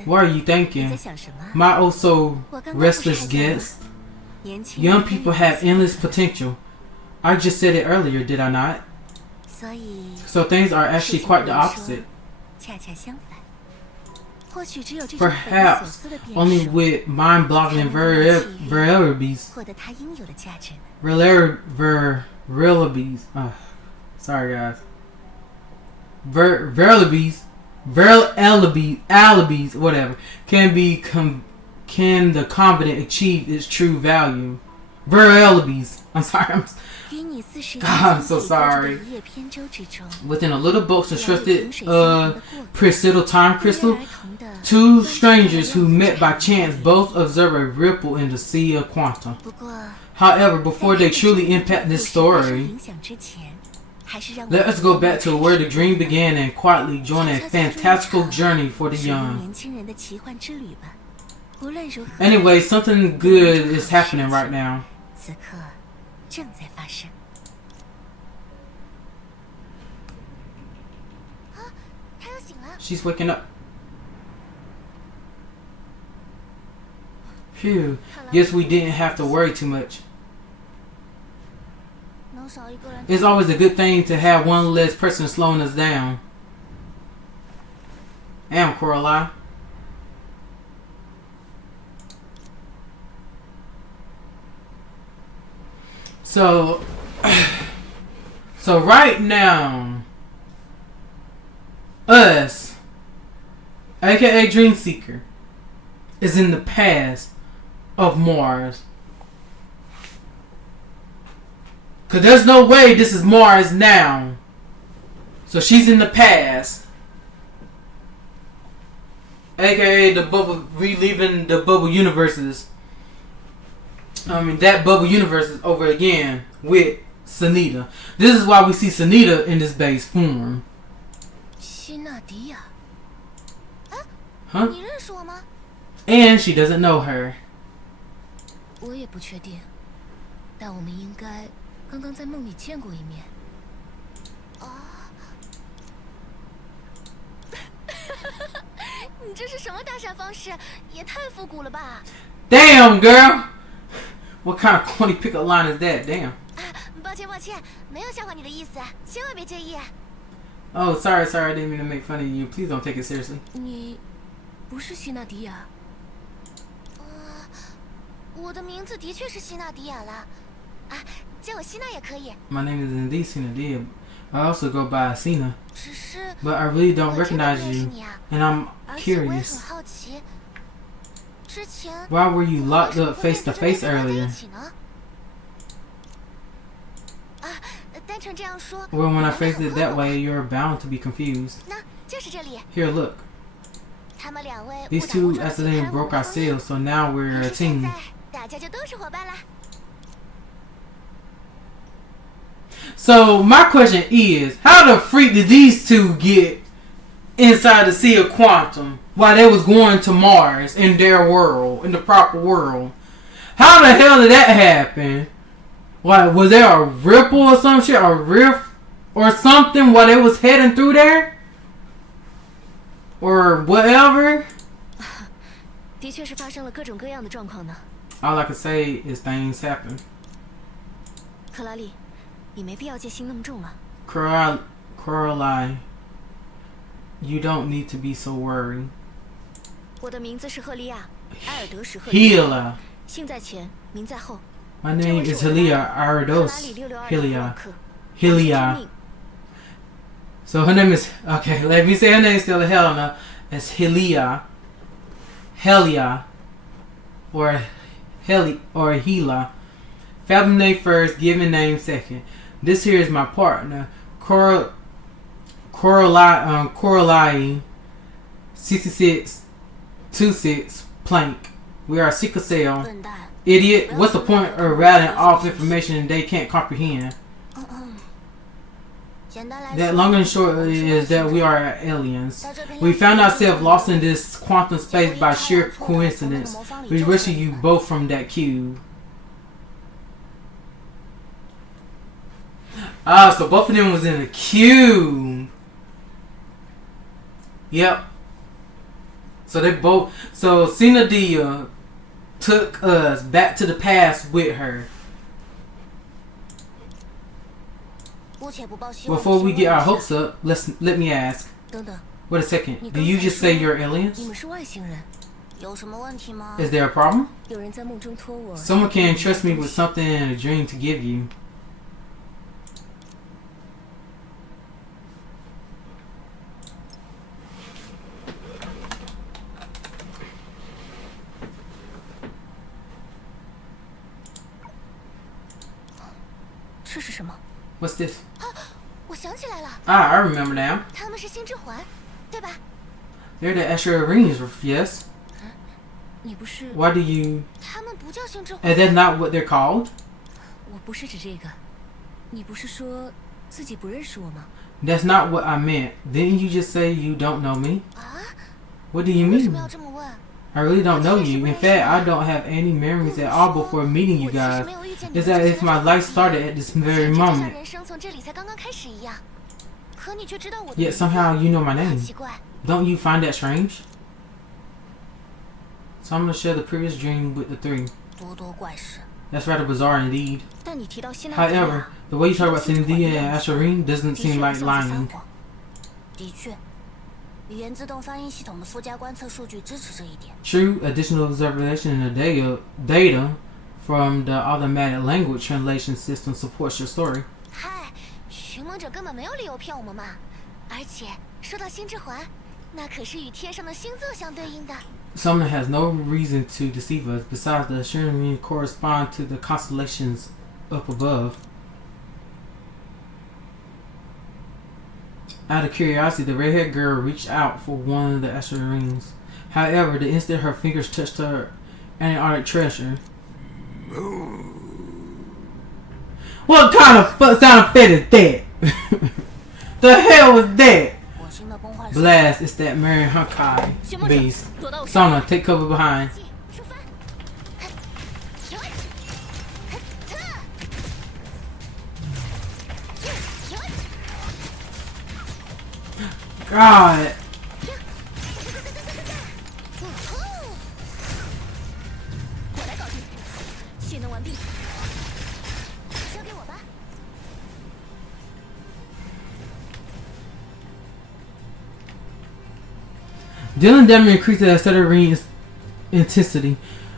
What are you thinking? My also restless guest. Young people have endless potential. I just said it earlier, did I not? So things are actually quite the opposite. Perhaps only with mind-boggling variabilities. Sorry guys. Alibis, whatever. Can the confident achieve its true value? Alibis. I'm sorry. I'm so sorry. Within a little box constructed Presidial time crystal, two strangers who met by chance both observe a ripple in the sea of quantum. However, before they truly impact this story, let us go back to where the dream began and quietly join a fantastical journey for the young. Anyway, something good is happening right now. She's waking up. Phew. Guess we didn't have to worry too much. It's always a good thing to have one less person slowing us down. Damn, Coraline. So right now, us, aka Dream Seeker, is in the past of Mars. Because there's no way this is Mars now. So she's in the past. AKA the bubble, reliving the bubble universes. That bubble universe is over again with Senadina. This is why we see Senadina in this base form. Huh? And she doesn't know her. 这是什么搭讪方式？也太复古了吧！ Damn, girl. What kind of corny pickup line is that? Damn. 抱歉，没有笑话你的意思，千万别介意。 Oh, sorry. I didn't mean to make fun of you. Please don't take it seriously. 你不是希娜迪亚？我的名字的确是希娜迪亚啦。叫我希娜也可以。 My name is indeed Senadina. I also go by Sina. 只是 But I really don't recognize 我真的不认识 you. 你啊。 And I'm 而且我也很 curious. 好奇，之前 Why were you 为 locked 什么 up 会 face to 面对 face 着面地在 earlier? 一起呢？单纯这样说。 Well, when I 你会 phrased 很 it 困 that 惑 way, you're bound to be confused. 那就是这里。 Here, look. 他们两位 These 误打 two 误撞地揭开 accidentally 了我 broke 们 our 的封印。 seal, so now we're 于 a 是现 team. 在大家就都是伙伴啦。 So my question is, how the freak did these two get inside the Sea of Quantum while they was going to Mars in their world, in the proper world? How the hell did that happen? Like, was there a ripple or some shit, a rift or something while they was heading through there? Or whatever? 的确是发生了各种各样的状况呢。 All I can say is things happen. 克拉丽，你没必要戒心那么重啊。 Coraline, you don't need to be so worried. 我的名字是赫利亚，埃尔德什赫利亚， Helia. 姓在前，名在后。 My name is Helia 克拉 Arados. 里662 Helia. 克。 Helia. So her name is, okay, let me say her name still Helena. It's Helia. Helia. Or Hela. Family name first, given name second. This here is my partner, Coraline 6626 Plank. We are sickle cell. 笨蛋。 Idiot, what's the point of rattling off information they can't comprehend? 简单来 That 说 long and short is that we are aliens. We found ourselves lost in this quantum space by sheer coincidence. We rescued you both from that cube. Ah, so both of them was in a cube. Yep. So they both. So Senadina took us back to the past with her. 姑且不抱希望。 Before we get our hopes up, let me ask. 等等， Wait a second. 你 Did 刚 you 才 just say 说 you're aliens? 你们是外星人，有什么问题吗？ Is there a problem? 有人在梦中托我。 Someone can entrust me with something in a dream to give you. What's this? 我想起来了， I remember now. 他们是星之环，对吧？ They're the extra rings, yes. 你不是？ Why do you... 他们不叫星之环。 Is that not what they're called? 我不是指这个。你不是说自己不认识我吗？ That's not what I meant. Didn't you just say you don't know me? 啊？ What do you 为什 mean? 么要这么问？ I really don't know you. In fact, I don't have any memories at all before meeting you 我其实 guys. 没有遇见你 It's 们 as 之 if 前 my 的 life 痕迹 started at this 简 very 直就像 moment. 人生从这里才刚刚开始一样。可你却知道我的 Yet 名字 somehow you know my 好 name. 奇怪。 Don't you find that strange? So I'm gonna share the previous dream with the three. 多多怪事。 That's rather bizarre indeed. 但你提到希腊迪 However, 亚， the way you talk about Senadina and Asherim doesn't 的确 seem 不 like 像是 lying. 撒谎。的确，语言自动翻译系统的附加观测数据支持这一点。 True, additional observation in the data from the automatic language translation system supports your story. 嗨，寻梦者根本没有理由骗我们嘛！而且说到星之环，那可是与天上的星座相对应的。 Someone has no reason to deceive us. Besides, the Asherim correspond to the constellations up above. Out of curiosity, the redhead girl reached out for one of the Asherim rings. However, the instant her fingers touched her Antarctic treasure. What kind of sound effect is that? The hell was that? 火星的崩坏时， Blast, it's that Marion Honkai 寻梦者 base. 躲到我身后。 Sona, take cover behind. 出发！ God. 我来搞定，技能完毕，交给我吧。 Dealing damage increases as Senadina intensity.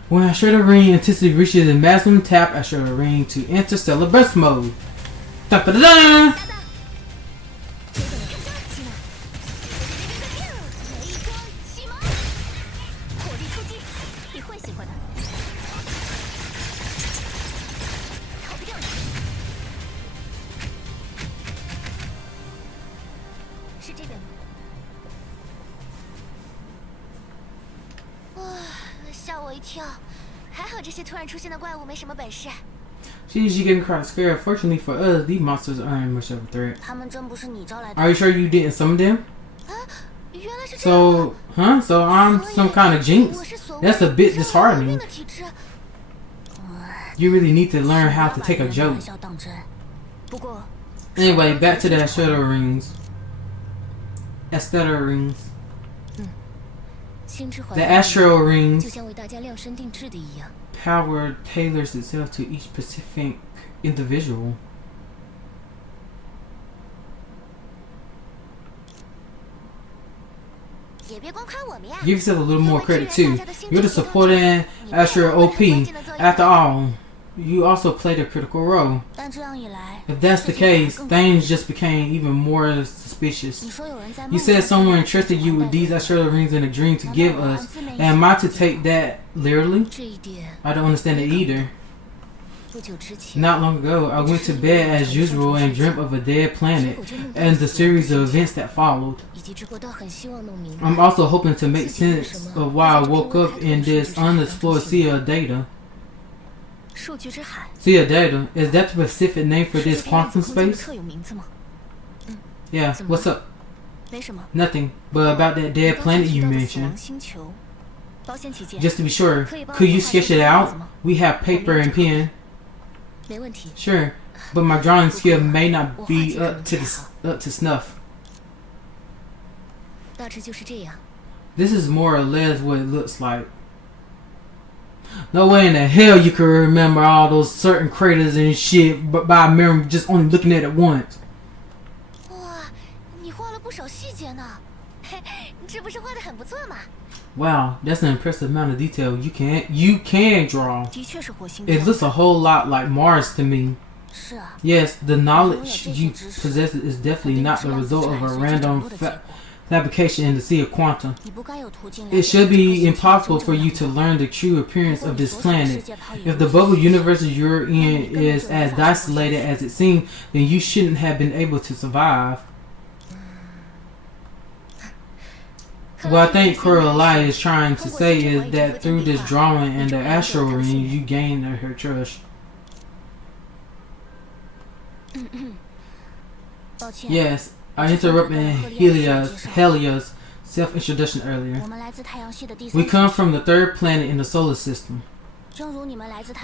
When Senadina intensity reaches the maximum, tap Senadina to enter Stellar Burst mode. Da-da-da-da! 吓我一跳，还好这些突然出现的怪物没什么本事。 She's getting quite scared. Fortunately for us, these monsters aren't much of a threat. 他们真不是你招来的。 Are you sure you didn't summon them? 原来是这样。 So I'm some kind of jinx? That's a bit disheartening. You really need to learn how to take a joke. Anyway, back to the Shadow Rings. Aesthetic Rings. The Astral Rings power tailors itself to each specific individual. Give yourself a little more credit too. You're the supporting Astral OP. After all, you also played a critical role. If that's the case, things just became even more suspicious. You said someone entrusted you with these Astral Rings in a dream to give us. Am I to take that literally? I don't understand it either. Not long ago, I went to bed as usual and dreamt of a dead planet and the series of events that followed. I'm also hoping to make sense of why I woke up in this unexplored sea of data. Sea of data? Is that the specific name for this quantum space? Yeah, what's up? Nothing, but about that dead planet you mentioned. Just to be sure, could you sketch it out? We have paper and pen. Sure, but my drawing skill may not be up to snuff. This is more or less what it looks like. No way in the hell you could remember all those certain craters and shit but by memory just only looking at it once. Wow, that's an impressive amount of detail you can draw. It looks a whole lot like Mars to me. Yes, the knowledge you possess is definitely not the result of a random fabrication in the sea of quantum. It should be impossible for you to learn the true appearance of this planet. If the bubble universe you're in is as isolated as it seems, then you shouldn't have been able to survive. What I think Coralie is trying to say is that through this drawing and the astral ring, you gain her trust. Yes, I interrupted Helia's self-introduction earlier. We come from the third planet in the solar system.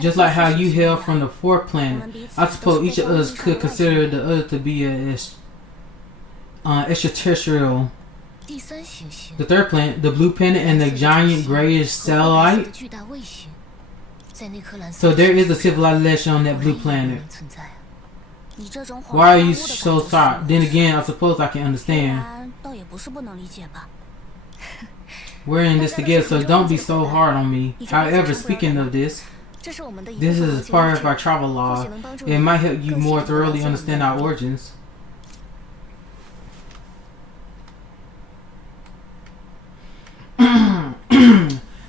Just like how you hail from the fourth planet, I suppose each of us could consider the other to be an extraterrestrial. The third planet, the blue planet, and the giant grayish satellite. So there is a civilization on that blue planet. Why are you so shocked? Then again, I suppose I can understand. We're in this together, so don't be so hard on me. However, speaking of this is part of our travel log. It might help you more thoroughly understand our origins.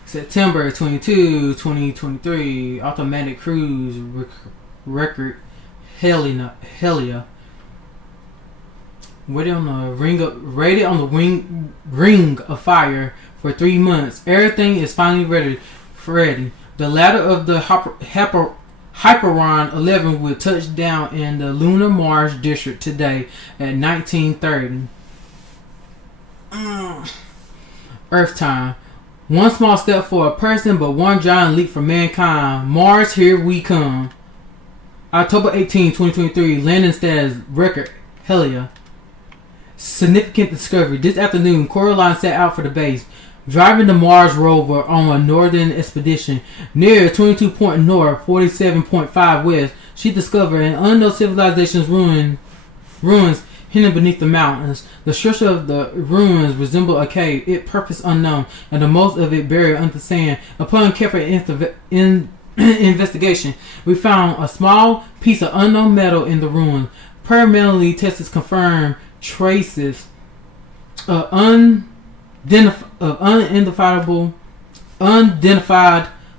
September 22, 2023. Automatic cruise record. Helia. Rated on the ring of fire for 3 months. Everything is finally ready. The ladder of the Hyperon 11 will touch down in the Lunar Mars district today at 1930. Earth time. One small step for a person, but one giant leap for mankind. Mars, here we come. October 18, 2023. Landing status record. Helia. Significant discovery. This afternoon, Coraline set out for the base. Driving the Mars rover on a northern expedition near 22 point north, 47.5 west, she discovered an unknown civilization's ruins hidden beneath the mountains. The structure of the ruins resembled a cave, its purpose unknown, and the most of it buried under sand. Upon careful investigation, we found a small piece of unknown metal in the ruins. Permanently tests confirmed traces of unidentified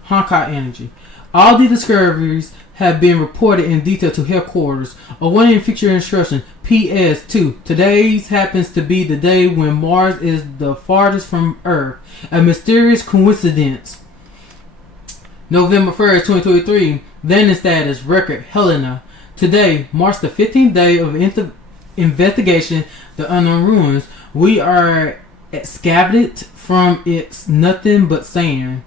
Honkai energy. All the discoveries have been reported in detail to headquarters. A warning feature instruction PS2. Today's happens to be the day when Mars is the farthest from Earth. A mysterious coincidence. November 1st, 2023. Landing status record Helena. Today marks the 15th day of investigation the unknown ruins. We are excavated from its nothing but sand.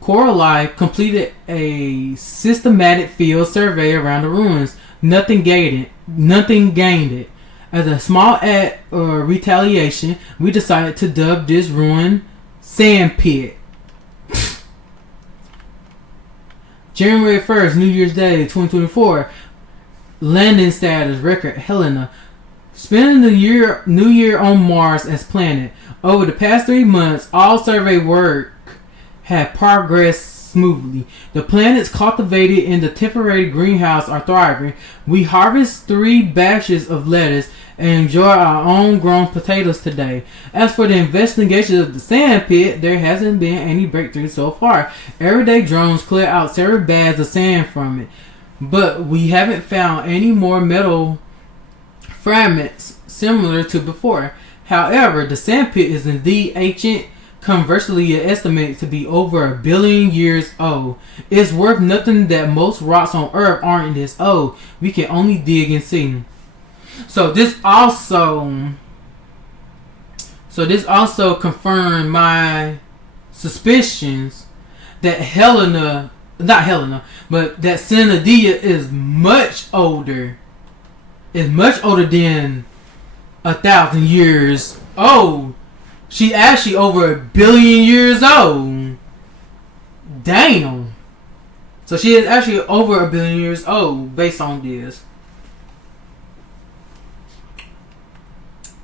Coralie completed a systematic field survey around the ruins. Nothing gained it. As a small act of retaliation, we decided to dub this ruin Sand Pit. January 1st, New Year's Day, 2024. Landing status record Helena. Spending the New Year on Mars as planned. Over the past 3 months, all survey work had progressed smoothly. The planets cultivated in the temporary greenhouse are thriving. We harvest 3 batches of lettuce and enjoy our own grown potatoes today. As for the investigation of the sand pit, there hasn't been any breakthrough so far. Everyday drones clear out several bags of sand from it, but we haven't found any more metal fragments similar to before. However, the sand pit is indeed ancient. Conversely, estimated to be over 1 billion years old. It's worth nothing that most rocks on Earth aren't this old. We can only dig and see. So this also confirmed my suspicions that that Senadina is much older. Is much older than 1,000 years old. She actually over 1 billion years old. Damn. So she is actually over 1 billion years old based on this.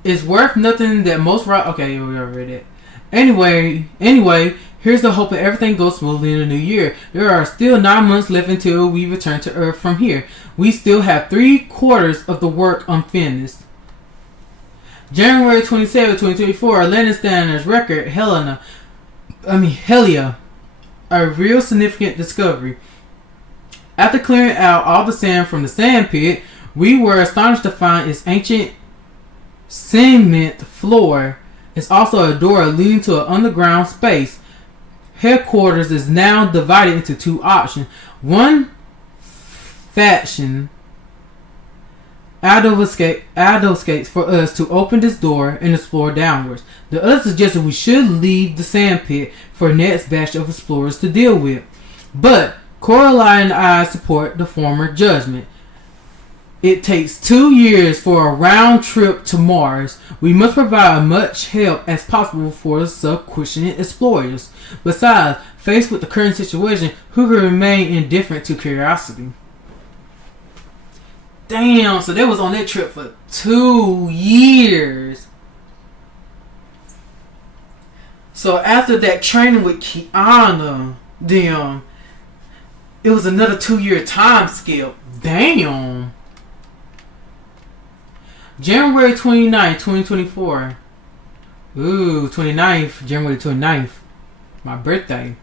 It's worth nothing that most rock. Okay, we already read it. Anyway, here's the hope that everything goes smoothly in the new year. There are still 9 months left until we return to Earth from here. We still have 3/4 of the work unfinished. January 27, 2024, landing standards record Helia. A real significant discovery. After clearing out all the sand from the sand pit, we were astonished to find its ancient cement floor. It's also a door leading to an underground space. Headquarters is now divided into 2 options. One faction advocates for us to open this door and explore downwards. The other suggested we should leave the sand pit for the next batch of explorers to deal with. But Coralie and I support the former judgment. It takes 2 years for a round trip to Mars. We must provide much help as possible for the subsequent explorers. Besides, faced with the current situation, who can remain indifferent to curiosity? Damn, so they was on that trip for 2 years. So after that training with Kiana, damn, it was another 2-year time skip. Damn. January 29th, 2024. Ooh, 29th, January 29th. My birthday.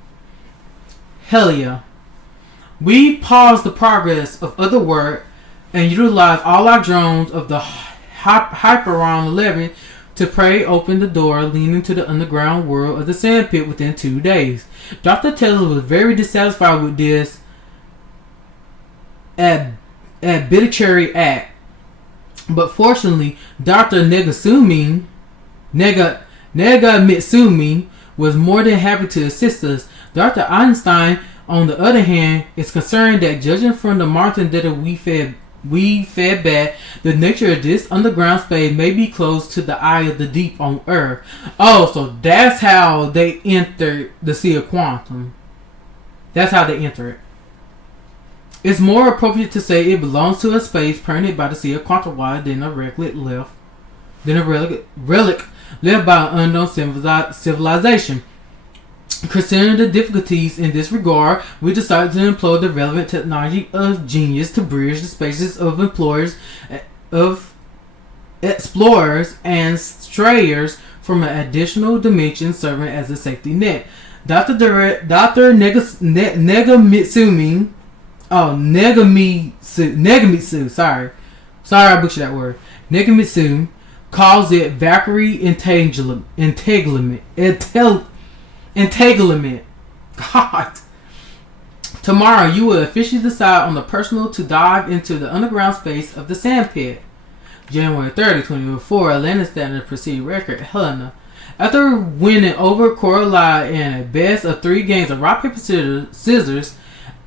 Helia. We paused the progress of other work and utilized all our drones of the Hyperon 11 to pry open the door leading to the underground world of the sand pit within 2 days. Dr. Taylor was very dissatisfied with this arbitrary act. But fortunately, Dr. Nega Mitsumi was more than happy to assist us. Dr. Einstein, on the other hand, is concerned that judging from the mountain data we fed we fed back. The nature of this underground space may be close to the eye of the deep on Earth. Oh, so that's how they enter the Sea of Quantum. That's how they enter it. It's more appropriate to say it belongs to a space permeated by the Sea of Quantum wide than a relic left by an unknown civilization. Considering the difficulties in this regard, we decided to employ the relevant technology of genius to bridge the spaces of explorers and strayers from an additional dimension, serving as a safety net. Dr. Negamitsu, sorry I butchered that word. Negamitsu calls it Valkyrie entanglement. God. Tomorrow you will officially decide on the personnel to dive into the underground space of the sand pit. January 30, 2004, Atlanta Standard Proceed Record, Helena. After winning over Coraline in a best of 3 games of rock, paper, scissors,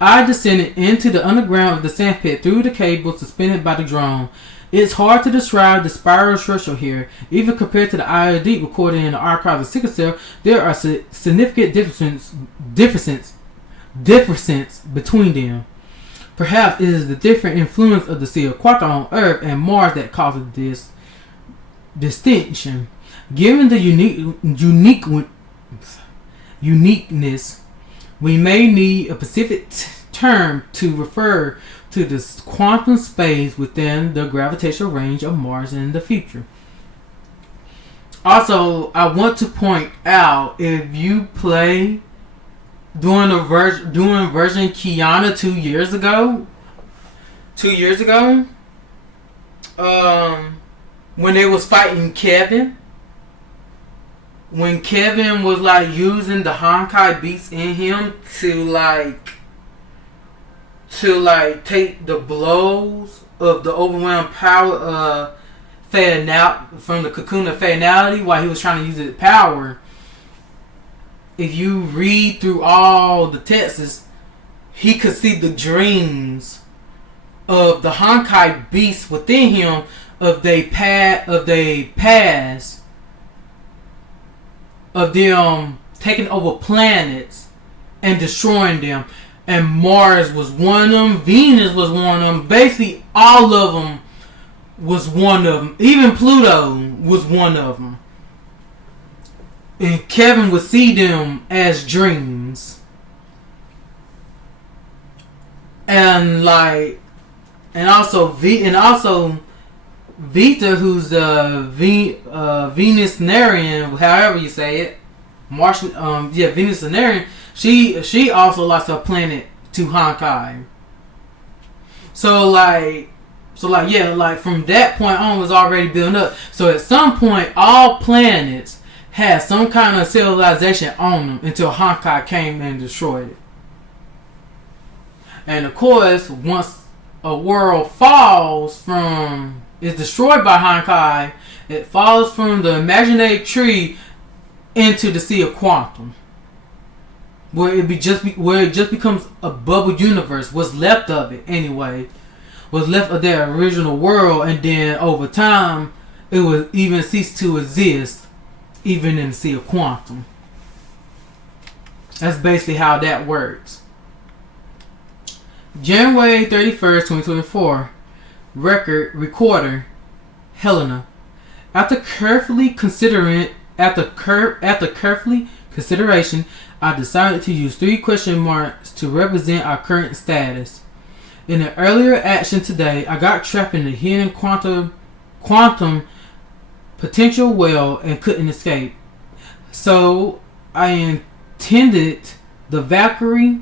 I descended into the underground of the sand pit through the cable suspended by the drone. It's hard to describe the spiral structure here. Even compared to the Eye of Deep recorded in the archives of Sickle Cell, there are significant differences between them. Perhaps it is the different influence of the Sea of Quantum on Earth and Mars that causes this distinction. Given the uniqueness, we may need a specific term to refer to this quantum space within the gravitational range of Mars in the future. Also, I want to point out, if you play doing version Kiana 2 years ago, when they was fighting Kevin, when Kevin was like using the Honkai beats in him to take the blows of the overwhelming power of from the cocoon of fatality while he was trying to use its power. If you read through all the texts, he could see the dreams of the Honkai beasts within him of they past of them taking over planets and destroying them. And Mars was one of them. Venus was one of them. Basically, all of them was one of them. Even Pluto was one of them. And Kevin would see them as dreams. And also Vita, who's the Venusnarian, however you say it, Martian, Venusnarian. She also lost her planet to Honkai. So from that point on was already building up. So at some point, all planets had some kind of civilization on them until Honkai came and destroyed it. And of course, once a world is destroyed by Honkai, it falls from the imaginary tree into the Sea of Quantum, where it just becomes a bubble universe. What's left of it, anyway, was left of their original world, and then over time, it will even cease to exist, even in the Sea of Quantum. That's basically how that works. January 31st, 2024. Recorder, Helena. After carefully consideration, I decided to use 3 question marks to represent our current status. In an earlier action today, I got trapped in the hidden quantum potential well and couldn't escape. So I intended the Valkyrie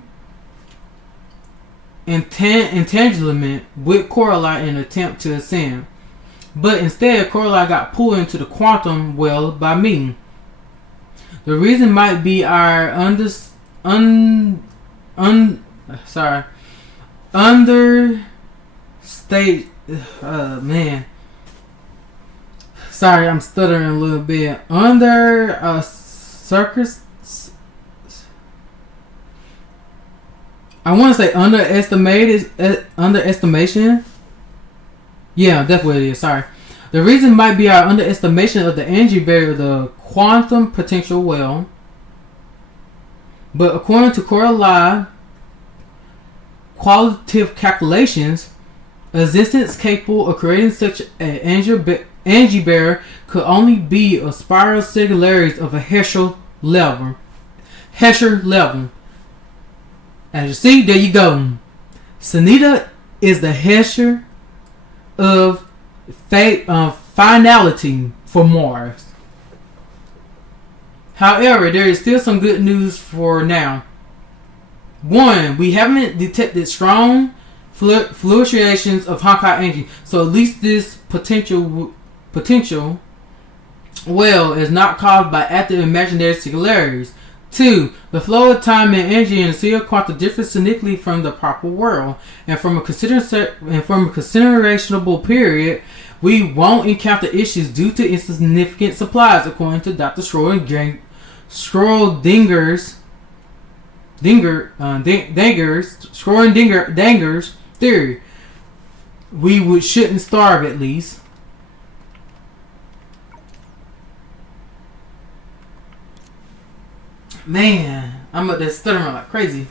entanglement with Coraline in an attempt to ascend. But instead, Coraline got pulled into the quantum well by me. The reason might be our understate. Sorry, I'm stuttering a little bit. Under a circus. I want to say underestimation. Yeah, that's what it is. Sorry. The reason might be our underestimation of the energy barrier, the quantum potential well. But according to Coraline, qualitative calculations, existence capable of creating such an energy barrier could only be a spiral singularities of a Herschel level. As you see, there you go. Senadina is the Herschel of finality for Mars. However, there is still some good news for now. One, we haven't detected strong fluctuations of Honkai energy, so at least this potential well is not caused by active imaginary singularities. Two, the flow of time and energy in the seal quantum differs significantly from the proper world, and from a considerable period, we won't encounter issues due to insignificant supplies, according to Dr. Schrodinger's theory. We shouldn't starve at least. Man, I'm up there stuttering like crazy.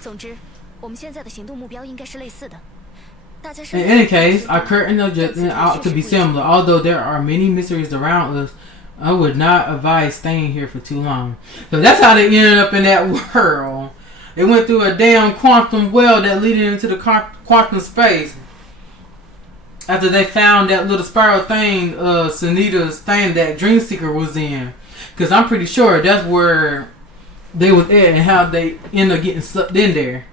In any case, our current objective ought to be similar. Although there are many mysteries around us, I would not advise staying here for too long. So that's how they ended up in that world. They went through a damn quantum well that leaded into the quantum space. After they found that little spiral thing, Senadina's thing that Dreamseeker was in. Because I'm pretty sure that's where they was at and how they end up getting sucked in there.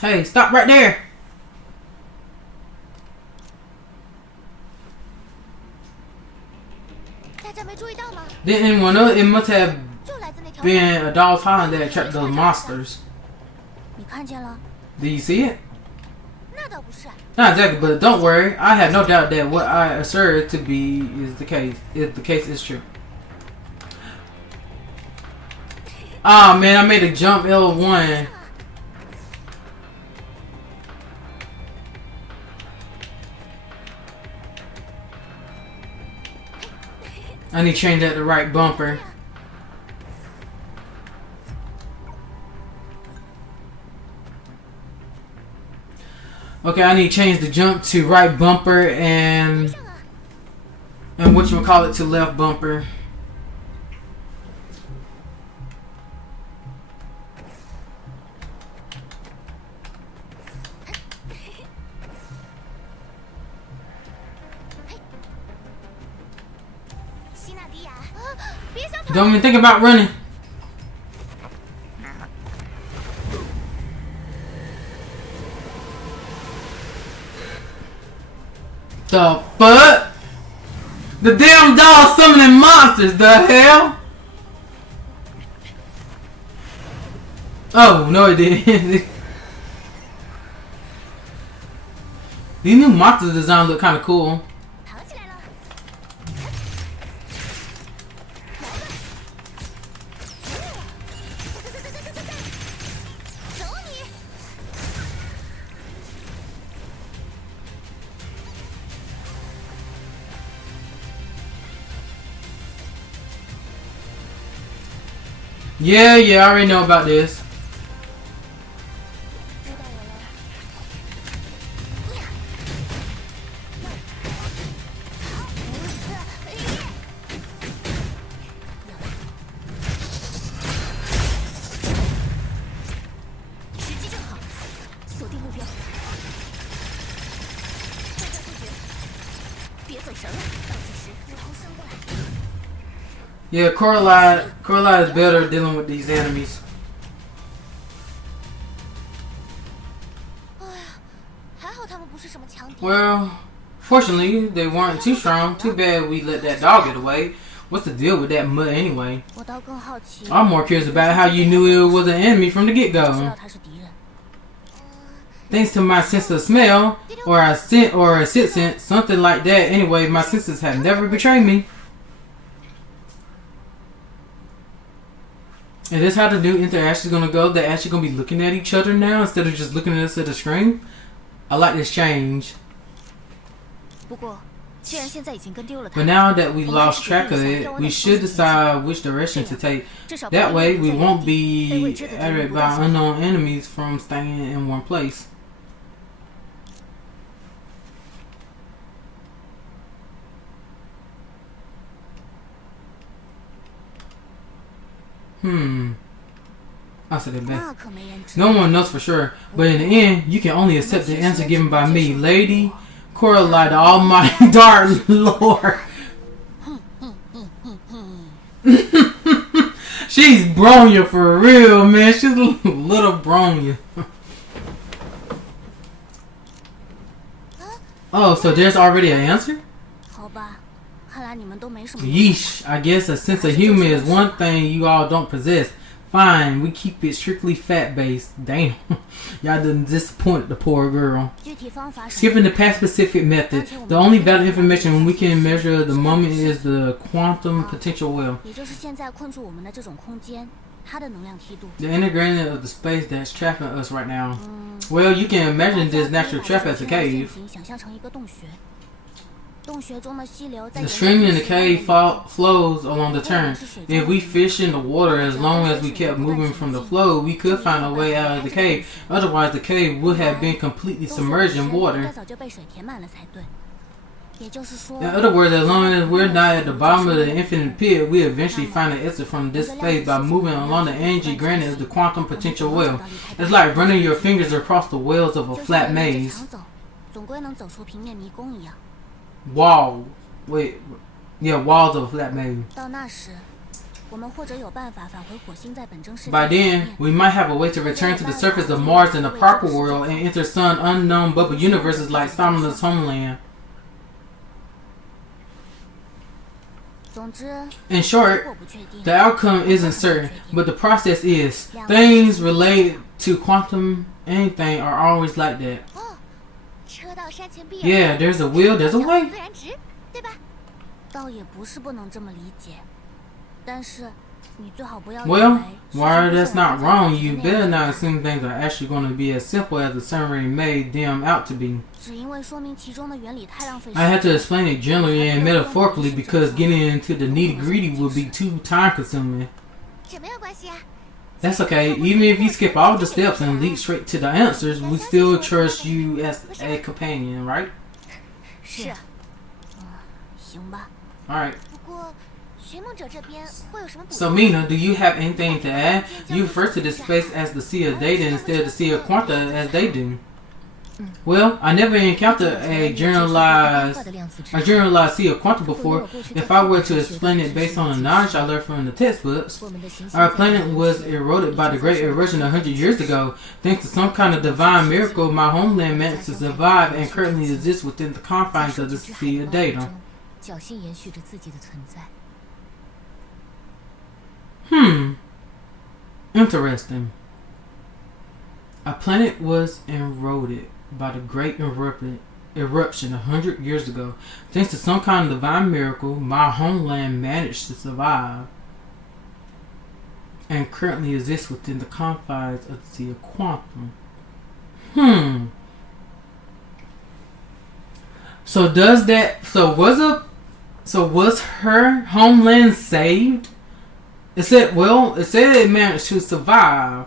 Hey, stop right there. Didn't anyone know? It must have been a doll's hand that attracted those monsters. Did you see it? Not exactly, but don't worry. I have no doubt that what I assert to be is the case. If the case is true. Ah, man, I made a jump L1. I need to change that to right bumper. Okay, I need to change the jump to right bumper and whatchamacallit to left bumper. Don't even think about running. The fuck? The damn dog summoning monsters, the hell? Oh, no it didn't. These new monster designs look kind of cool. Yeah, I already know about this. Yeah, Coraline is better dealing with these enemies. Well, fortunately, they weren't too strong. Too bad we let that dog get away. What's the deal with that mud anyway? I'm more curious about how you knew it was an enemy from the get-go. Thanks to my sense of smell, or a sixth sense, something like that. Anyway, my senses have never betrayed me. And this how the new interaction is gonna go? They're actually gonna be looking at each other now instead of just looking at us at the screen. I like this change. But now that we lost track of it, we should decide which direction to take. That way, we won't be attacked by unknown enemies from staying in one place. I said it back. No one knows for sure, but in the end, you can only accept the answer given by me, Lady Coralie, the Almighty Dark Lord. She's Bronya for real, man. She's a little Bronya. Oh, so there's already an answer? Yeesh, I guess a sense of humor is one thing you all don't possess. Fine, we keep it strictly fact-based. Damn, y'all done disappointed the poor girl. Skipping the past specific method, the only valid information we can measure the moment is the quantum potential well. The integrating of the space that's trapping us right now. Well, you can imagine this natural trap as a cave. The stream in the cave flows along the turn. If we fish in the water, as long as we kept moving from the flow, we could find a way out of the cave. Otherwise, the cave would have been completely submerged in water. In other words, as long as we're not at the bottom of the infinite pit, we eventually find an exit from this space by moving along the energy granted of the quantum potential well. It's like running your fingers across the wells of a flat maze. Wall. Wait. Yeah, walls of a flat maze. By then, we might have a way to return to the surface of Mars in the proper world and enter some unknown bubble universes like Stamina's homeland. In short, the outcome isn't certain, but the process is. Things related to quantum anything are always like that. Yeah, there's a will, there's a way. Well, while that's not wrong, you better not assume things are actually going to be as simple as the summary made them out to be. I had to explain it generally and metaphorically because getting into the nitty-gritty would be too time-consuming. That's okay. Even if you skip all the steps and leap straight to the answers, we still trust you as a companion, right? Alright. So Mina, do you have anything to add? You refer to this space as the Sea of Data instead of the Sea of Quanta as they do. Well, I never encountered a generalized Sea of Quanta before. If I were to explain it based on the knowledge I learned from the textbooks, our planet was eroded by the Great Erosion 100 years ago. Thanks to some kind of divine miracle, my homeland managed to survive and currently exists within the confines of the Sea of Data. Interesting. A planet was eroded by the Great Eruption 100 years ago. Thanks to some kind of divine miracle, my homeland managed to survive and currently exists within the confines of the Sea of Quantum. So was her homeland saved? It said it managed to survive,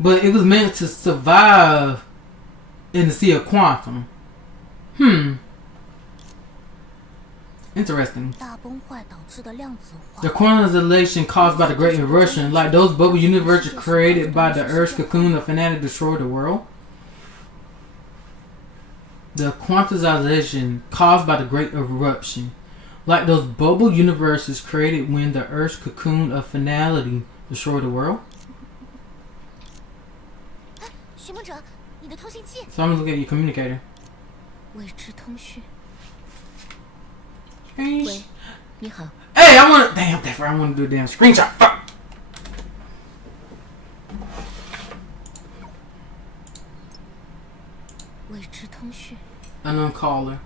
but it was meant to survive in the Sea of Quantum. Interesting. The quantization caused by the Great Erosion, like those bubble universes created by the Earth's cocoon of fanatic destroyed the world. The quantization caused by the Great Eruption, like those bubble universes created when the Earth's cocoon of finality destroyed the world. So I'm gonna look at your communicator. Hey, I wanna. Damn, that's right. I wanna do a damn screenshot. Fuck. Unknown caller.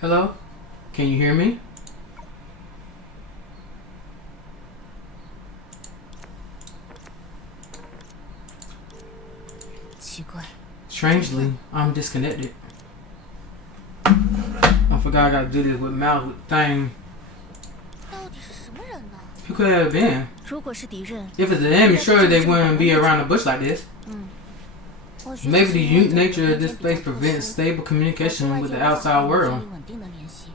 Hello? Can you hear me? Strangely, I'm disconnected. forgot I gotta do this with mouse with thing. 到底是什么人呢？ Who could it have been? 如果是敌人， If it's an enemy, surely they wouldn't be around the bush like this. 或许 Maybe the unique nature of this place prevents stable communication with the outside world. 稳定的联系。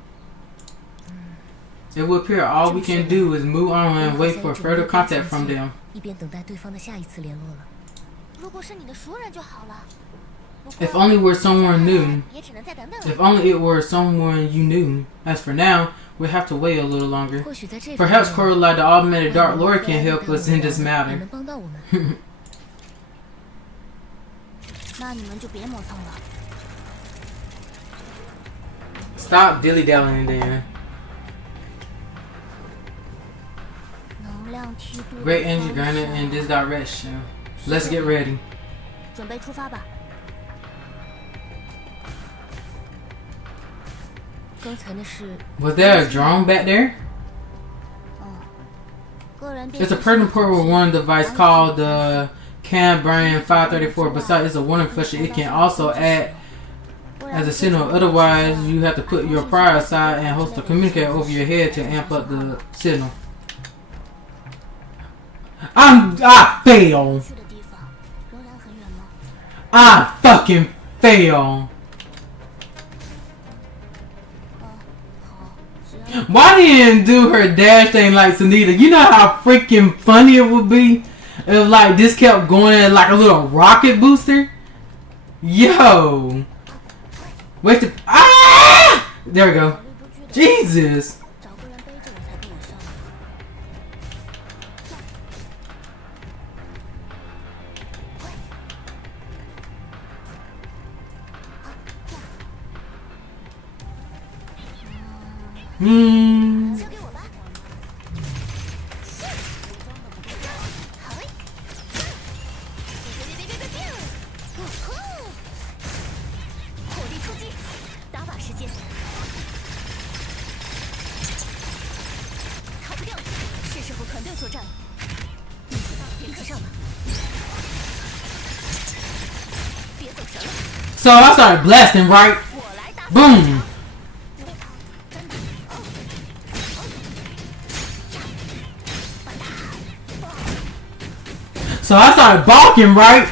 It would appear all we can do is move on and wait for further contact from them. 一边等待对方的下一次联络了。如果是你的熟人就好了。 If only we're someone new. 也只能再等等。 If only it were someone you knew. As for now, we'll have to wait a little longer. 或许在这 Perhaps Coraline, the augmented Dark Lord, can help us in this 也 matter. 能帮到我们。那你们就别磨蹭了。 Stop dilly-dallying then. 能量梯度。 Great energy granted in this direction. Let's get ready. 准备出发吧。刚才那是 Was there a drone back there? 个人 It's a pertinent portable warning device called the Cambrian 534. Besides, it's a warning feature. It can also act as a signal. Otherwise, you have to put your prior aside and host a communicator over your head to amp up the signal. I fail. 去的地方仍然很远吗？ I fucking fail. 好，只要 Why didn't do her dash thing like Senadina? You know how freaking funny it would be if like this kept going like a little rocket booster? Yo. Wait the ah! There we go. Jesus. 找个人背着我才更有效。 交给我吧。好嘞！别！火力突击，打靶时间。逃不掉，是时候团队作战了。别客上了，别走神了。 So I started blasting, right? 我来打。 Boom. So I started balking, right?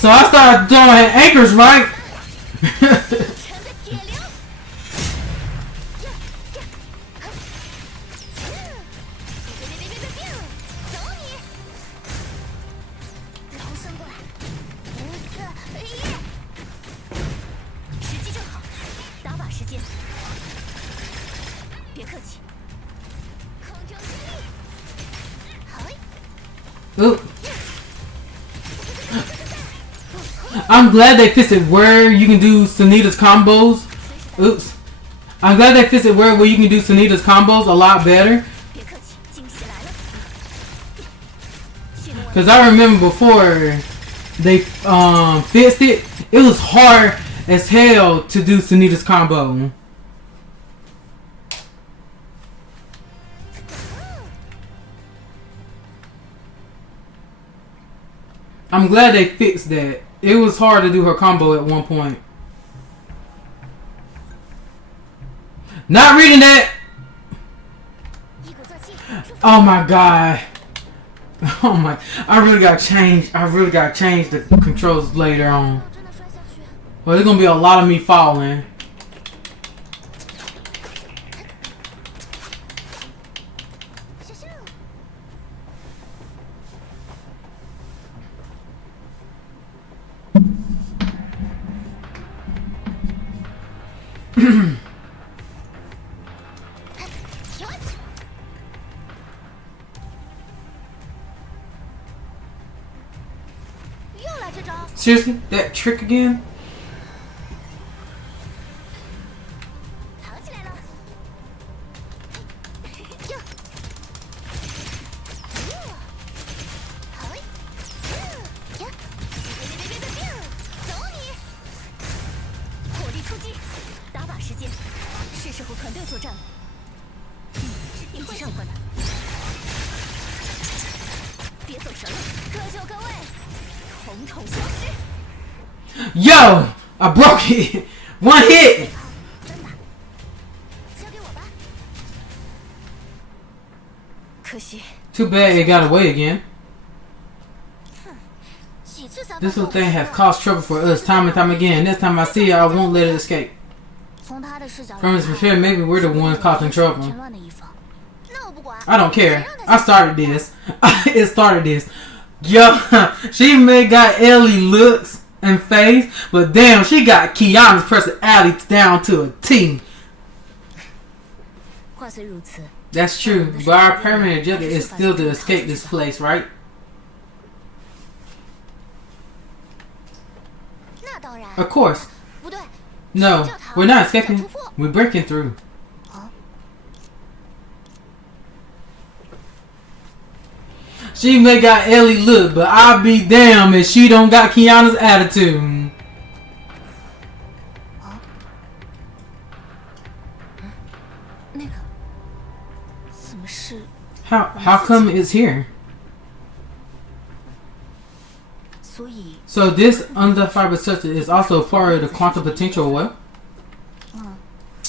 So I started throwing anchors, right? 沉个铁流。别！走你！然后伸过来，5、4、1，时机正好，打靶时间。别客气，空中接力。好嘞。 Oop. I'm glad they fixed it where you can do Senadina's combos. Oops. I'm glad they fixed it where you can do Senadina's combos a lot better. 别客气，惊喜来了。 Because I remember before they fixed it, it was hard as hell to do Senadina's combo. I'm glad they fixed that. It was hard to do her combo at one point. Not reading that! Oh my god. Oh my, I really gotta change the controls later on. Well, there's gonna be a lot of me falling. Seriously? That trick again? Yo! I broke it! One hit! Too bad it got away again. This little thing has caused trouble for us time and time again. Next time I see it, I won't let it escape. From his perspective, maybe we're the ones causing trouble. I don't care. I started this. It started this. Yo, she may got Ellie looks and face, but damn, she got Kiana's personality down to a T. That's true, but our permanent objective is still to escape this place, right? Of course. No, we're not escaping. We're breaking through. She may got Ellie look, but I'll be damned if she don't got Kiana's attitude. How come it's here? So this undefined substance is also part of the quantum potential well?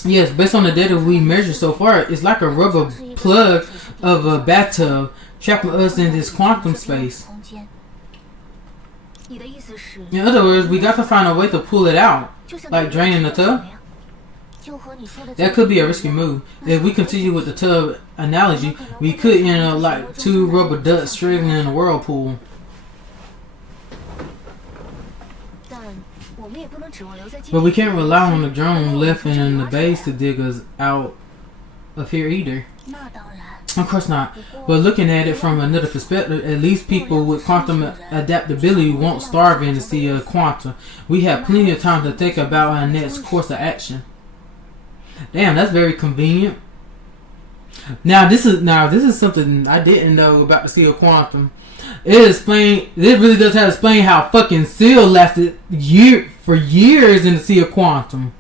Yes, based on the data we measured so far, it's like a rubber plug of a bathtub trapping us in this quantum space. In other words, we got to find a way to pull it out, like draining the tub. That could be a risky move. If we continue with the tub analogy, we could end up like two rubber ducks struggling in a whirlpool. But we can't rely on the drone left in the base to dig us out of here either. Of course not. But looking at it from another perspective, at least people with quantum adaptability won't starve in the sea of quantum. We have plenty of time to think about our next course of action. Damn, that's very convenient. Now this is something I didn't know about the sea of quantum. It really does have to explain how fucking Seal lasted for years in the sea of quantum.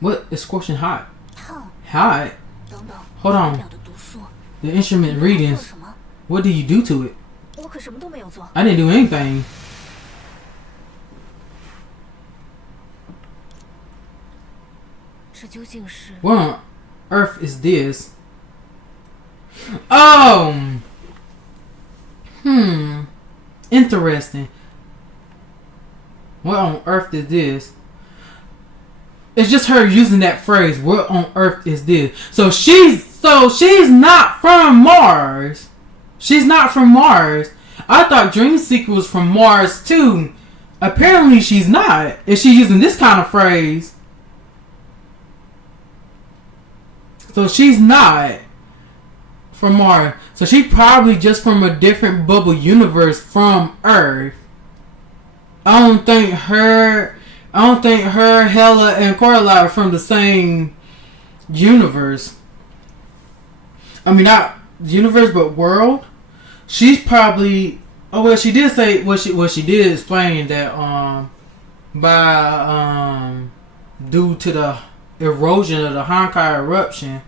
What is scorching hot? Hot? Hold on. The instrument readings. What did you do to it? I didn't do anything. What on earth is this? Oh! Interesting. What on earth is this? It's just her using that phrase. What on earth is this? So she's not from Mars. She's not from Mars. I thought Dreamseeker was from Mars too. Apparently she's not. Is she using this kind of phrase? So she's not from Mars. So she's probably just from a different bubble universe from Earth. I don't think her, Helia, and Coraline are from the same universe. I mean, not universe, but world. She's probably. Oh well, she did say she did explain that due to the erosion of the Honkai eruption,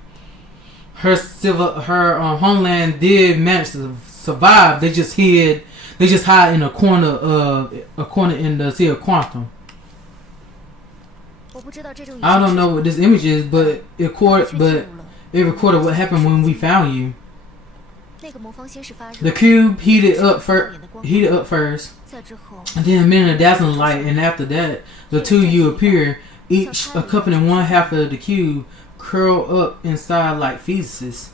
her homeland did manage to survive. They just hide in a corner in the sea of quantum. I don't know what this image is, but it recorded what happened when we found you. The cube heated up first, and then a minute of dazzling light, and after that, the two of you appear, each accompanying one half of the cube, curled up inside like fetuses.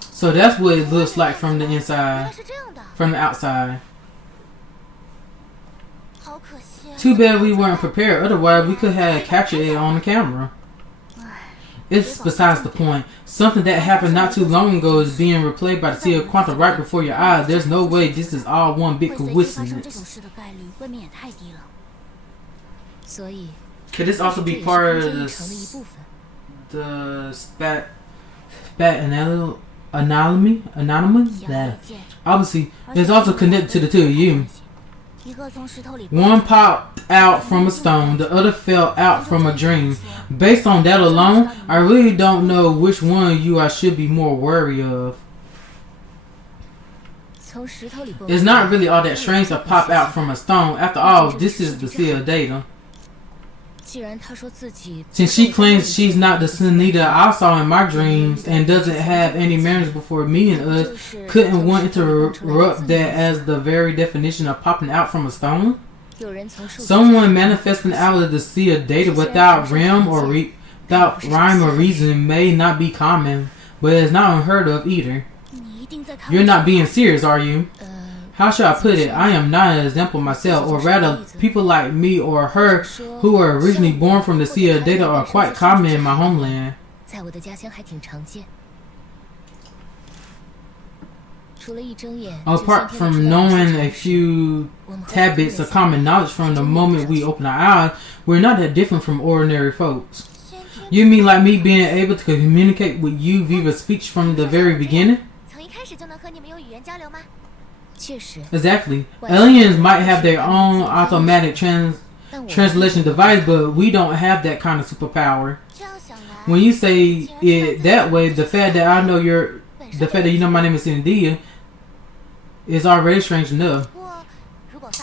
So that's what it looks like from the inside, from the outside. Too bad we weren't prepared, otherwise we could have captured it on the camera. It's besides the point. Something that happened not too long ago is being replayed by the sea of quantum right before your eyes. There's no way this is all one big coincidence. Could this also be part of the spat anomaly? Obviously, it's also connected to the two of you. One popped out from a stone, the other fell out from a dream. Based on that alone, I really don't know which one of you I should be more wary of. It's not really all that strange to pop out from a stone. After all, this is the Sea of Data. Since she claims she's not the Senadina I saw in my dreams and doesn't have any manners before meeting us, couldn't one interrupt that as the very definition of popping out from a stone? Someone manifesting out of the Sea of Data without rhyme or reason may not be common, but it's not unheard of either. You're not being serious, are you? How should I put it? I am not an example myself, or rather, people like me or her who were originally born from the Sea of Data are quite common in my homeland. Apart from knowing a few tidbits of common knowledge from the moment we open our eyes, we're not that different from ordinary folks. You mean like me being able to communicate with you via speech from the very beginning? Exactly. Aliens might have their own automatic translation device, but we don't have that kind of superpower. When you say it that way, the fact that you know my name is Senadina is already strange enough.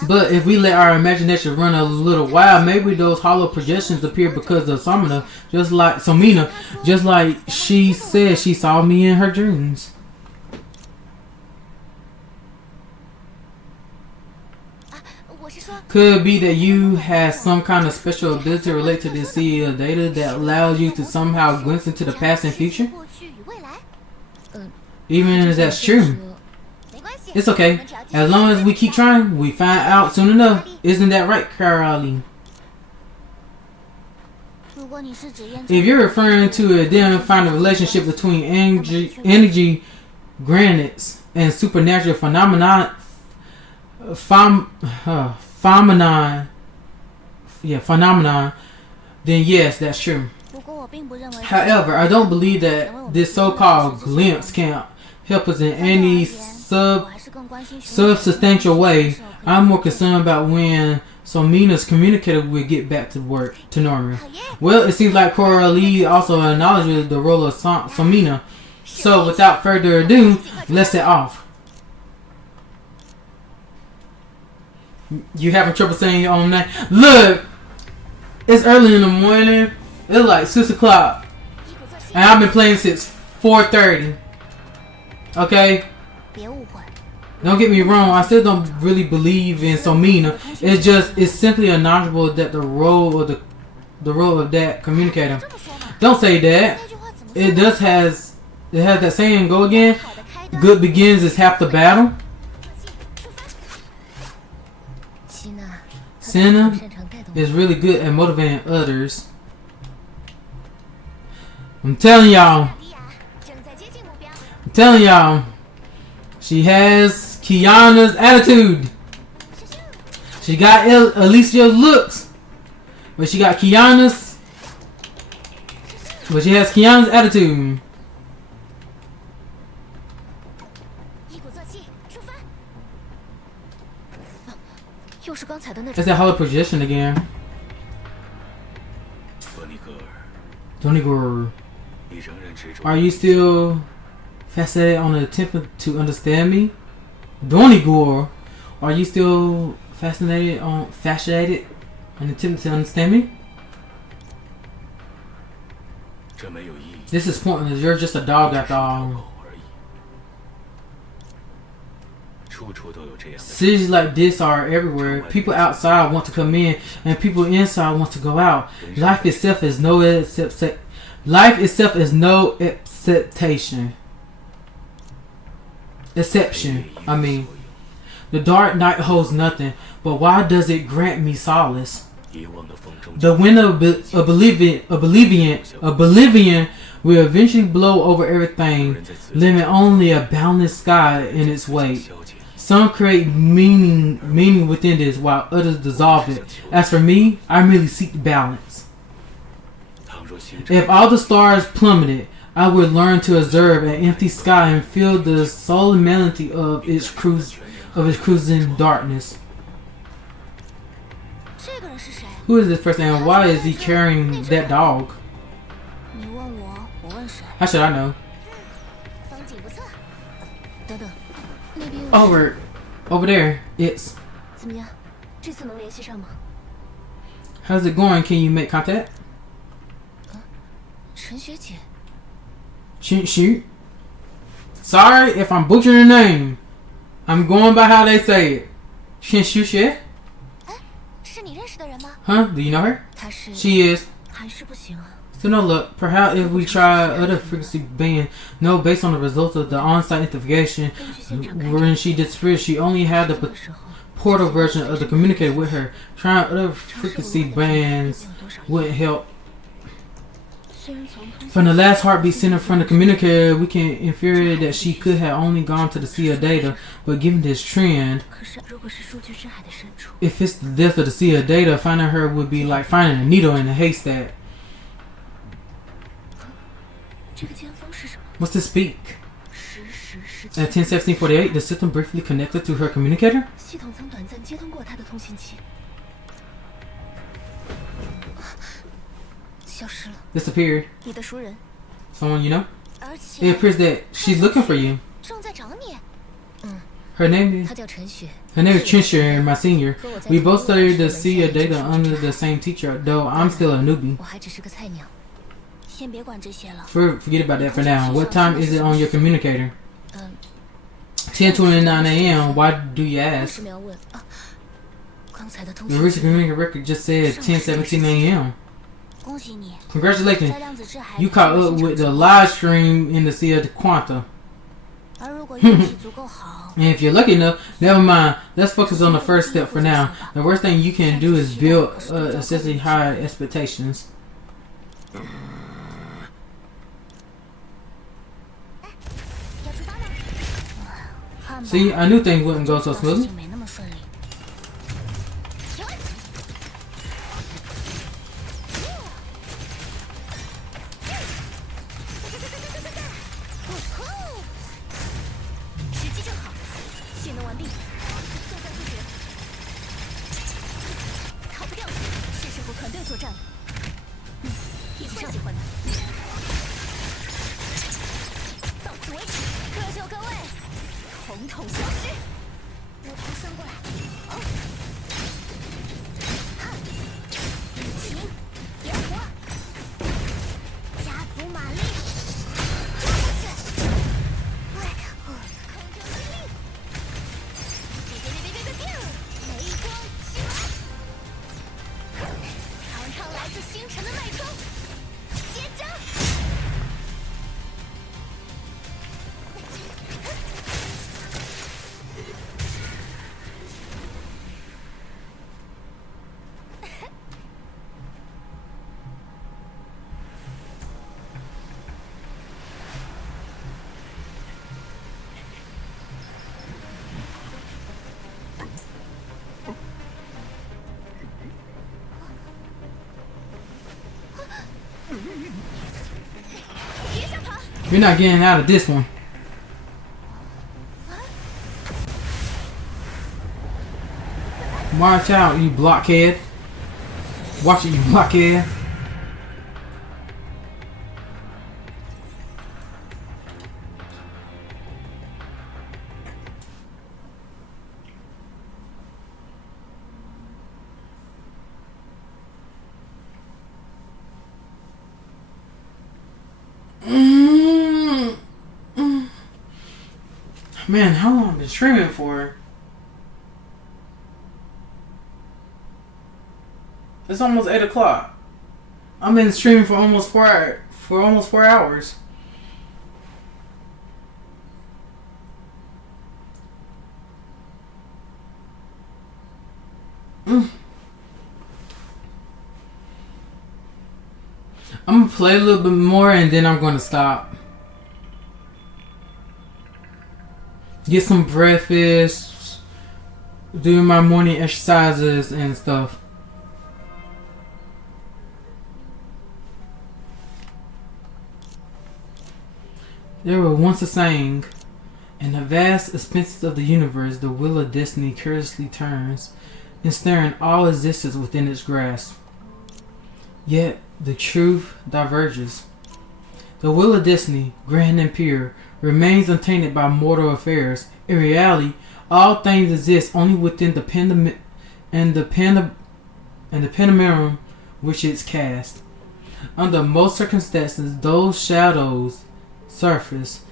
But if we let our imagination run a little wild, maybe those hollow projections appear because of Somina, just like she said she saw me in her dreams. Could it be that you have some kind of special ability related to this Sea of Data that allows you to somehow glimpse into the past and future? Even if that's true. It's okay. As long as we keep trying, we find out soon enough. Isn't that right, Caroline? If you're referring to a find a relationship between energy granites and supernatural phenomenon, then yes, that's true. However, I don't believe that this so-called glimpse can help us in any substantial way. I'm more concerned about when Somina's communicator will get back to work to normal. Well, it seems like Coralie also acknowledges the role of Somina. So, without further ado, let's set off. You having trouble saying your own name? Look, it's early in the morning. It's like 6 o'clock, and I've been playing since 4:30. Okay. Don't get me wrong. I still don't really believe in Somina. It's simply unknowledgeable that the role of that communicator. Don't say that. It has that saying. Go again. Good begins is half the battle. Senna is really good at motivating others. I'm telling y'all. She has Kiana's attitude. She got Alicia's looks, but she got Kiana's. But she has Kiana's attitude. It's that hollow projection again. Donigor, are you still fascinated on the attempt to understand me? Donigor, are you still fascinated on the attempt to understand me? This is pointless. You're just a dog after all. Cities like this are everywhere. People outside want to come in, and people inside want to go out. Life itself is no exception. I mean, the dark night holds nothing, but why does it grant me solace? The wind of oblivion will eventually blow over everything, leaving only a boundless sky in its wake. Some create meaning within this, while others dissolve it. As for me, I merely seek balance. If all the stars plummeted, I would learn to observe an empty sky and feel the solemnity of its cruising darkness. Who is this person and why is he carrying that dog? 你问我，我问谁？ How should I know? 风景不错。等等，那边 Over there. It's. 怎么样？这次能联系上吗？ How's it going? Can you make contact? 陈学姐。 Shoot. Sorry if I'm butchering your name. I'm going by how they say it. Shin. 哎，是你认识的人吗？ Huh? Do you know her? 她是。 She is. 还是不行啊。 So no look, perhaps if we try other frequency band, no, based on the results of the on-site investigation, when she disappeared, she only had the portal version of the communicator with her. Trying other frequency bands wouldn't help. From the last heartbeat center from the communicator, we can infer that she could have only gone to the sea of data. But given this trend, if it's the depth of the sea of data, finding her would be like finding a needle in a haystack. What's this speak? At 10:17:48, the system briefly connected to her communicator. Disappeared. Someone you know? It appears that she's looking for you. Her name is Tricia, my senior. We both studied the sea of data under the same teacher, though I'm still a newbie. Forget about that for now. What time is it on your communicator? 10:29 a.m. Why do you ask? The recent communicator record just said 10:17 a.m. Congratulations. You caught up with the live stream in the sea of Quanta. And if you're lucky enough, never mind. Let's focus on the first step for now. The worst thing you can do is build excessively high expectations. See, I knew things wouldn't go so smoothly. You're not getting out of this one. Watch out, you blockhead. Watch it, you blockhead. Man, how long have I been streaming for? It's almost 8 o'clock. I've been streaming for almost 4 hours. I'm gonna play a little bit more and then I'm gonna stop. Get some breakfast, do my morning exercises and stuff. There was once a saying, in the vast expanses of the universe, the wheel of destiny curiously turns. ensnaring all existence within its grasp. Yet the truth diverges. The will of destiny, grand and pure, remains untainted by mortal affairs. In reality, all things exist only within the pentameron which is cast. Under most circumstances, those shadows surface,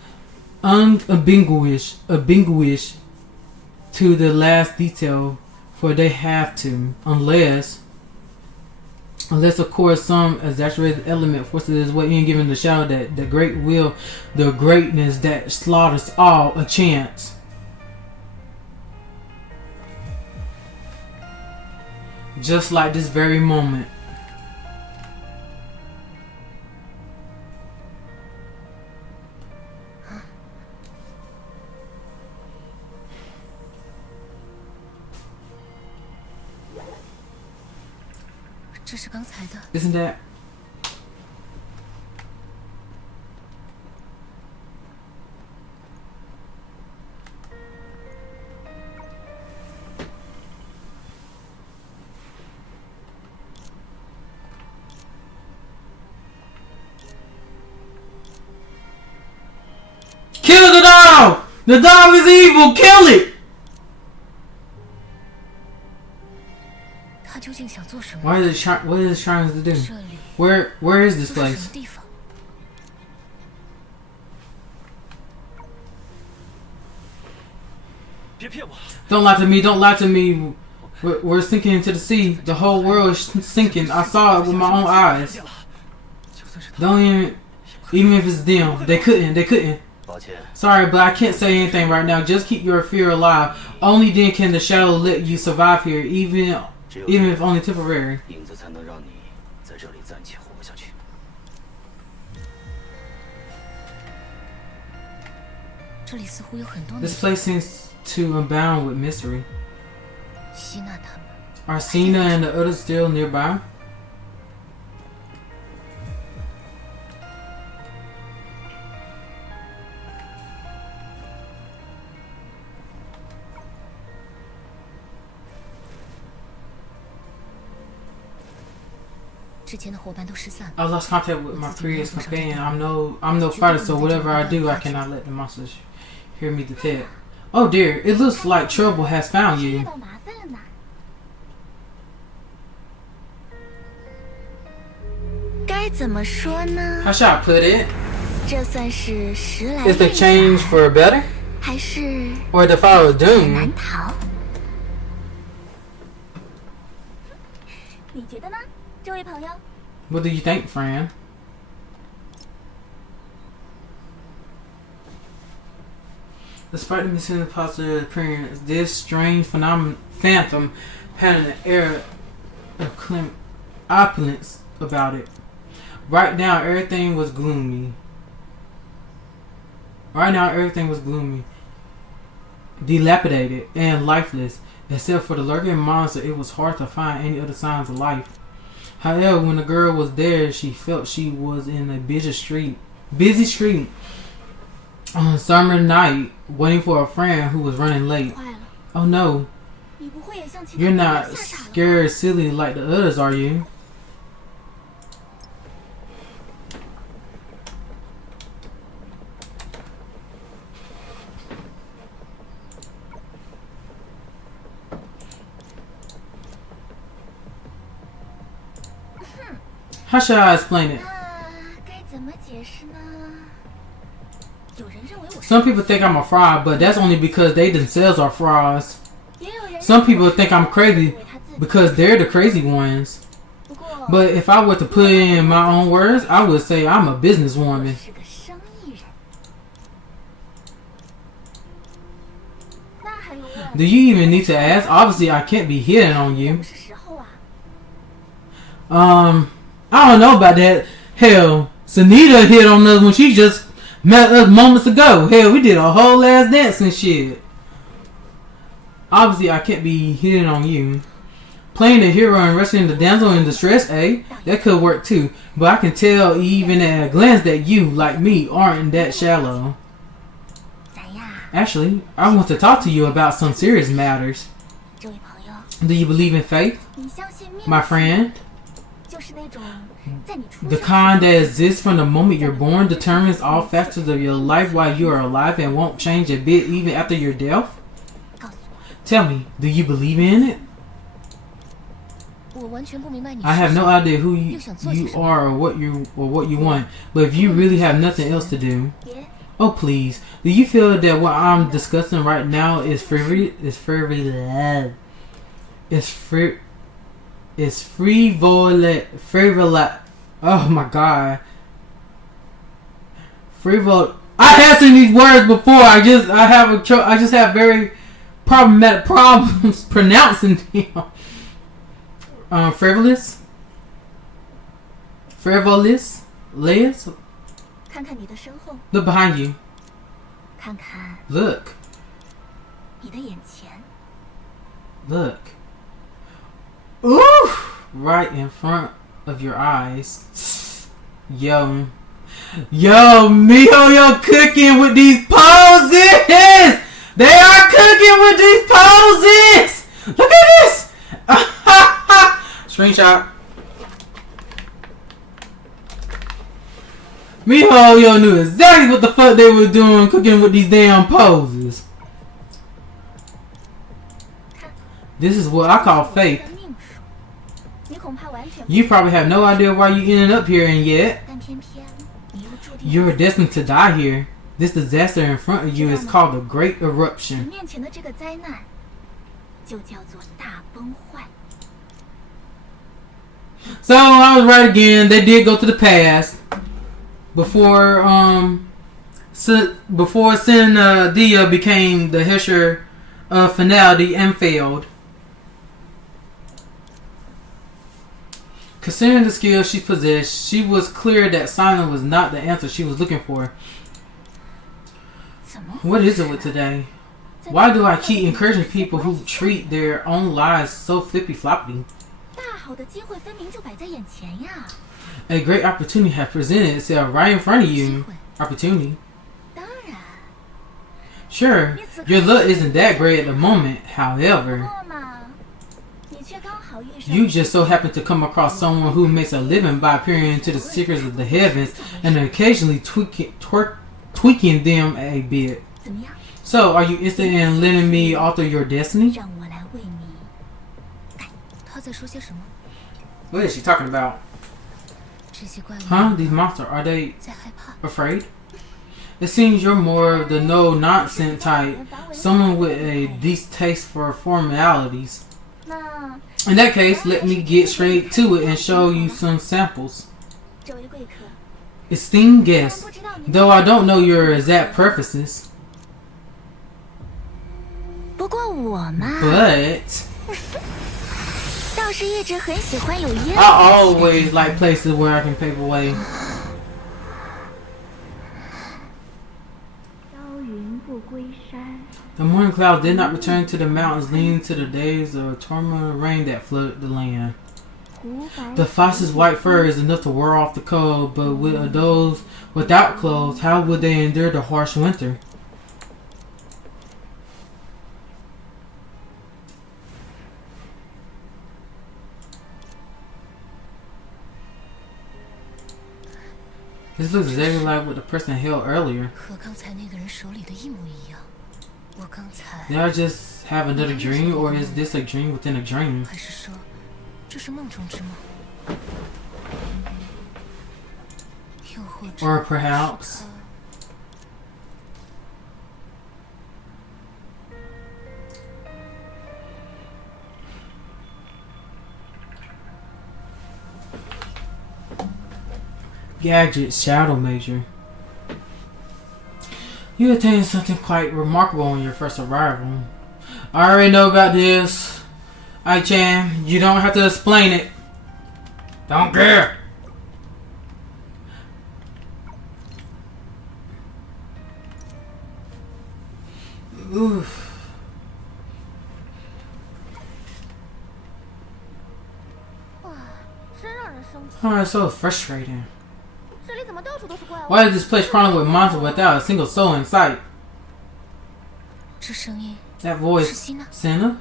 unambiguous to the last detail, for they have to, unless of course some exaggerated element forces its way in, giving the shadow that the great will, the greatness that slaughters all, a chance. Just like this very moment. Isn't that? Kill the dog! The dog is evil! Kill it! What is it trying to do? Where is this place? Don't lie to me, don't lie to me. We're sinking into the sea. The whole world is sinking. I saw it with my own eyes. Don't even if it's them. They couldn't. Sorry, but I can't say anything right now. Just keep your fear alive. Only then can the shadow let you survive here, even if only temporary. This place seems to abound with mystery. Are Sina and the others still nearby? I lost contact with my previous companion. I'm no fighter, so whatever I do, I cannot let the monsters hear me detect. Oh dear, it looks like trouble has found you. How shall I put it? Is the change for better? Or the fire of doom? What do you think, friend? Despite the missing positive appearance, this strange phantom had an air of opulence about it. Right now, everything was gloomy. Dilapidated, and lifeless. Except for the lurking monster, it was hard to find any other signs of life. However, when the girl was there, she felt she was in a busy street on a summer night, waiting for a friend who was running late. Oh no. You're not scared silly like the others, are you? How should I explain it? Some people think I'm a fraud, but that's only because they themselves are frauds. Some people think I'm crazy because they're the crazy ones. But if I were to put in my own words, I would say I'm a businesswoman. Do you even need to ask? Obviously, I can't be hitting on you. I don't know about that. Hell, Senadina hit on us when she just met us moments ago. Hell, we did a whole ass dance and shit. Obviously, I can't be hitting on you. Playing the hero and rescuing the damsel in distress, eh? That could work too. But I can tell even at a glance that you, like me, aren't that shallow. Actually, I want to talk to you about some serious matters. Do you believe in faith, 你相信命 my friend? 就是那种在你出 The 生 kind that exists from the moment you're born, determines all factors of your life while you are alive and won't change a bit even after your death? 告诉我， Tell me, do you believe in it? 我完全不明白你 I 是 have 谁 no idea who you are or what you want, but if you really have nothing else to do, 别 oh please, do you feel that what I'm discussing right now is frivolous? Oh my god, frivol. I have seen these words before. I just have very problematic problems pronouncing them. Frivolous, Liz. 看看你的身后， Look behind you. 看看 Look. 你的眼前， Look. Ooh! Right in front of your eyes. Yo, Miho, you're cooking with these poses! They are cooking with these poses! Look at this! Screenshot. Miho, yo knew exactly what the fuck they were doing cooking with these damn poses. This is what I call faith. 命数，你恐怕完全不 You probably have no idea why you ended up here, and yet 但偏偏你又注定 you're destined to die here. This disaster in front of you is called the Great 你 Eruption. 面前的这个灾难，就叫做大崩坏。 So I was right again. They did go to the past before Senadina became the Hesher of finality and failed. Considering the skills she possessed, she was clear that silence was not the answer she was looking for. 怎么？ What is it with today? Why do I keep encouraging people who treat their own lives so flippy floppy? 大好的机会分明就摆在眼前呀！ A great opportunity has presented itself right in front of you. Opportunity. 当然， Sure, your luck isn't that great at the moment. 不 However, 过嘛，你却刚好遇上 you just so happen to come across someone who makes a living by peering into the secrets of the heavens and occasionally tweaking them a bit. 怎么样？ So, are you interested in letting me alter your destiny? 让我来为你。哎，他在说些什么？ What is she talking about? 这些怪物 Huh? These monsters, are they 在害怕。 afraid? It seems you're more of the no-nonsense type. Someone with a distaste for formalities. 那 In that case, let me get straight to it and show you some samples. 这位贵客， Esteemed guest, though I don't know your exact preferences, 不过我嘛， but 倒是一直很喜欢有烟 I always like places where I can pave a way. 飘云不归山， The morning clouds did not return to the mountains, leading to the days of tormented rain that flooded the land. 湖白 The fox's white fur is enough to wear off the cold, but with those without clothes, how would they endure the harsh winter? This looks exactly like what the person held earlier. 和刚才那个人手里的一模一样。我刚才 Did I just have another dream, or is this a dream within a dream? 还是说这是梦中之梦？又或者 Or perhaps... Gadget Shadow Major. You attained something quite remarkable on your first arrival. I already know about this. Ai-chan, you don't have to explain it. Don't care. Oof. Oh, it's so frustrating. 这里怎么到处都是怪物？ Why is this place crawling with monsters without a single soul in sight? 这声音 That voice, 是希娜。 Senna?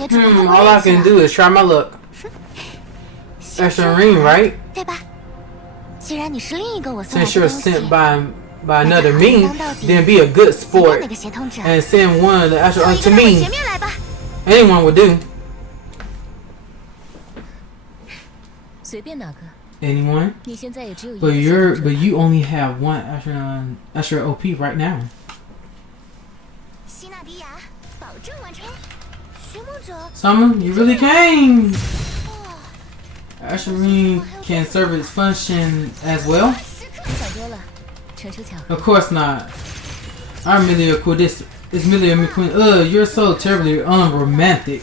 All I can do is try my luck. That's a ring, right? Since you're sent by another me, then be a good sport and send one of the actual to me. Anyone would do. Anyone? But you only have one extra OP right now. Summer, you really came. Actually, can serve its function as well? Of course not. I'm merely a queen. It's merely a queen. You're so terribly unromantic.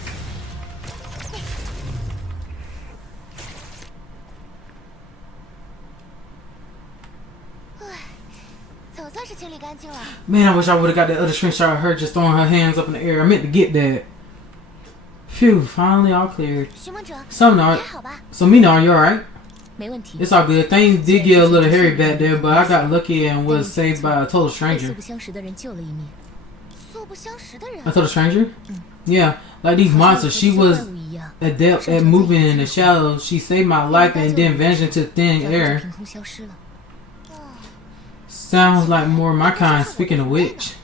Man, I wish I would have got that other screenshot of her just throwing her hands up in the air. I meant to get that. Phew, finally all cleared. So Mina, you alright? It's all good. Things did get a little hairy back there, but I got lucky and was saved by a total stranger. A total stranger? Yeah, like these monsters. She was adept at moving in the shadows. She saved my life and then vanished into thin air. Sounds like more of my kind. Speaking of which,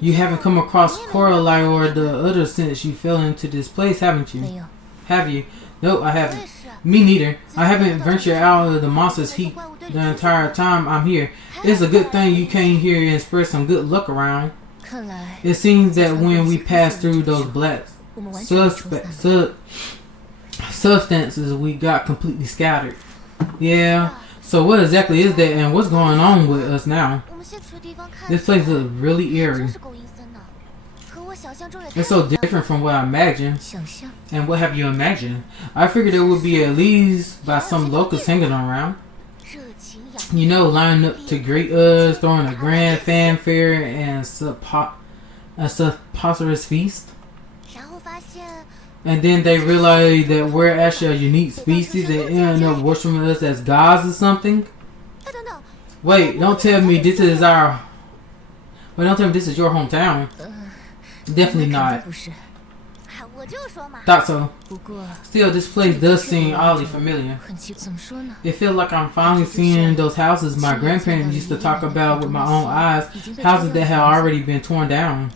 you haven't come across Coraline or the others since you fell into this place, haven't you? Have you? Nope, I haven't. Me neither. I haven't ventured out of the monster's heat the entire time I'm here. It's a good thing you came here and spread some good luck around. It seems that when we passed through those black substances, we got completely scattered. Yeah. So what exactly is that, and what's going on with us now? This place looks really eerie. It's so different from what I imagined. And what have you imagined? I figured there would be at least by some locals hanging around. You know, lining up to greet us, throwing a grand fanfare and a preposterous feast. And then they realize that we're actually a unique species and end up worshiping us as gods or something. Wait, don't tell me this is your hometown. Definitely not. Thought so. Still, this place does seem oddly familiar. It feels like I'm finally seeing those houses my grandparents used to talk about with my own eyes. Houses that had already been torn down.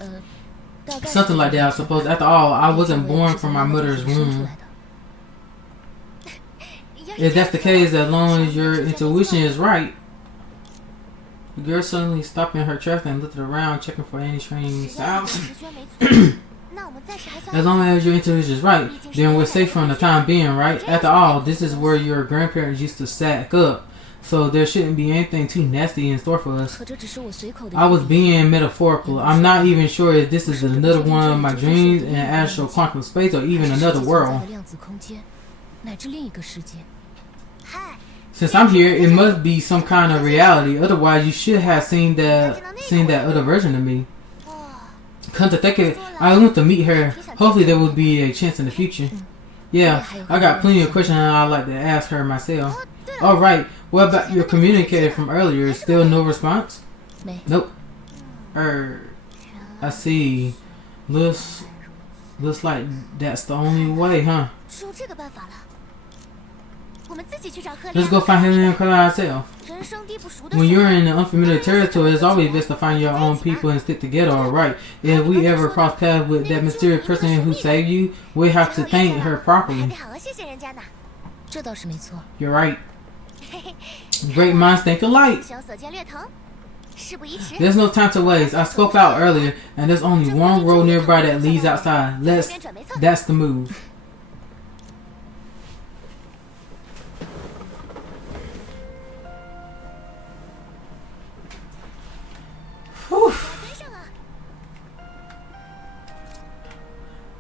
Something like that, I suppose. After all, I wasn't born from my mother's womb. If that's the case, as long as your intuition is right. The girl suddenly stopped in her tracks and looked around, checking for any strange sounds. As long as your intuition is right, then we're safe from the time being, right? After all, this is where your grandparents used to sack up. So there shouldn't be anything too nasty in store for us. I was being metaphorical. I'm not even sure if this is another one of my dreams in an actual quantum space or even another world. Since I'm here, it must be some kind of reality. Otherwise, you should have seen that other version of me. Come to think of it, I want to meet her. Hopefully there will be a chance in the future. Yeah, I got plenty of questions I'd like to ask her myself. Alright, what about your communicator from earlier? Still no response? Nope. I see. Looks like that's the only way, huh? Let's go find Helia and Coraline ourselves. When you're in unfamiliar territory, it's always best to find your own people and stick together, alright? If we ever cross paths with that mysterious person who saved you, we have to thank her properly. You're right. Great minds think alike. There's no time to waste. I scoped out earlier, and there's only one road nearby that leads outside. That's the move. Whew.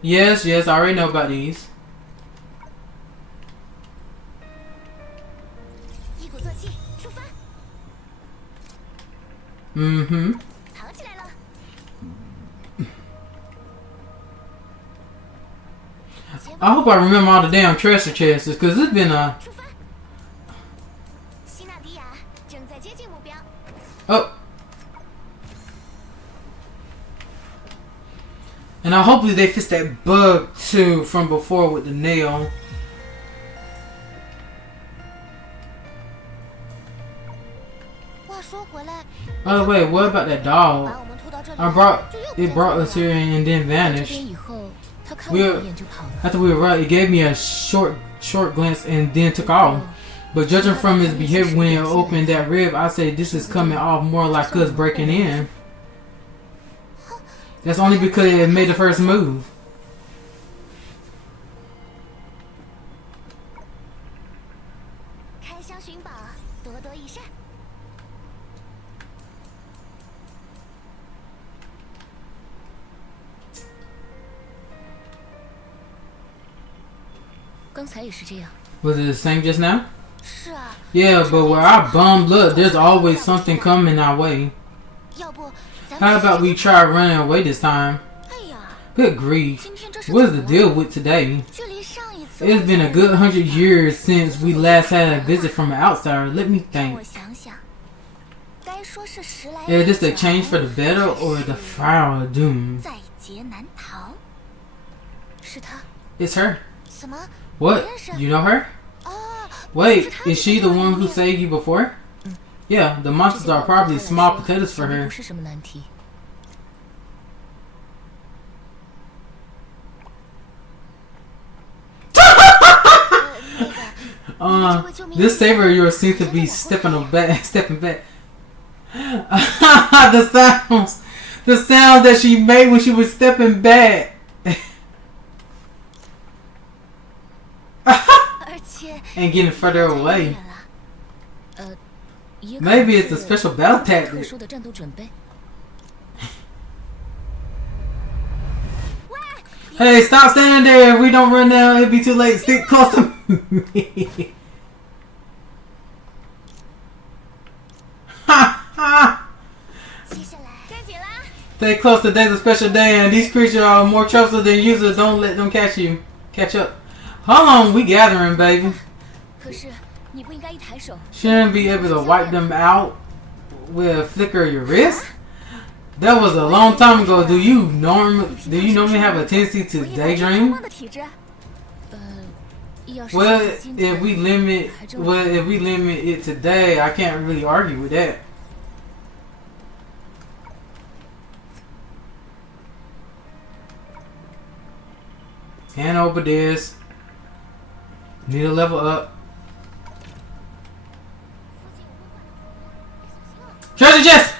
Yes, I already know about these. Mm-hmm. I hope I remember all the damn treasure chests, because it's been a... Oh. And I hopefully they fix that bug too from before with the nail. Oh wait, what about that dog? It brought us here and then vanished. After we arrived, it gave me a short glance and then took off. But judging from his behavior when it opened that rib, I say this is coming off more like us breaking in. That's only because it made the first move. Was it the same just now? Yeah, but where I bummed up, there's always something coming our way. How about we try running away this time? Good grief. What's the deal with today? It's been a good 100 years since we last had a visit from an outsider. Let me think. Is this a change for the better or the flower of doom? It's her. What? You know her? Wait, is she the one who saved you before? Yeah, the monsters are probably small potatoes for her. This saver of yours seems to be stepping back. The sounds that she made when she was stepping back. And getting further away. Maybe it's a special battle tactic. Hey, stop standing there. If we don't run now, it'll be too late. Stick close to me. Stay close. Today's a special day, and these creatures are more troublesome than usual. Don't let them catch up. How long we gathering, baby? Shouldn't be able to wipe them out with a flicker of your wrist? That was a long time ago. Do you normally have a tendency to daydream? Well, if we limit it today, I can't really argue with that. Hand over this. Need a level up. Treasure chest!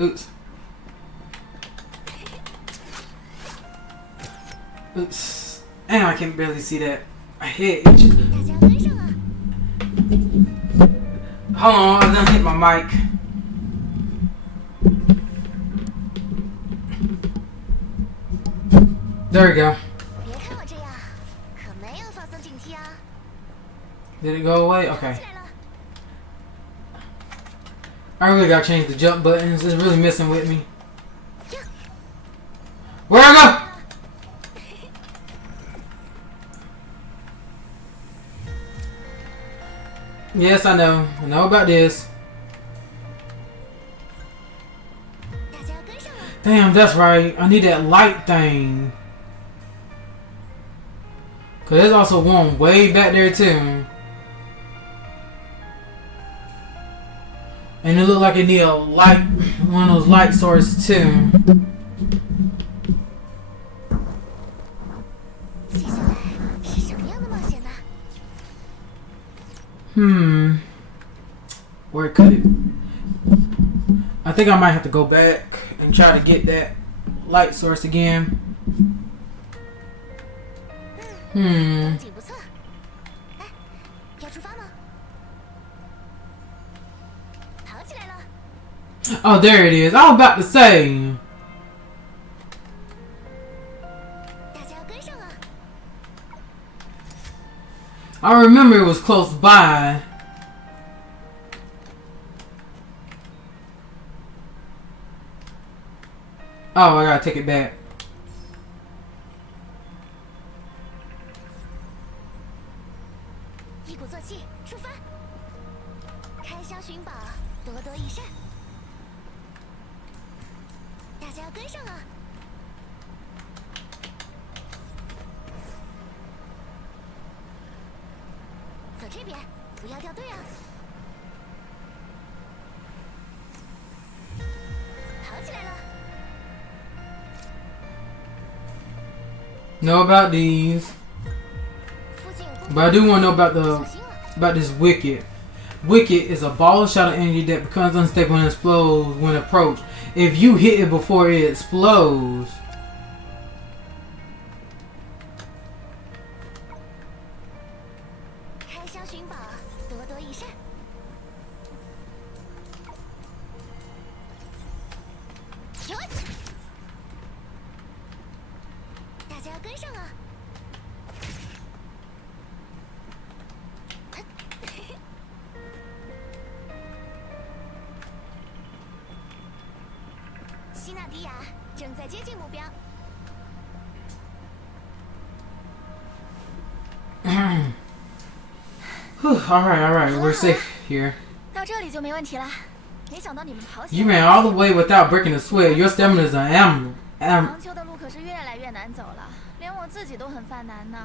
Oops. Oops. And I can barely see that. My head itches. Hold on, I done hit my mic. There we go. Did it go away? Okay. I really gotta change the jump buttons. It's really messing with me. Where I go? Yes, I know. I know about this. Damn, that's right. I need that light thing. Cause there's also one way back there too. And it looked like it need a light, one of those light sources too. Where could it? I think I might have to go back and try to get that light source again. Oh, there it is. I was about to say. I remember it was close by. Oh, I gotta take it back. 家要跟上啊！走这边，不要掉队啊！跑起来了！ Know about these, 附近有公 but I do want to know about 小 the 心啊！ about this wicket. Wicket is a ball shot of energy that becomes unstable and explodes when approached. If you hit it before it explodes, 开箱寻宝，多多益善。停！大家要跟上啊！西纳迪亚正在接近目标。 Alright, we're safe here. 到这里就没问题了。没想到你们跑起 You 来。 ran all the way without breaking a sweat. Your stamina is an animal. 长秋的路可是越来越难走了，连我自己都很犯难呢。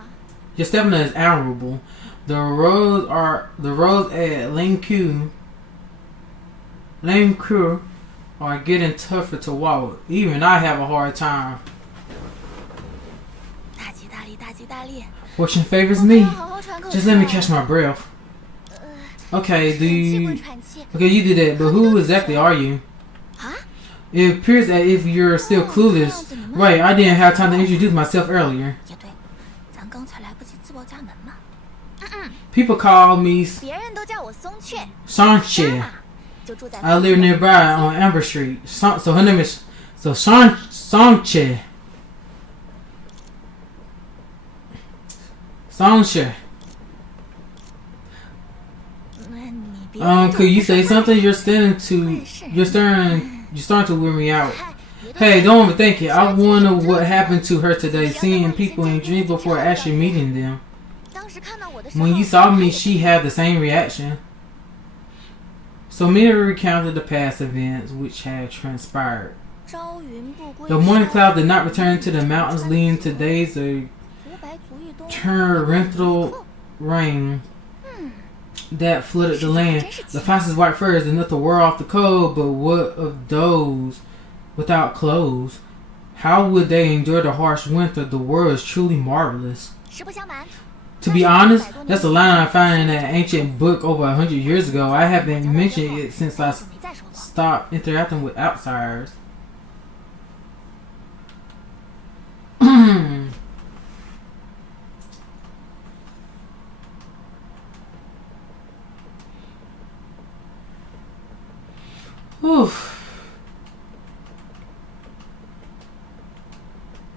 Your stamina is admirable. The roads at Lanku are getting tougher to walk. Even I have a hard time. 大吉大利，大吉大利！ Fortune favors 我们 me. 要好好喘口气。 Just let me catch my breath. Okay, 喘气 you 归喘气。 okay? You did that, but who exactly are you? 啊？ It appears as if you're still clueless. Right, I didn't have time to introduce myself earlier. 也对，咱刚才来不及自报家门嘛。People call me 别人都叫我松雀，妈 Songqua. 妈就住在 I live nearby on Amber Street. So her name is Songqua. Songqua. 你别 Could you say something? You're starting to wear me out. Hey, don't overthink it. I wonder what happened to her today. Seeing people in dreams before actually meeting them. 当时看到我的时候， When you saw me, she had the same reaction. So many recounted the past events which had transpired. 朝云不归 The morning cloud did not return to the mountains, leading to days of 胡白族域都 torrential rain that flooded the land. The fox's white fur is enough to wear off the cold, but what of those without clothes? How would they endure the harsh winter? The world is truly marvelous. 实不相瞒， To be honest, that's a line I found in an ancient book over 100 years ago. I haven't mentioned it since I 就没再说过。 stopped interacting with outsiders. Oof.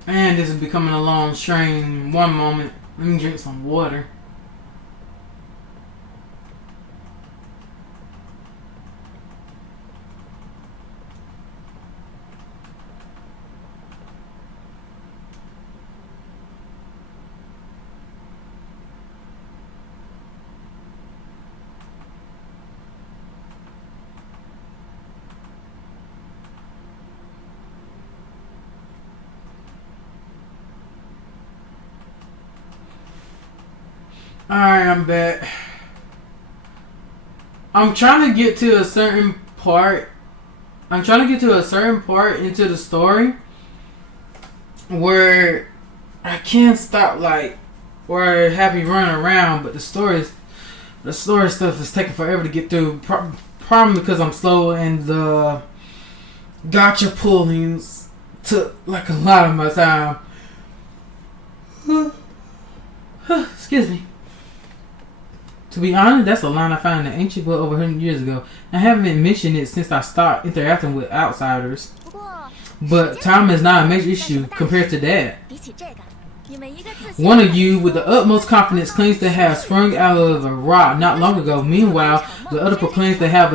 And this is becoming a long strain. One moment. Let me drink some water. Alright, I'm back. I'm trying to get to a certain part. I'm trying to get to a certain part into the story where I can't stop, like, where I have me running around, but the story stuff is taking forever to get through. Probably because I'm slow and the gacha pullings took like a lot of my time. Excuse me. To be honest, that's a line I found in an ancient book over 100 years ago. I haven't mentioned it since I stopped interacting with outsiders. 不过 But time is not a major issue compared to that. 比起这个，你们一个自信 One of you, with the utmost confidence, claims to have sprung out of a rock not long ago. Meanwhile, the other proclaims to have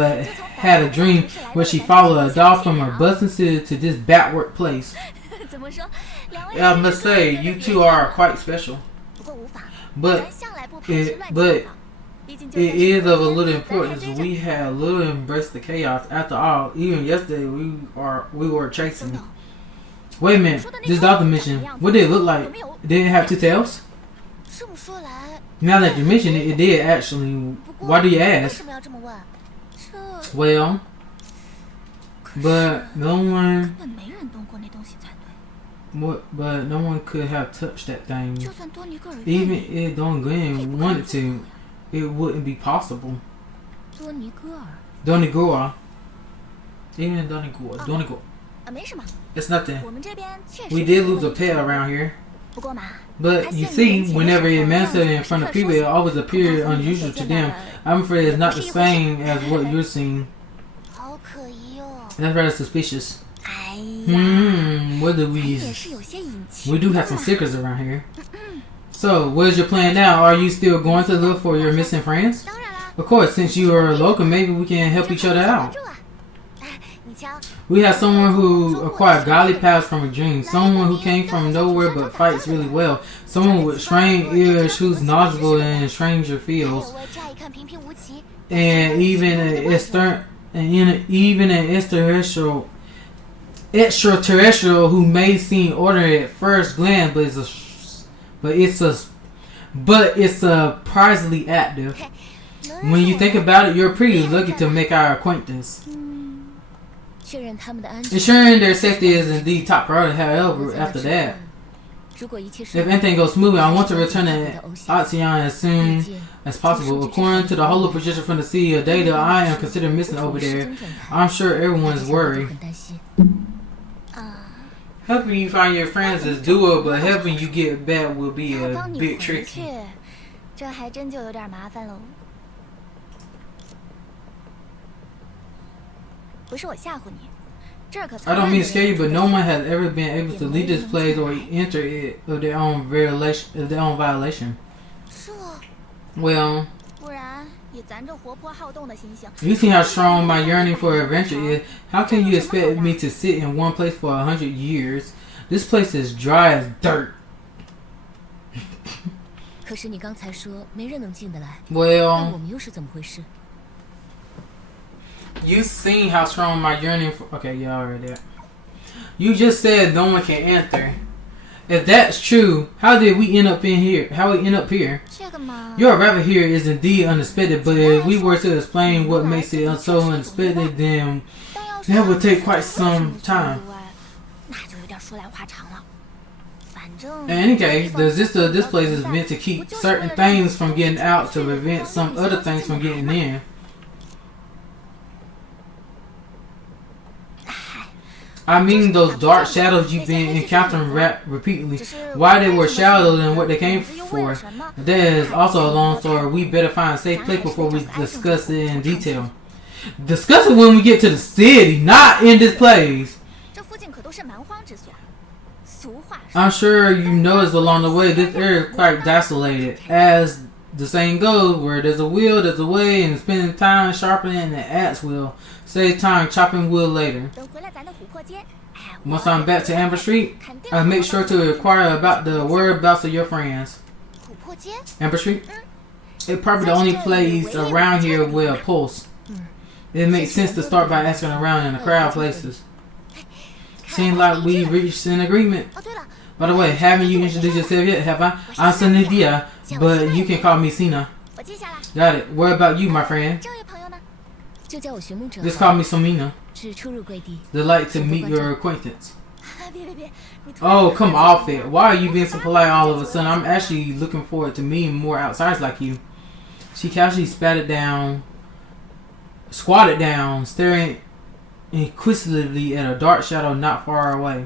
had a dream where she followed a doll from her busting city to this backward place. 怎么说？两位 I must say, you two are quite special. 不过无妨， But 咱向来不排斥 it, 乱 but 七八糟。毕竟就算 it 是 is of a 昨 little 天咱还 importance. 追着 We had little embraced the chaos. After all, even yesterday we were chasing. 等等， Wait a minute. This dolphin mission. What did it look like? Did it have two tails? 这么说来， Now that you mention it, it did actually. Why do you 为 ask? 什么要这么问？这 Well, but no one. 根本没人动过那东西才对。 What? But no one could have touched that thing. 就算多尼戈尔愿 Even 意， if Don Glenn wanted to, it wouldn't be possible. 多尼戈尔 Donigua. Even Donigua. 啊，没什么。 It's nothing. 我们这边确实 We did lose a pet around here. 不过嘛， But you see, whenever it manifests in front of people, it always appears unusual to them. I'm afraid it's not the same as what you're seeing. 好可疑哦。 That's rather suspicious. 哎呀， What do 咱 we... 也是有些隐情 We do have some stickers around here. So, what is your plan now? Are you still going to look for your missing friends? 当然啦， Of course, since you are local, maybe we can help each other 正好 out. 有帮助啊。哎，你瞧， We have someone who acquired godly powers from a dream. Someone who came from nowhere but fights really well. Someone with strange ears who's knowledgeable in stranger 还 fields. 有位乍一看平平无奇， And even an extraterrestrial who may seem ordinary at first glance, but it's surprisingly active. 能 When 让 you 我 think about it, you're pretty lucky to make our acquaintance. 确认他们的安全。 Ensuring their safety is indeed top priority. However, 在那 after 之 that, 后如果一切 if 顺利， anything goes smoothly, I want to return to Ocean as soon 毕竟 as possible. According to the whole projection from the sea of data, I am considered missing over 是 there. 真正看， I'm sure 大 everyone's 家都 worried. 很担心。啊， Helping you find your friends is doable, but helping you get back will be 要 a 帮你 bit 回去 tricky.，这还真就有点麻烦喽。不是我吓唬你，这儿可从 I 来 don't 没 mean 有 to scare you, 人 but no one has ever been able to leave this place or enter it of their own violation. 这， Well, 不然以咱这活泼好动的心性， you see how strong my yearning for adventure is. How can you expect me to sit in one place for 100 years? This place is dry as dirt. 可是你刚才说没人能进得来，那 Well, 我们又是怎么回事？ you seen how strong my yearning for... Okay, yeah, I read that. You just said no one can enter. If that's true, how did we end up in here? How we end up here? 这个嘛， Your arrival here is indeed unexpected, but if we were to explain what makes it so unexpected, then 但要是 that would take quite 为什么 some 这么 time. 意外，那就有点说来话长了。反正 In any case, this place is meant to keep certain things from getting out to prevent some other things from getting in. I mean those dark shadows you've been encountering repeatedly. Why they were shadows and what they came for. That is also a long story. We better find a safe place before we discuss it in detail. Discuss it when we get to the city, not in this place. 这附近可都是蛮荒之所。俗话说， I'm sure you noticed along the way this area is quite desolated. As the saying goes, where there's a will, there's a way, and spending time sharpening the axe will save time chopping wood later. 等回来咱的琥珀街，哎， Once I'm back to Amber Street, I'll make sure to inquire about the whereabouts of your friends. 琥珀街， Amber Street? It's probably the only place around here with a pulse. It makes sense to start by asking around in the crowd places. Seems like we reached an agreement. 哦对了， By the way, haven't you introduced yourself yet, have I? I'm Senadina, but you can call me Sina. 我记下来。 Got it. What about you, my friend? 这位朋友呢？就叫我寻梦者。 Just call me Somina. 是出入贵地。 Delight to meet your acquaintance. 别，你突然 Oh, come off it. Why are you being so polite all of a sudden? I'm actually looking forward to meeting more outsiders like you. She casually squatted down, staring inquisitively at a dark shadow not far away.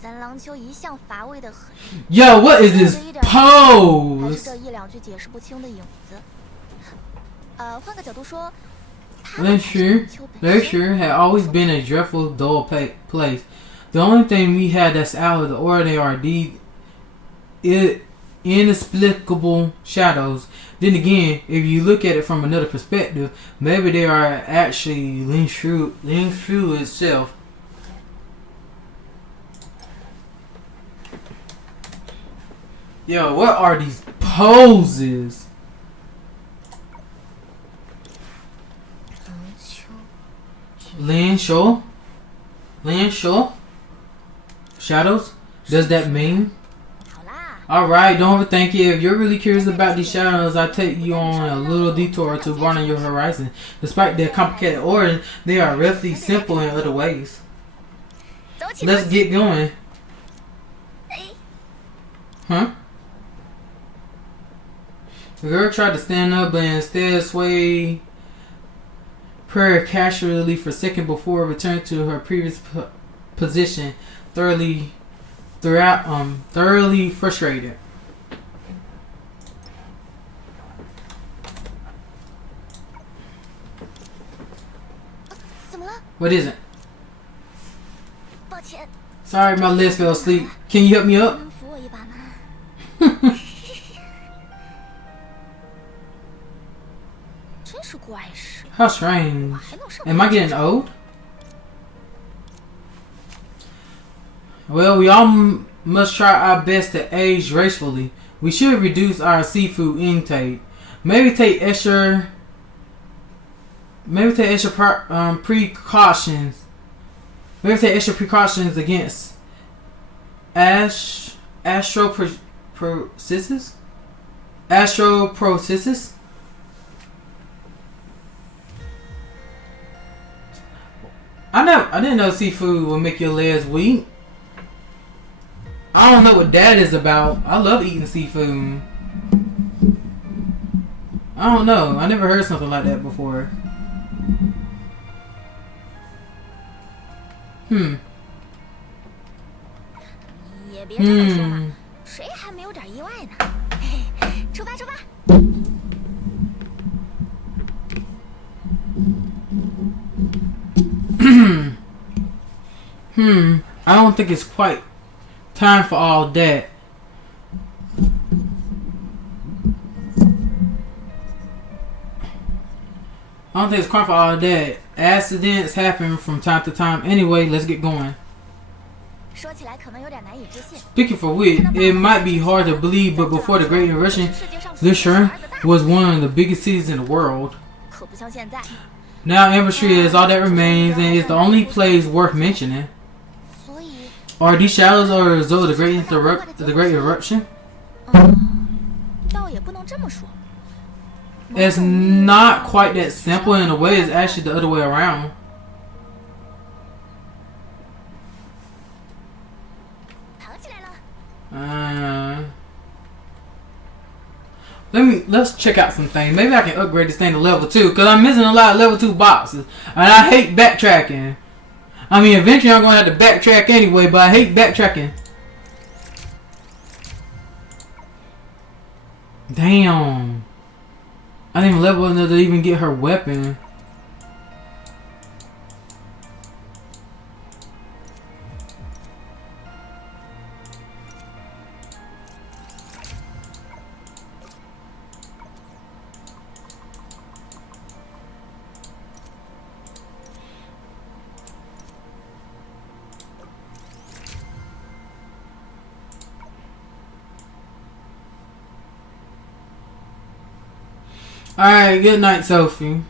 咱郎丘一向乏味的很， Yo, what is this 还是 pose? 这一两句解释不清的影子。换个角度说， Lakeshore had always been a dreadful, dull place. The only thing we had that's out of the ordinary are these inexplicable shadows. Then again, if you look at it from another perspective, maybe they are actually linked through itself. Yo, what are these poses? 郎丘， Land Shore? Shadows? Does that mean? 好啦， Alright, don't overthink it. If you're really curious about these shadows, I'll take you on a little detour to broaden your horizon. Despite their complicated origin, they are relatively simple in other ways. 走起。 Let's get going. 哎， Huh? The girl tried to stand up, but instead swayed precariously for a second before returning to her previous position, thoroughly frustrated. What is it? 抱歉， Sorry, my legs fell asleep. Can you help me up? 能扶我一把吗？真是怪事， How strange. 还能上 Am I getting old? Well, we all must try our best to age gracefully. We should reduce our seafood intake. Maybe take extra precautions. Maybe take extra precautions against astroprosis. Astroprosis. I didn't know seafood would make your legs weak. I don't know what that is about. I love eating seafood. I don't know. I never heard something like that before. 也别这么说嘛，谁还没有点意外呢？嘿嘿，出发出发！ I don't think it's quite time for all that. I don't think it's quite for all that. Accidents happen from time to time. Anyway, let's get going. 说起来可能有点难以置信， Speaking for which, it might be hard to believe, but before the Great Invasion, Lisher was one of the biggest cities in the world. 可不像现在。 Now Ambertree is all that remains and is the only place worth mentioning. 所以， Are these shadows a result of the Great Eruption? 倒也不能这么说。 It's not quite that simple. In a way, it's actually the other way around. 跑起来了。 Let's check out some things. Maybe I can upgrade this thing to level 2 because I'm missing a lot of level 2 boxes, and I hate backtracking. I mean, eventually I'm gonna have to backtrack anyway, but I hate backtracking. Damn, I didn't even level enough to even get her weapon. Alright, good night, Sophie.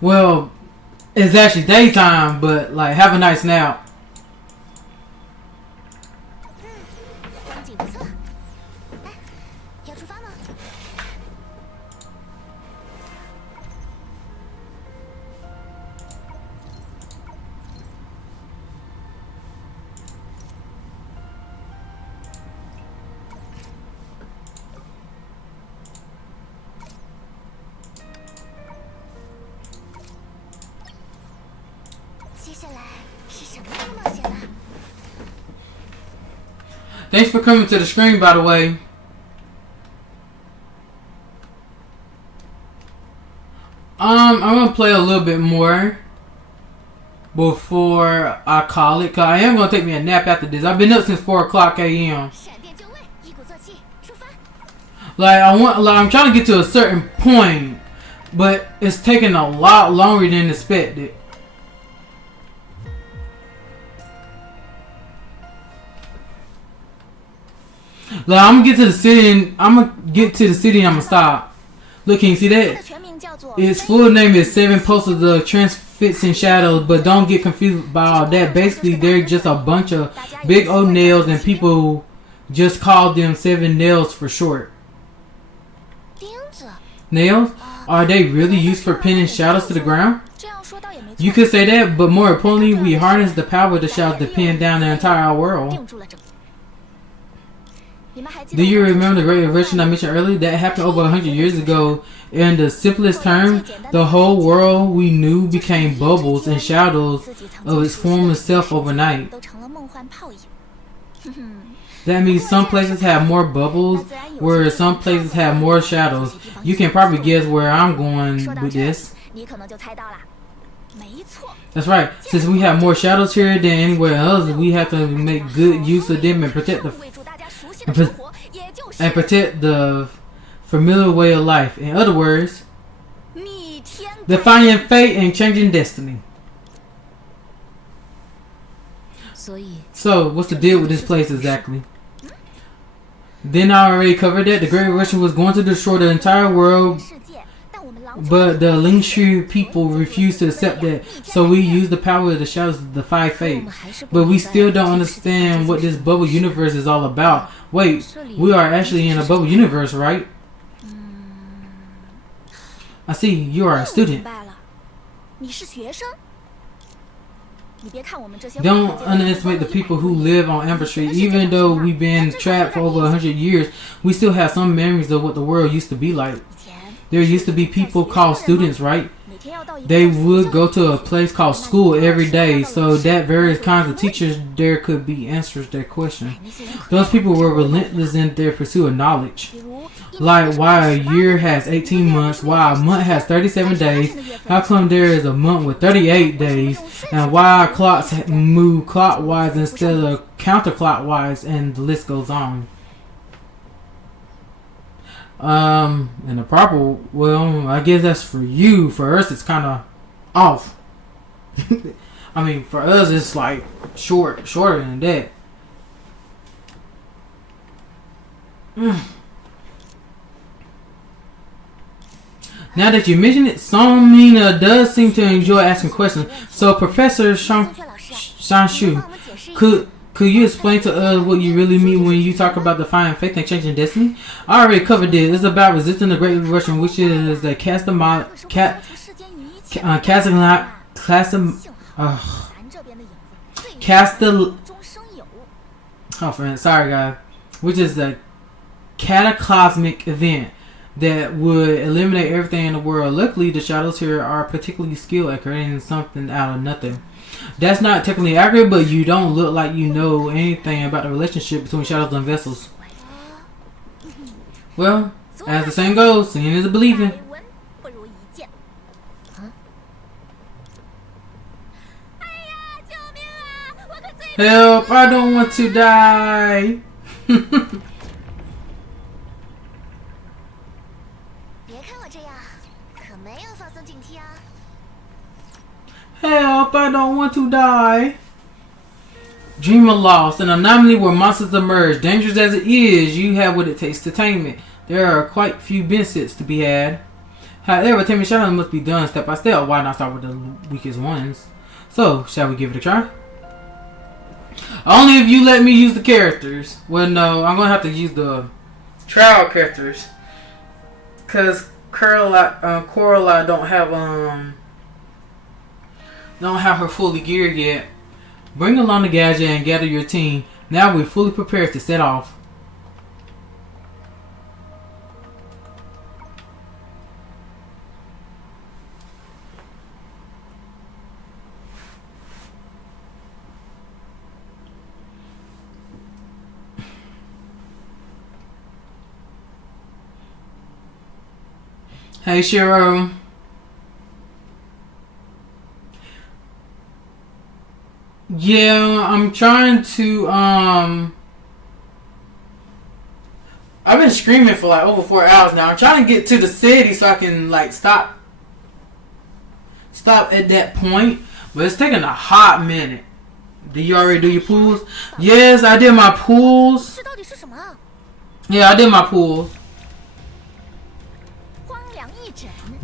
Well, it's actually daytime, but like, have a nice nap. 风景不错。哎，要出发吗？ 接下来是什么样的冒险呢？ Thanks for coming to the stream, by the way. I'm gonna play a little bit more before I call it, cause I am gonna take me a nap after this. I've been up since 4 o'clock a.m. 闪电就位，一鼓作气，出发！ I'm trying to get to a certain point, but it's taking a lot longer than expected. Like, I'm gonna get to the city and I'm gonna stop. Look, can you see 它 that? 的全名叫做 Its full name is 7 Posts of the fits in shadows, but don't get confused by all that. Basically, they're just a bunch of big old nails, and people just call them 7 nails for short. Nails? Are they really used for pinning shadows to the ground? You could say that, but more importantly, we harness the power of the shadows to pin down the entire world. Do you remember the Great Eruption I mentioned earlier? That happened over 100 years ago. In the simplest term, the whole world we knew became bubbles and shadows of its former self overnight. That means some places have more bubbles, whereas some places have more shadows. You can probably guess where I'm going with this. That's right. Since we have more shadows here than anywhere else, we have to make good use of them and protect the familiar way of life. In other words, defying fate and changing destiny. So, what's the deal with this place exactly? Then I already covered that. The Great Eruption was going to destroy the entire world, but the Lingshu people refused to accept that, so we used the power of the shadows to defy fate. But we still don't understand what this bubble universe is all about. Wait, we are actually in a bubble universe, right? I see, you are a student. Don't underestimate the people who live on Amber Street. Even though we've been trapped for over 100 years, we still have some memories of what the world used to be like. There used to be people called students, right? They would go to a place called school every day, so that various kinds of teachers there could be answers to their question. Those people were relentless in their pursuit of knowledge. Like why a year has 18 months, why a month has 37 days, how come there is a month with 38 days, and why clocks move clockwise instead of counterclockwise, and the list goes on. And the proper, well, I guess that's for you. For us, it's kind of off. I mean, for us, it's like shorter than that. Now that you mention it, Songqua does seem to enjoy asking questions. So, Professor Shanshu, could you explain to us what you really mean when you talk about defying fate and changing destiny? I already covered this. It's about resisting the Great Eruption, which is the which is a cataclysmic event that would eliminate everything in the world. Luckily, the shadows here are particularly skilled at creating something out of nothing. That's not technically accurate, but you don't look like you know anything about the relationship between shadows and vessels. Well, as the saying goes, seeing is believing. Help! I don't want to die! Help, I don't want to die. Dreamer lost. An anomaly where monsters emerge. Dangerous as it is, you have what it takes to tame it. There are quite few benefits to be had. However, taming shadows must be done step by step. Why not start with the weakest ones? So, shall we give it a try? Only if you let me use the characters. Well, no, I'm going to have to use the trial characters. Because Coraline don't have her fully geared yet. Bring along the GACHA and gather your team. Now we're fully prepared to set off. Hey Shiro. Yeah, I'm trying to, I've been screaming for like over 4 hours now. I'm trying to get to the city so I can like stop at that point. But it's taking a hot minute. Did you already do your pools? Yes, I did my pools. Yeah, I did my pools.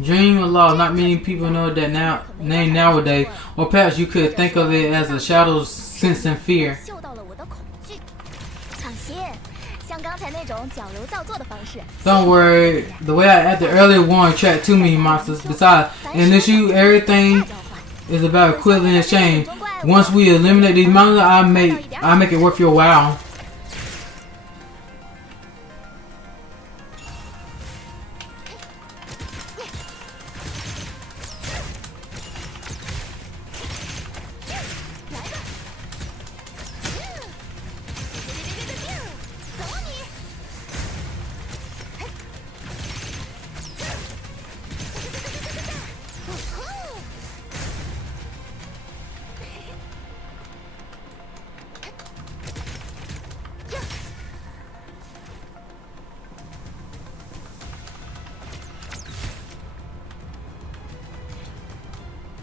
Dream of Law. Not many people know that name nowadays, or perhaps you could think of it as a shadow's sense and fear. Don't worry, the way I acted earlier won't attract too many monsters. Besides, in this issue, everything is about equivalent exchange. Once we eliminate these monsters, I make it worth your while.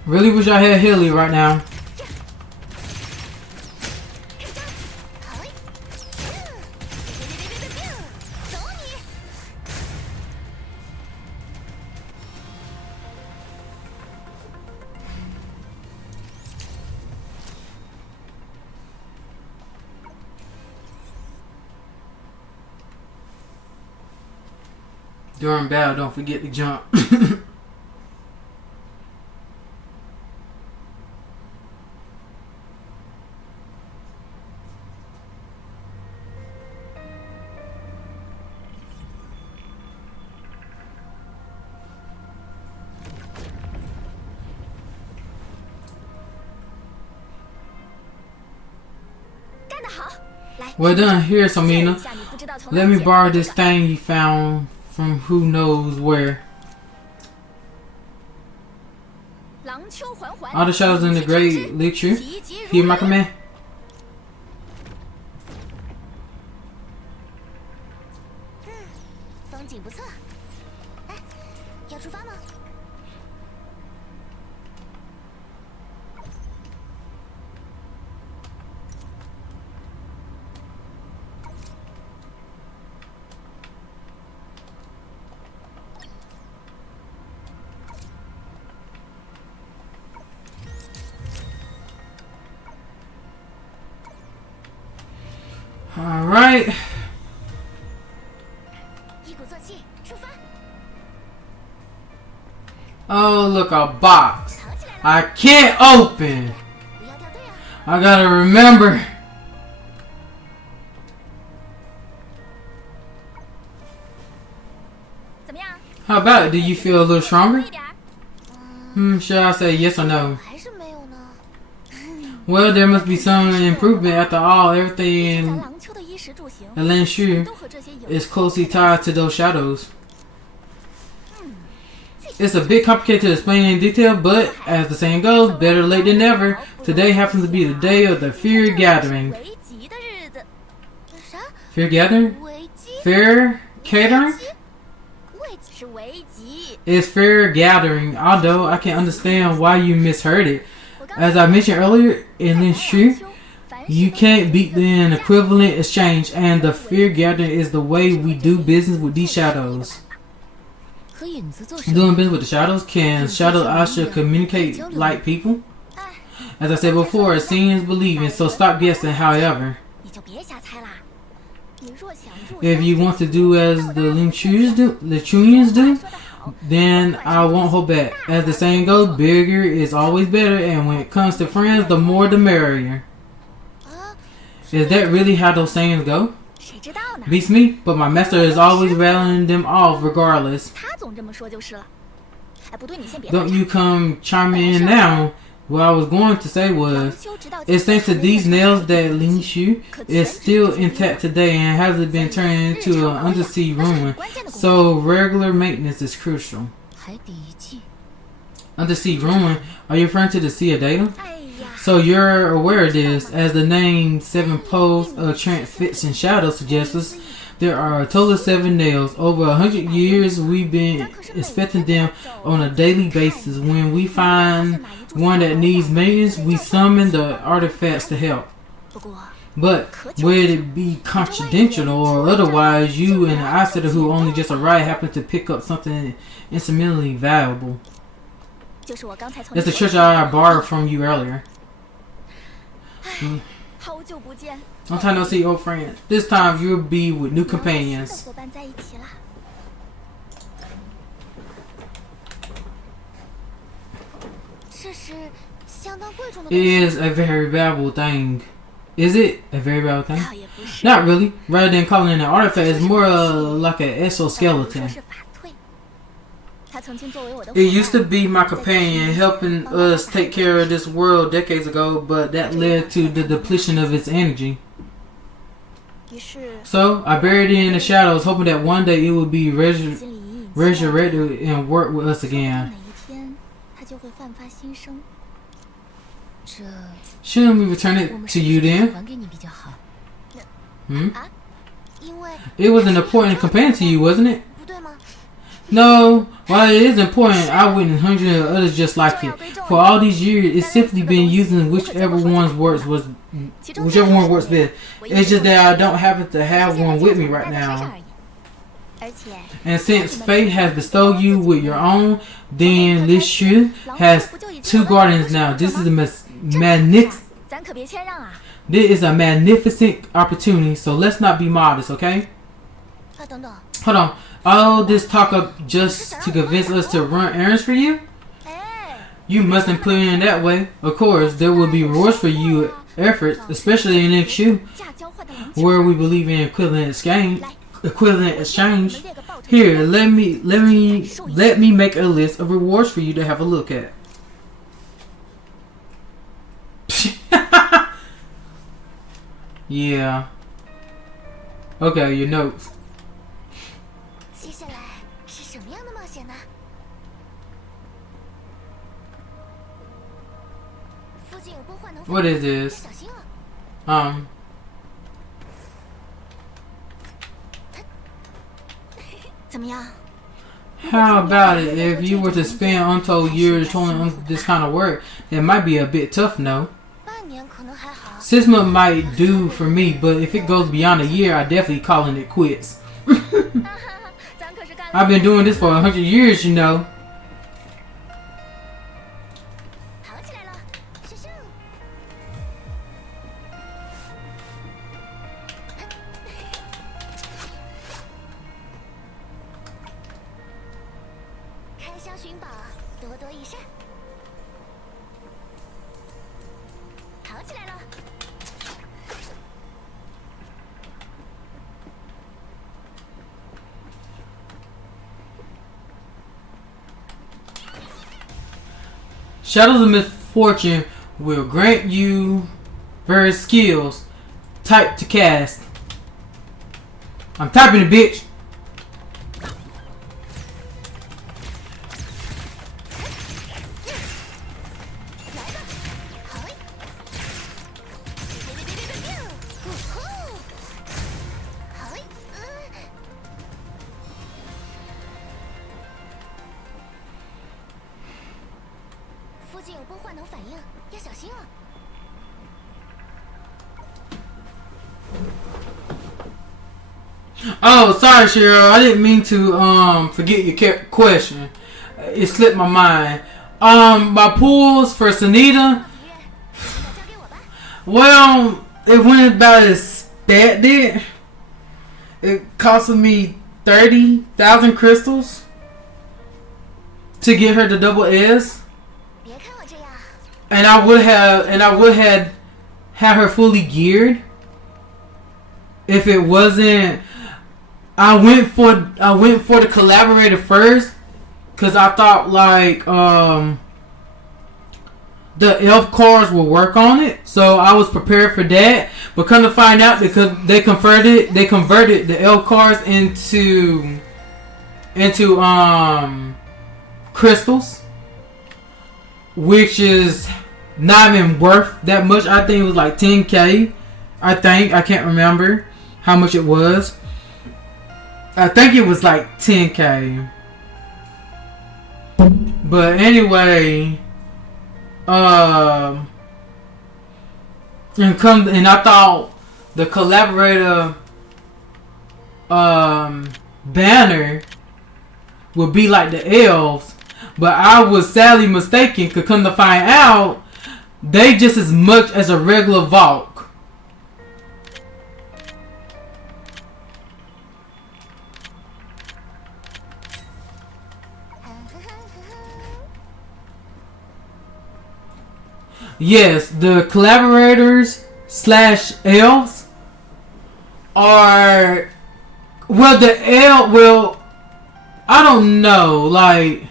Really wish I had Helia right now. During battle, don't forget to jump. Well done. Here, Senadina. Let me borrow this thing you found from who knows where. All the shadows in the great lecture. Hear my command. Alright. Oh, look, a box. I can't open. I gotta remember. How about it? Do you feel a little stronger? Should I say yes or no? Well, there must be some improvement. After all, everything in Lin Shu is closely tied to those shadows. It's a bit complicated to explain in detail, but as the saying goes, better late than never. Today happens to be the day of the Fear Gathering. Fear Gathering? Fear Catering? It's Fear Gathering, although I can understand why you misheard it. As I mentioned earlier, in Lin Shu, you can't beat the equivalent exchange, and the Fear Gathering is the way we do business with these shadows. Doing business with the shadows? Can Shadow Asha communicate like people? As I said before, seeing is believing, so stop guessing. However, if you want to do as the Lechunians do, then I won't hold back. As the saying goes, bigger is always better, and when it comes to friends, the more the merrier. Is that really how those sayings go? Beats me, but my master is always rattling them off regardless. Don't you come chiming in now. What I was going to say was, it's thanks to these nails that Lin Shu is still intact today and hasn't been turned into an undersea ruin. So regular maintenance is crucial. Undersea ruin? Are you referring to the Sea of Data? So you're aware of this, as the name Seven Poles of Transfixing Shadow suggests us. There are a total of 7 nails. Over 100 years, we've been inspecting them on a daily basis. When we find one that needs maintenance, we summon the artifacts to help. But would it be confidential or otherwise you and the outsider who only just arrived happen to pick up something incidentally valuable? That's the treasure I borrowed from you earlier. Long time no see, old friend. This time you'll be with new companions. It is a very valuable thing. Is it a very valuable thing? Not really. Rather than calling it an artifact, it's more like an exoskeleton. It used to be my companion, helping us take care of this world decades ago, but that led to the depletion of its energy. So, I buried it in the shadows, hoping that one day it would be resurrected and work with us again. Shouldn't we return it to you then? It was an important companion to you, wasn't it? No, while it is important, I witnessed hundreds of others just like it. For all these years, it's simply been using whichever one works best. It's just that I don't happen to have one with me right now. And since fate has bestowed you with your own, then Lishu has two guardians now. This is a magnificent opportunity, so let's not be modest, okay? Hold on. All this talk up just to convince us to run errands for you? You mustn't put it in that way. Of course, there will be rewards for your efforts, especially in XU, where we believe in equivalent exchange. Here, let me make a list of rewards for you to have a look at. Yeah. Okay, your notes. What is this? How about it? If you were to spend untold years toiling on this kind of work, it might be a bit tough, no? 6 months might do for me, but if it goes beyond a year, I definitely calling it quits. I've been doing this for 100 years, you know. Shadows of Misfortune will grant you various skills. Type to cast. I'm typing it, bitch. Oh, sorry, Cheryl. I didn't mean to forget your question. It slipped my mind. My pulls for Senadina. Well, it went about as that did. It costed me 30,000 crystals to get her to double S. And I would have had her fully geared if it wasn't. I went for the collaborator first because I thought like the elf cards will work on it, so I was prepared for that. But come to find out, because they converted the elf cards into crystals, which is not even worth that much. I think it was like 10K. I can't remember how much it was. I think it was like 10K. But anyway, and I thought the collaborator banner would be like the elves, but I was sadly mistaken. Could come to find out, they just as much as a regular Valk. Yes, the collaborators / elves are I don't know, like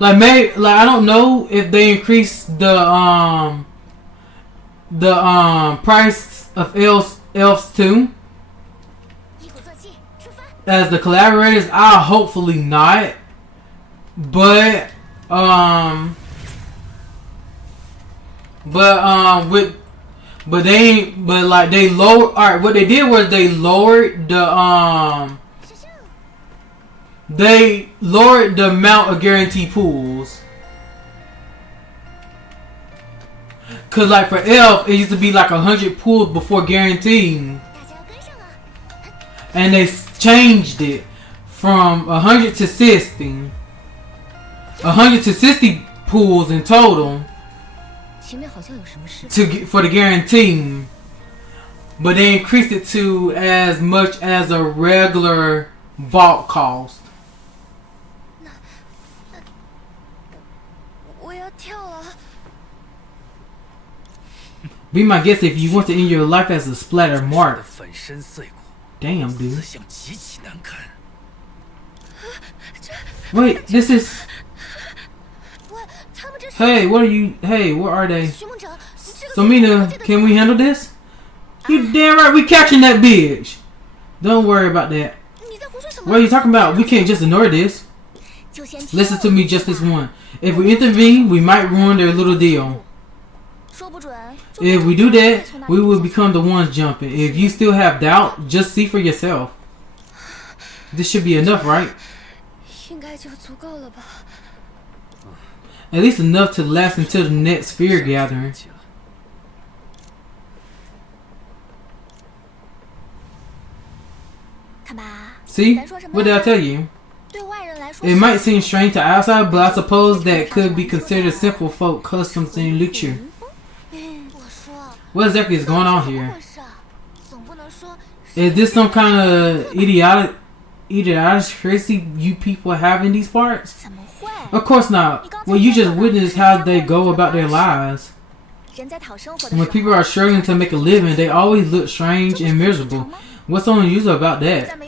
I don't know if they increase the price of elves too as the collaborators. Hopefully not, but they lower. Alright, what they did was they lowered the amount of guaranteed pools. Cause like for elf, it used to be like 100 pools before guaranteeing, and they changed it from 100 to 60. 100 to 60 pools in total for the guarantee, but they increased it to as much as a regular vault cost. Be my guest if you want to end your life as a splatter mark. Damn, dude. Wait, this is... Hey, what are you... Hey, where are they? Songqua, can we handle this? You damn right we catching that bitch. Don't worry about that. What are you talking about? We can't just ignore this. Listen to me just this one. If we intervene, we might ruin their little deal. If we do that, we will become the ones jumping. If you still have doubt, just see for yourself. This should be enough, right? At least enough to last until the next fear gathering. See? What did I tell you? It might seem strange to outside, but I suppose that could be considered simple folk customs in literature. What exactly is going on here? Is this some kind of idiocy you people have in these parts? Of course not. Well, you just witnessed how they go about their lives. When people are struggling to make a living, they always look strange and miserable. What's so unusual about that?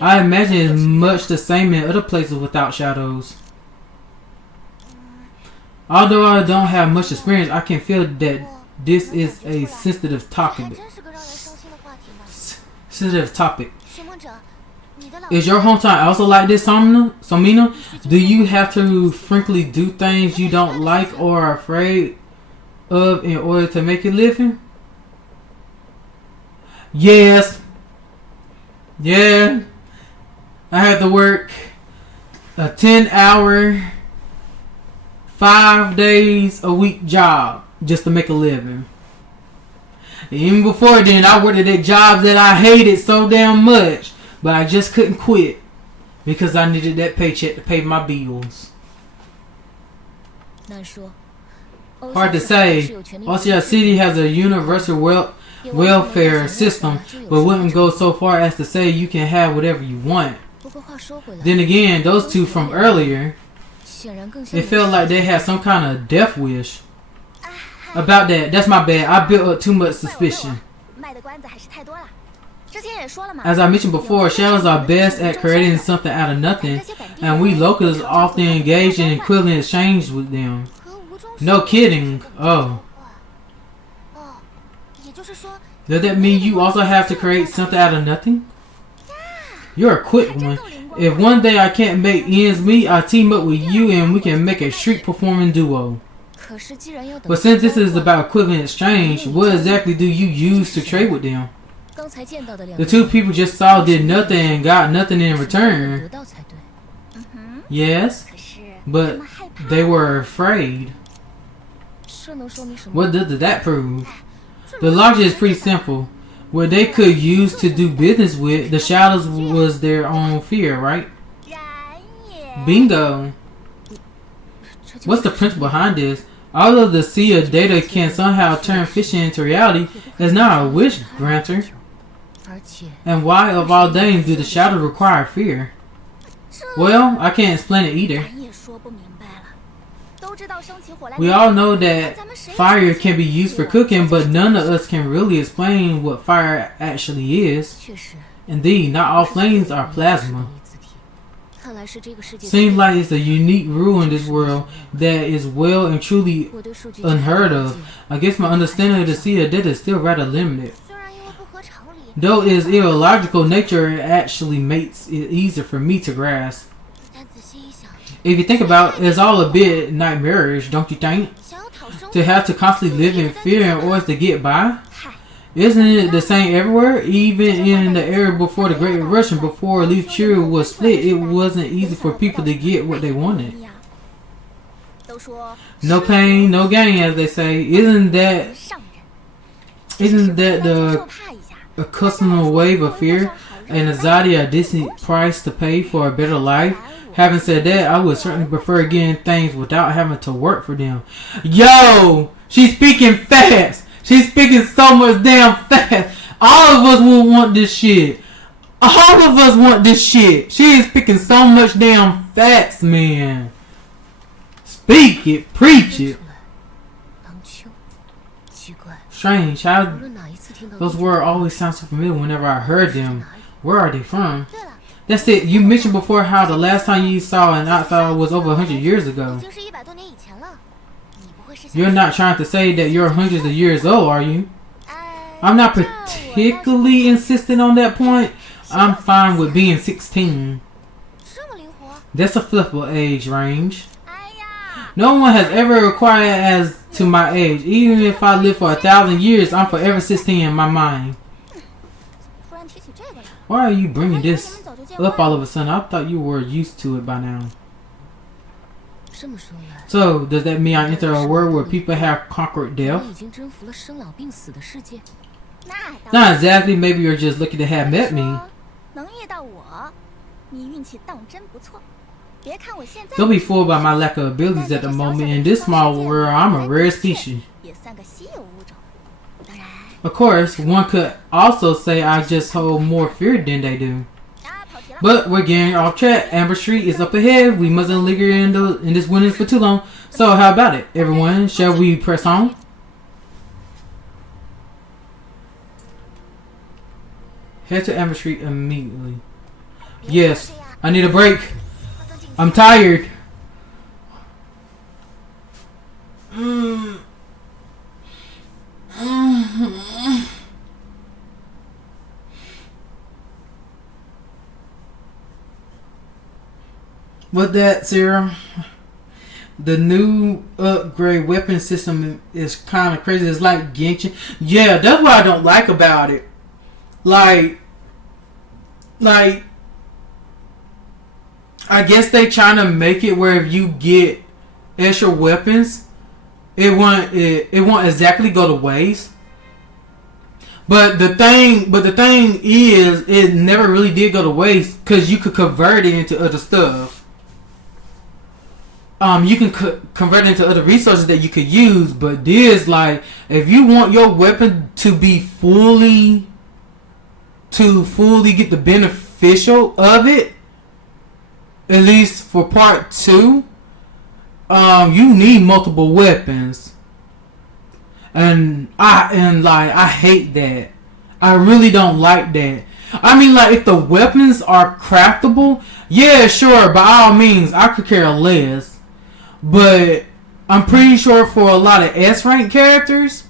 I imagine it's much the same in other places without shadows. Although I don't have much experience, I can feel that this is a sensitive topic. Is your hometown also like this, Somina? Do you have to frankly do things you don't like or are afraid of in order to make a living? Yes. Yeah. I had to work a 10-hour, 5 days a week job just to make a living. Even before then, I worked at jobs that I hated so damn much, but I just couldn't quit because I needed that paycheck to pay my bills. Hard to say. Ocean City has a universal welfare system, but wouldn't go so far as to say you can have whatever you want. Then again, those two from earlier, it felt like they had some kind of death wish. About that, that's my bad. I built up too much suspicion. As I mentioned before, shadows are best at creating something out of nothing, and we locals often engage in equivalent exchange with them. No kidding. Oh. Does that mean you also have to create something out of nothing? You're a quick one. If one day I can't make ends meet, I'll team up with you and we can make a street performing duo. But since this is about equivalent exchange, what exactly do you use to trade with them? The two people just saw did nothing and got nothing in return. Yes, but they were afraid. What did that prove? The logic is pretty simple. What they could use to do business with, the shadows was their own fear, right? Bingo. What's the principle behind this? Although the sea of data can somehow turn fiction into reality, it's not a wish granter. And why of all things do the shadows require fear? Well, I can't explain it either. We all know that fire can be used for cooking, but none of us can really explain what fire actually is. Indeed, not all flames are plasma. Seems like it's a unique rule in this world that is well and truly unheard of. I guess my understanding of the sea of death is still rather limited. Though its illogical nature, it actually makes it easier for me to grasp. If you think about it, it's all a bit nightmarish, don't you think? To have to constantly live in fear in order to get by? Isn't it the same everywhere? Even in the era before the Great Russian, before Literature was split, it wasn't easy for people to get what they wanted. No pain, no gain, as they say. Isn't that the accustomed wave of fear and anxiety a decent price to pay for a better life? Having said that, I would certainly prefer getting things without having to work for them. Yo! She's speaking fast! She's speaking so much damn fast! All of us will want this shit! All of us want this shit! She is speaking so much damn fast, man! Speak it! Preach it! Strange, how those words always sound so familiar whenever I heard them. Where are they from? That's it. You mentioned before how the last time you saw an outsider was over 100 years ago. You're not trying to say that you're hundreds of years old, are you? I'm not particularly insistent on that point. I'm fine with being 16. That's a flexible age range. No one has ever required as to my age. Even if I live for 1,000 years, I'm forever 16 in my mind. Why are you bringing this up all of a sudden? I thought you were used to it by now. So, does that mean I enter a world where people have conquered death? Not exactly. Maybe you're just lucky to have met me. Don't be fooled by my lack of abilities at the moment. In this small world, I'm a rare species. Of course, one could also say I just hold more fear than they do. But we're getting off track. Amber Street is up ahead. We mustn't linger in this wilderness for too long. So how about it, everyone? Shall we press on? Head to Amber Street immediately. Yes, I need a break. I'm tired. What that, Sarah? The new upgrade weapon system is kind of crazy. It's like Genshin. Yeah, that's what I don't like about it. Like I guess they trying to make it where if you get extra weapons, it won't exactly go to waste. But the thing is, it never really did go to waste because you could convert it into other stuff. You can convert it into other resources that you could use. But this, like, if you want your weapon to be fully get the beneficial of it, at least for part 2, you need multiple weapons. And I hate that. I really don't like that. I mean, like, if the weapons are craftable, yeah, sure, by all means, I could care less. But I'm pretty sure for a lot of S-rank characters,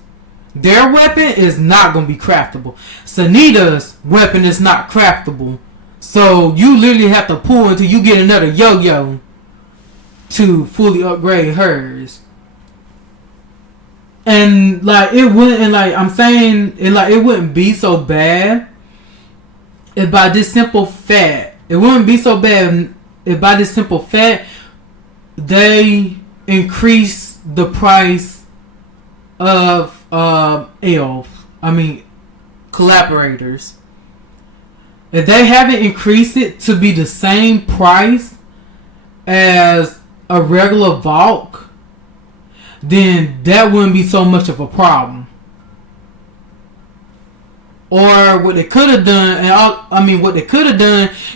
their weapon is not going to be craftable. Senadina's weapon is not craftable. So you literally have to pull until you get another yo-yo to fully upgrade hers. And like it wouldn't, and like I'm saying, and like it wouldn't be so bad if by this simple fact, it wouldn't be so bad if by this simple fact they increase the price of elves. collaborators. If they haven't increased it to be the same price as a regular Valk, then that wouldn't be so much of a problem. Or what they could have done,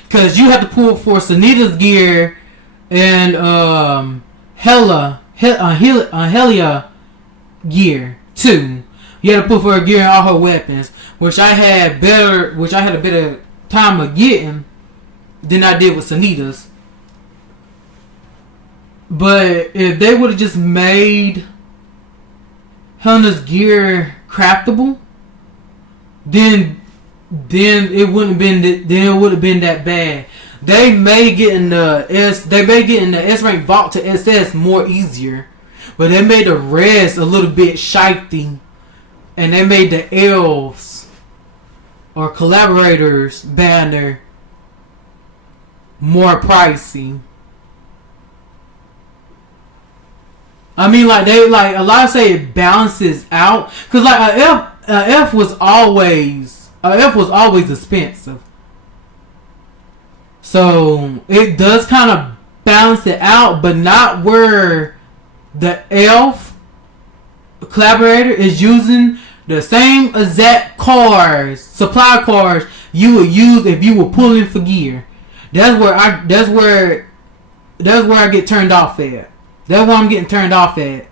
because you have to pull for Senadina's gear and Helia gear too. You had to pull for her gear and all her weapons, which I had a better time of getting than I did with Senadina's. But if they would have just made Helena's gear craftable, then it wouldn't have been that bad. They may getting the S rank vault to SS more easier, but they made the rest a little bit shifty, and they made the elves or collaborators banner more pricey. A lot of say it balances out, cause like a F was always expensive, so it does kind of balance it out, but not where the elf collaborator is using the same exact supply cars you would use if you were pulling for gear. That's where I get turned off at. That's why I'm getting turned off at.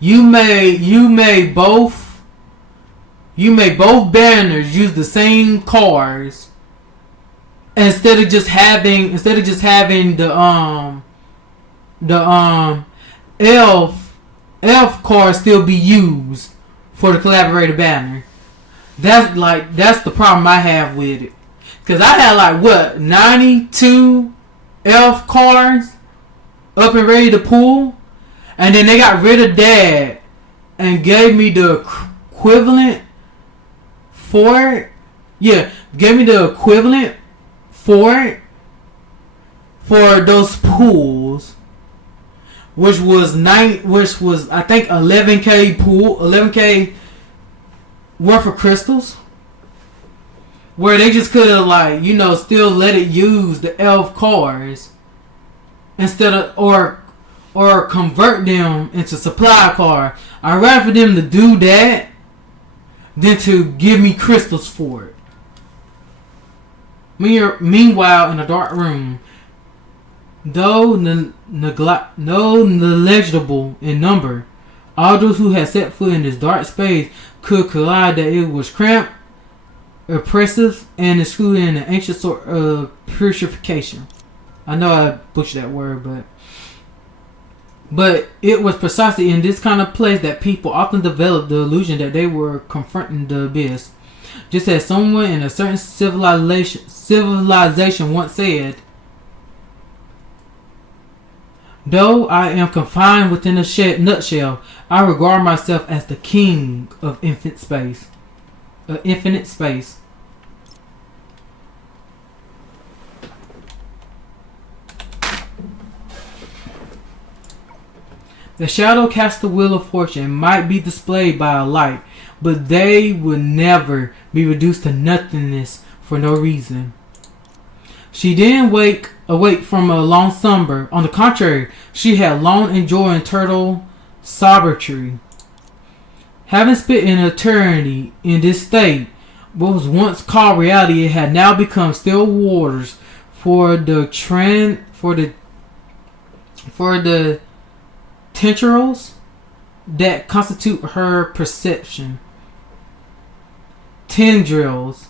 You may both banners use the same cars instead of just having the elf cars still be used for the collaborator banner. That's the problem I have with it. Cause I had 92 elf cars up and ready to pull, and then they got rid of that and gave me the equivalent for it. Yeah, gave me the equivalent for it for those pools, which was I think 11K worth of crystals, where they just could have still let it use the elf cars instead of or convert them into supply car. I'd rather for them to do that than to give me crystals for it. Meanwhile, in a dark room, though negligible in number, all those who had set foot in this dark space could collide that it was cramped, oppressive, and excluding an ancient sort of purification. I know I butchered that word, but it was precisely in this kind of place that people often developed the illusion that they were confronting the abyss. Just as someone in a certain civilization once said, "Though I am confined within a nutshell, I regard myself as the king of infinite space." The shadow cast the wheel of fortune might be displayed by a light, but they would never be reduced to nothingness for no reason. She didn't awake from a long slumber. On the contrary, she had long enjoyed eternal solitude. Having spent an eternity in this state, what was once called reality, it had now become still waters for the tendrils that constitute her perception. Tendrils.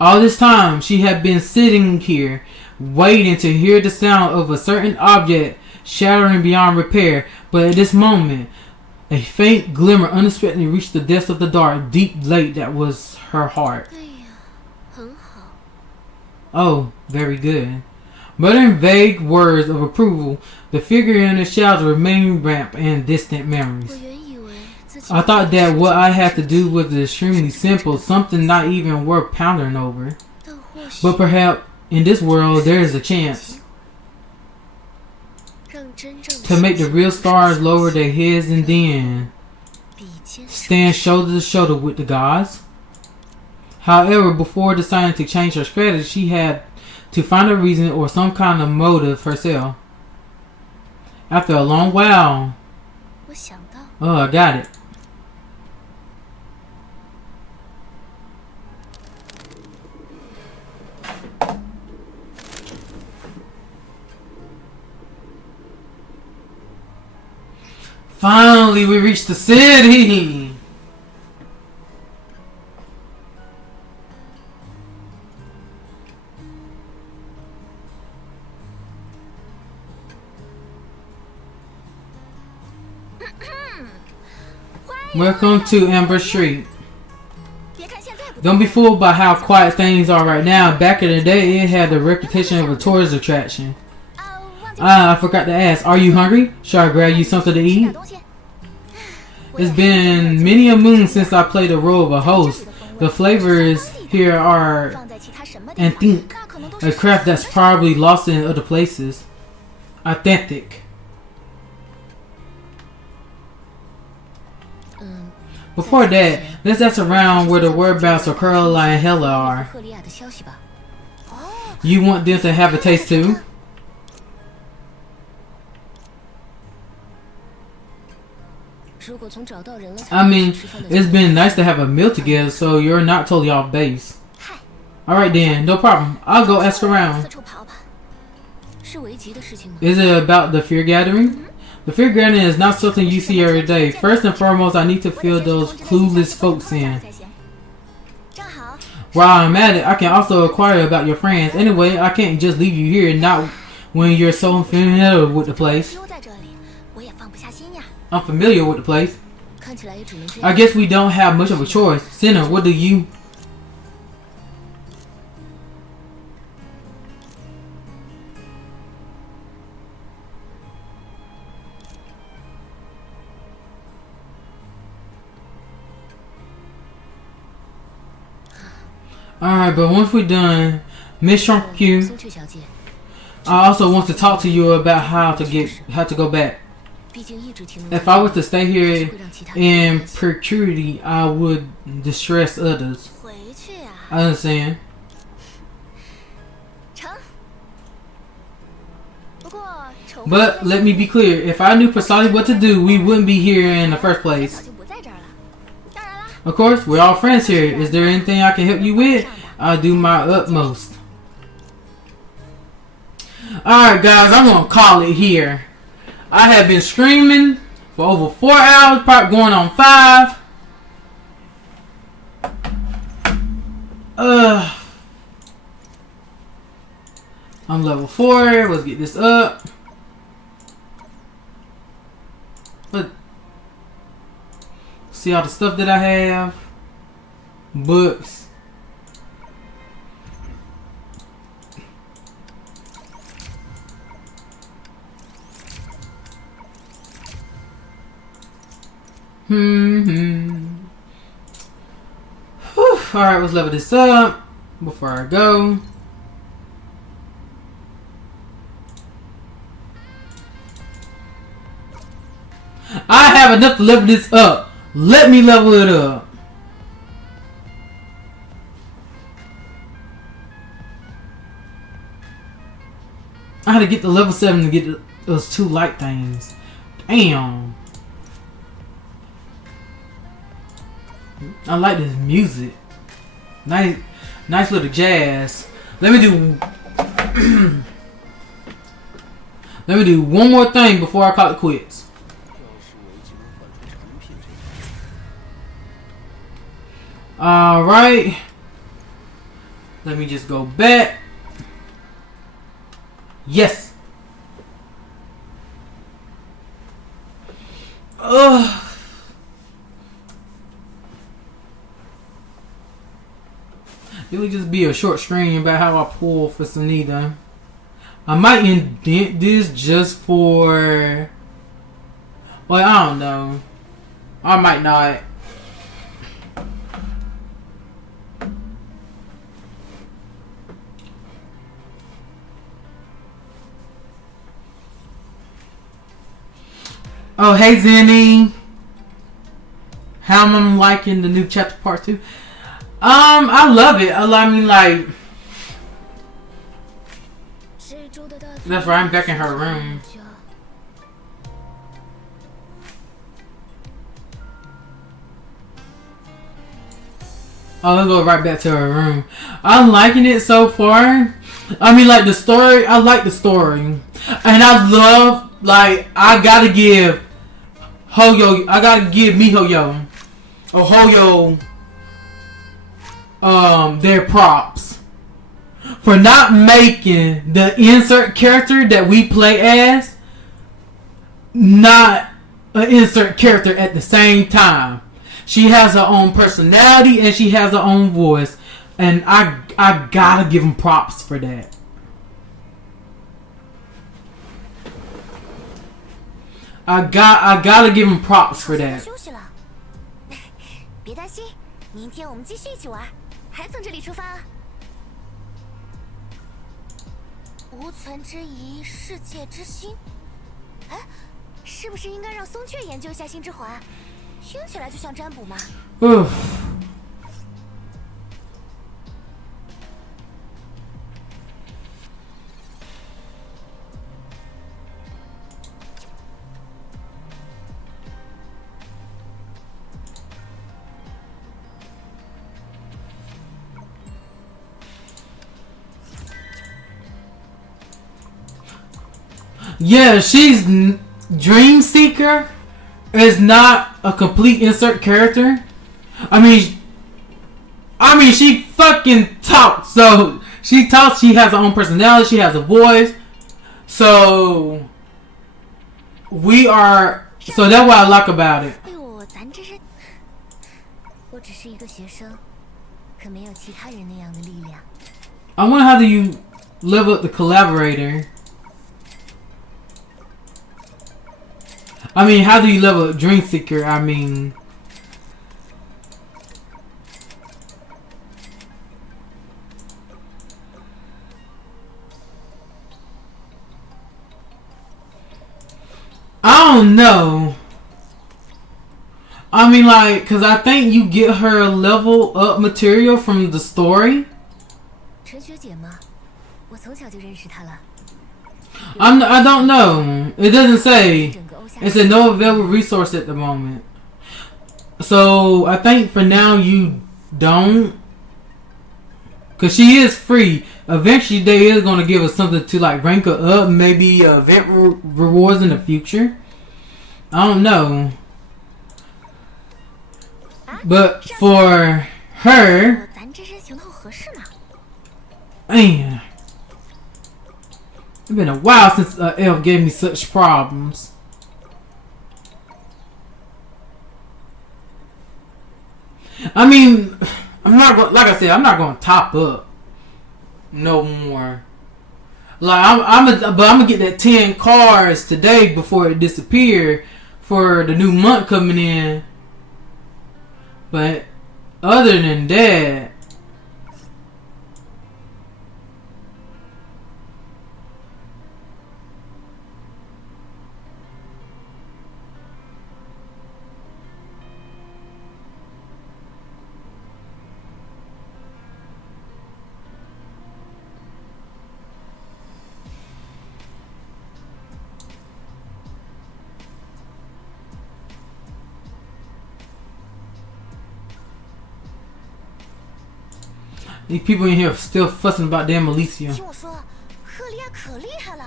All this time, she had been sitting here, waiting to hear the sound of a certain object shattering beyond repair. But at this moment, a faint glimmer unexpectedly reached the depths of the dark, deep lake that was her heart. Oh, very good. Muttering vague words of approval, the figure in the shadows remained rapt in distant memories. I thought that what I had to do was extremely simple, something not even worth pondering over. But perhaps in this world there is a chance. to make the real stars lower their heads and then stand shoulder to shoulder with the gods. However, before deciding to change her strategy, she had to find a reason or some kind of motive herself. After a long while, I got it. Finally, we reached the city! Welcome to Amber Street. Don't be fooled by how quiet things are right now. Back in the day, it had the reputation of a tourist attraction. I forgot to ask, are you hungry? Should I grab you something to eat? It's been many a moon since I played the role of a host. The flavors here are authentic, a craft that's probably lost in other places. Authentic. Before that, let's ask around where the whereabouts of Caroline and Helia are. You want them to have a taste too? I mean, it's been nice to have a meal together, so you're not totally off base. Alright then, no problem. I'll go ask around. Is it about the fear gathering? The fear gathering is not something you see every day. First and foremost, I need to fill those clueless folks in. While I'm at it, I can also inquire about your friends. Anyway, I can't just leave you here, not when you're so familiar with the place. I'm familiar with the place. I guess we don't have much of a choice. Sinner, what do you... Alright, but once we're done, Miss Songqua, I also want to talk to you about how to go back. If I was to stay here in perpetuity, I would distress others. I understand. But let me be clear, if I knew precisely what to do, we wouldn't be here in the first place. Of course, we're all friends here. Is there anything I can help you with? I'll do my utmost. Alright guys, I'm gonna call it here. I have been streaming for over 4 hours, probably going on 5. I'm level 4. Let's get this up. See all the stuff that I have. Books. Alright, let's level this up before I go. I have enough to level this up. Let me level it up. I had to get to level 7 to get those 2 light things. Damn. I like this music. Nice little jazz. Let me do one more thing before I call it quits. Alright. Let me just go back. Yes. It'll just be a short stream about how I pull for Senadina. I might indent this just for... Well, I don't know. I might not. Oh, hey Zenny. How am I liking the new chapter part 2? I love it. I mean, like, that's right. I'm back in her room. Oh, let's go right back to her room. I'm liking it so far. I mean, like, the story. I like the story, and I love. Like, I gotta give Hoyo. I gotta give MiHoYo or Hoyo their props for not making the insert character that we play as not an insert character at the same time. She has her own personality and she has her own voice, and I gotta give them props for that. I gotta give him props for that. 别担心，明天我们继续一起玩，还从这里出发啊！无存之疑，世界之心。哎，是不是应该让松雀研究一下星之环？听起来就像占卜嘛。Yeah, she's Dream Seeker is not a complete insert character. I mean, she fucking talks. So she talks. She has her own personality. She has a voice. So we are. So that's what I like about it. 我只是一个学生，可没有其他人那样的力量。I wonder how do you level up the collaborator? I mean, how do you level up Dream Seeker? I mean, I don't know. I mean, like, cause I think you get her level up material from the story. I don't know. It doesn't say. It's a no available resource at the moment. So I think for now you don't, cause she is free. Eventually they is gonna give us something to like rank her up. Maybe event rewards in the future. I don't know. But for her, man, it's been a while since Elf gave me such problems. I mean, I'm not going. Like I said, I'm not going to top up no more. Like but I'm gonna get that 10 cards today before it disappear for the new month coming in. But other than that, these people in here still fussing about damn Alicia. 听我说，赫利亚可厉害了，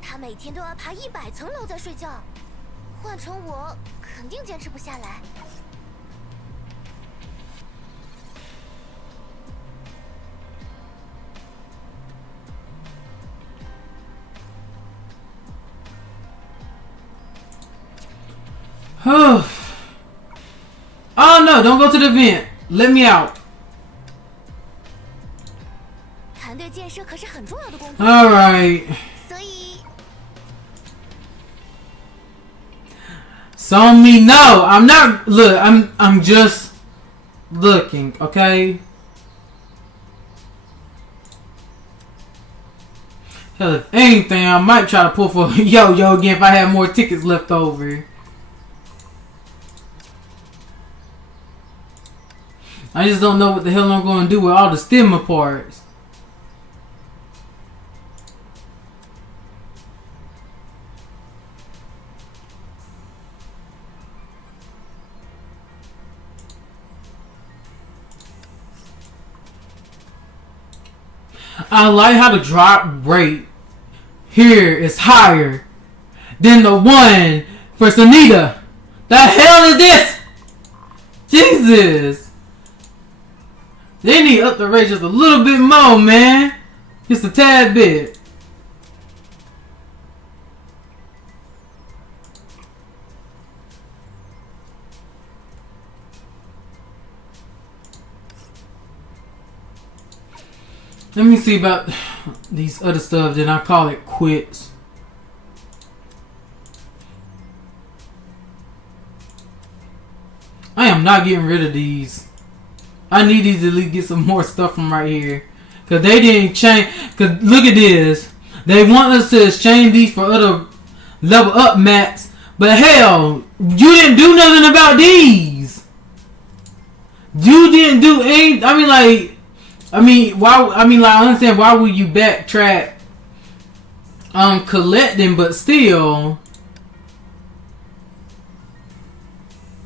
她每天都要爬100层楼再睡觉，换成我肯定坚持不下来。Oh no! Don't go to the event. Let me out. 团队建设可是很重要的工作。All right. 所以 So me no, I'm not. Look, I'm just looking. Okay. Hell, if anything, I might try to pull for yo-yo again if I have more tickets left over. I just don't know what the hell I'm going to do with all the stemma parts. I like how the drop rate here is higher than the one for Senadina. The hell is this? Jesus. They need to up the rate just a little bit more, man. Just a tad bit. Let me see about these other stuff, then I call it quits. I am not getting rid of these. I need these to at least get some more stuff from right here. Because they didn't change. Because look at this. They want us to exchange these for other level up mats. But hell, you didn't do nothing about these. You didn't do anything. I understand why would you backtrack collecting, but still,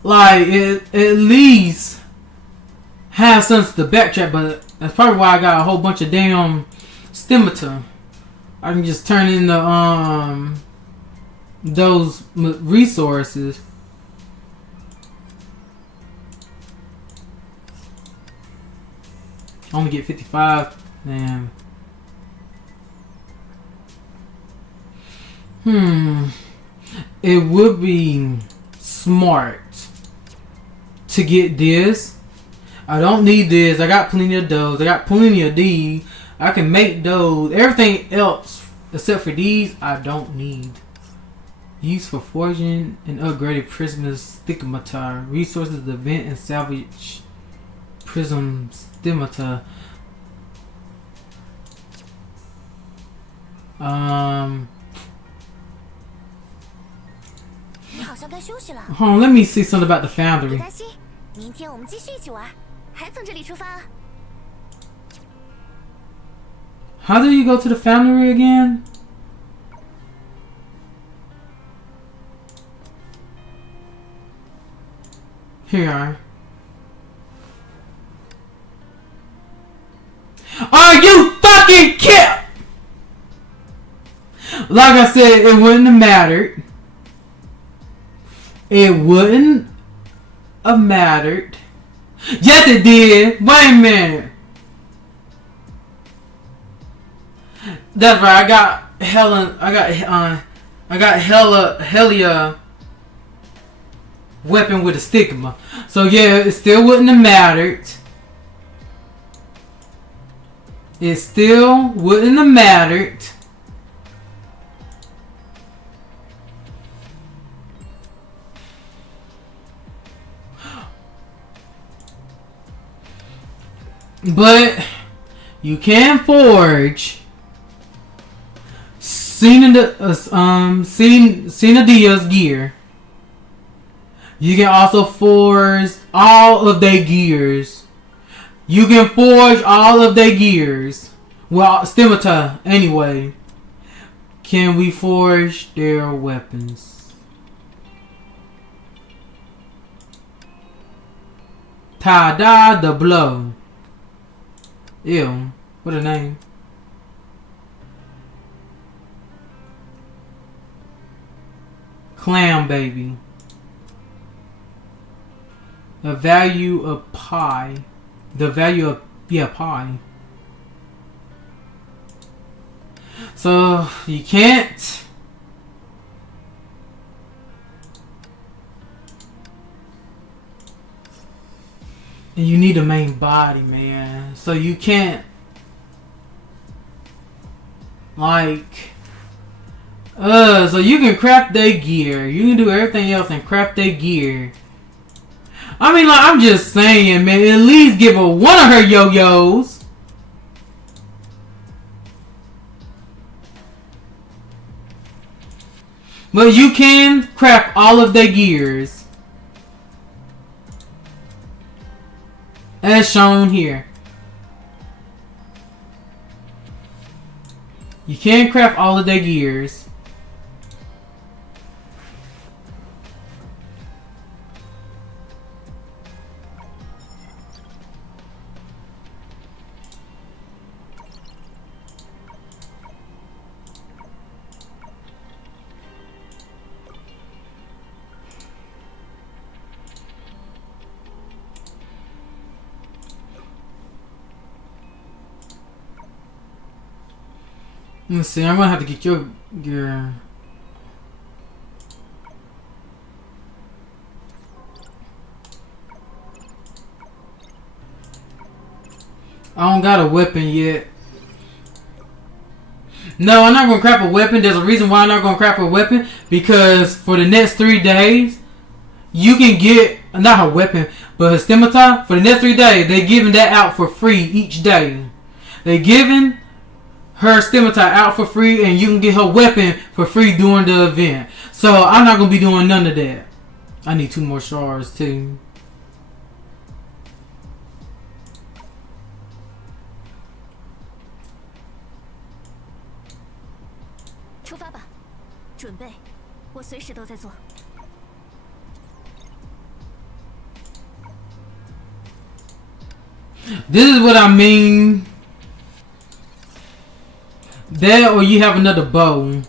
like, at least have something to backtrack. But that's probably why I got a whole bunch of damn stemata. I can just turn into those resources. Only get 55. Damn. It would be smart to get this. I don't need this. I got plenty of those. I got plenty of these. I can make those. Everything else except for these, I don't need. Used for forging and upgraded prism stigmata. Resources, event, and salvage prism stigmata. Hold on, let me see something about the foundry. How do you go to the foundry again? Here you are. Are you fucking kidding? Like I said, it wouldn't have mattered. It wouldn't have mattered. Yes, it did. Wait a minute. That's right. I got Helia weapon with a stigma. So yeah, it still wouldn't have mattered. It still wouldn't have mattered. But you can forge Senadina's gear. You can also forge all of their gears. You can forge all of their gears. Well, stemata anyway. Can we forge their weapons? Ta-da, the blow. Ew, what a name. Clam baby. The value of pi. The value of, pi. So, you can't. And you need a main body, man. So you can't, like, so you can craft their gear. You can do everything else and craft their gear. I mean, like, I'm just saying, man, at least give her one of her yo-yos. But you can craft all of their gears. As shown here. You can craft all of their gears. Let's see, I'm gonna have to get your gear. I don't got a weapon yet. No, I'm not gonna craft a weapon. There's a reason why I'm not gonna craft a weapon. Because for the next 3 days, you can get, not a weapon, but a scimitar. For the next 3 days, they're giving that out for free each day. They're giving her scimitar out for free, and you can get her weapon for free during the event. So I'm not gonna be doing none of that. I need 2 more shards too. This is what I mean. That or you have another bow.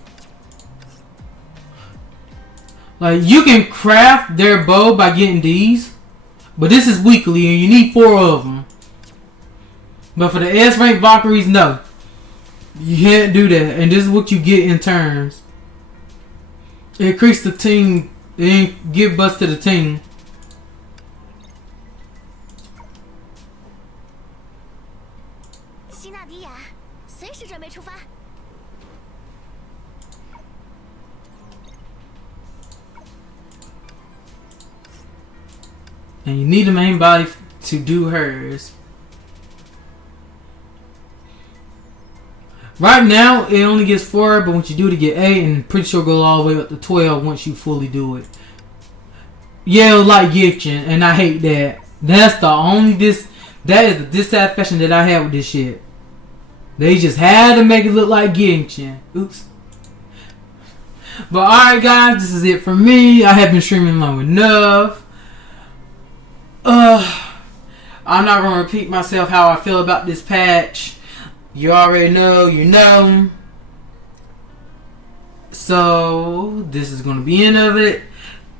Like you can craft their bow by getting these, but this is weekly and you need 4 of them. But for the S rank Valkyries, no, you can't do that. And this is what you get in turns. Increase the team, then give buffs to the team. And you need a main body to do hers. Right now, it only gets 4, but once you do it, get 8, and pretty sure go all the way up to 12 once you fully do it. Yeah, like Genshin, and I hate that. That's the only that is the dissatisfaction that I have with this shit. They just had to make it look like Genshin. Oops. But alright guys, this is it for me. I have been streaming long enough. I'm not going to repeat myself how I feel about this patch. You already know, you know. So, this is going to be the end of it.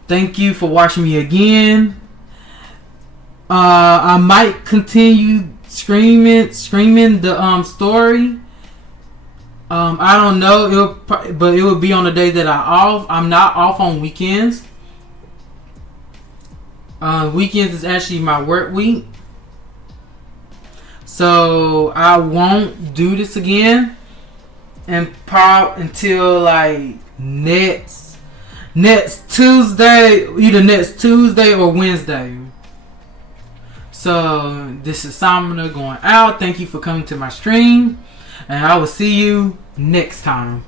Thank you for watching me again. I might continue streaming the story. I don't know, but it will be on the day that I'm not off on weekends. Weekends is actually my work week. So I won't do this again and until like next Tuesday, either next Tuesday or Wednesday. So this is Samana going out. Thank you for coming to my stream, and I will see you next time.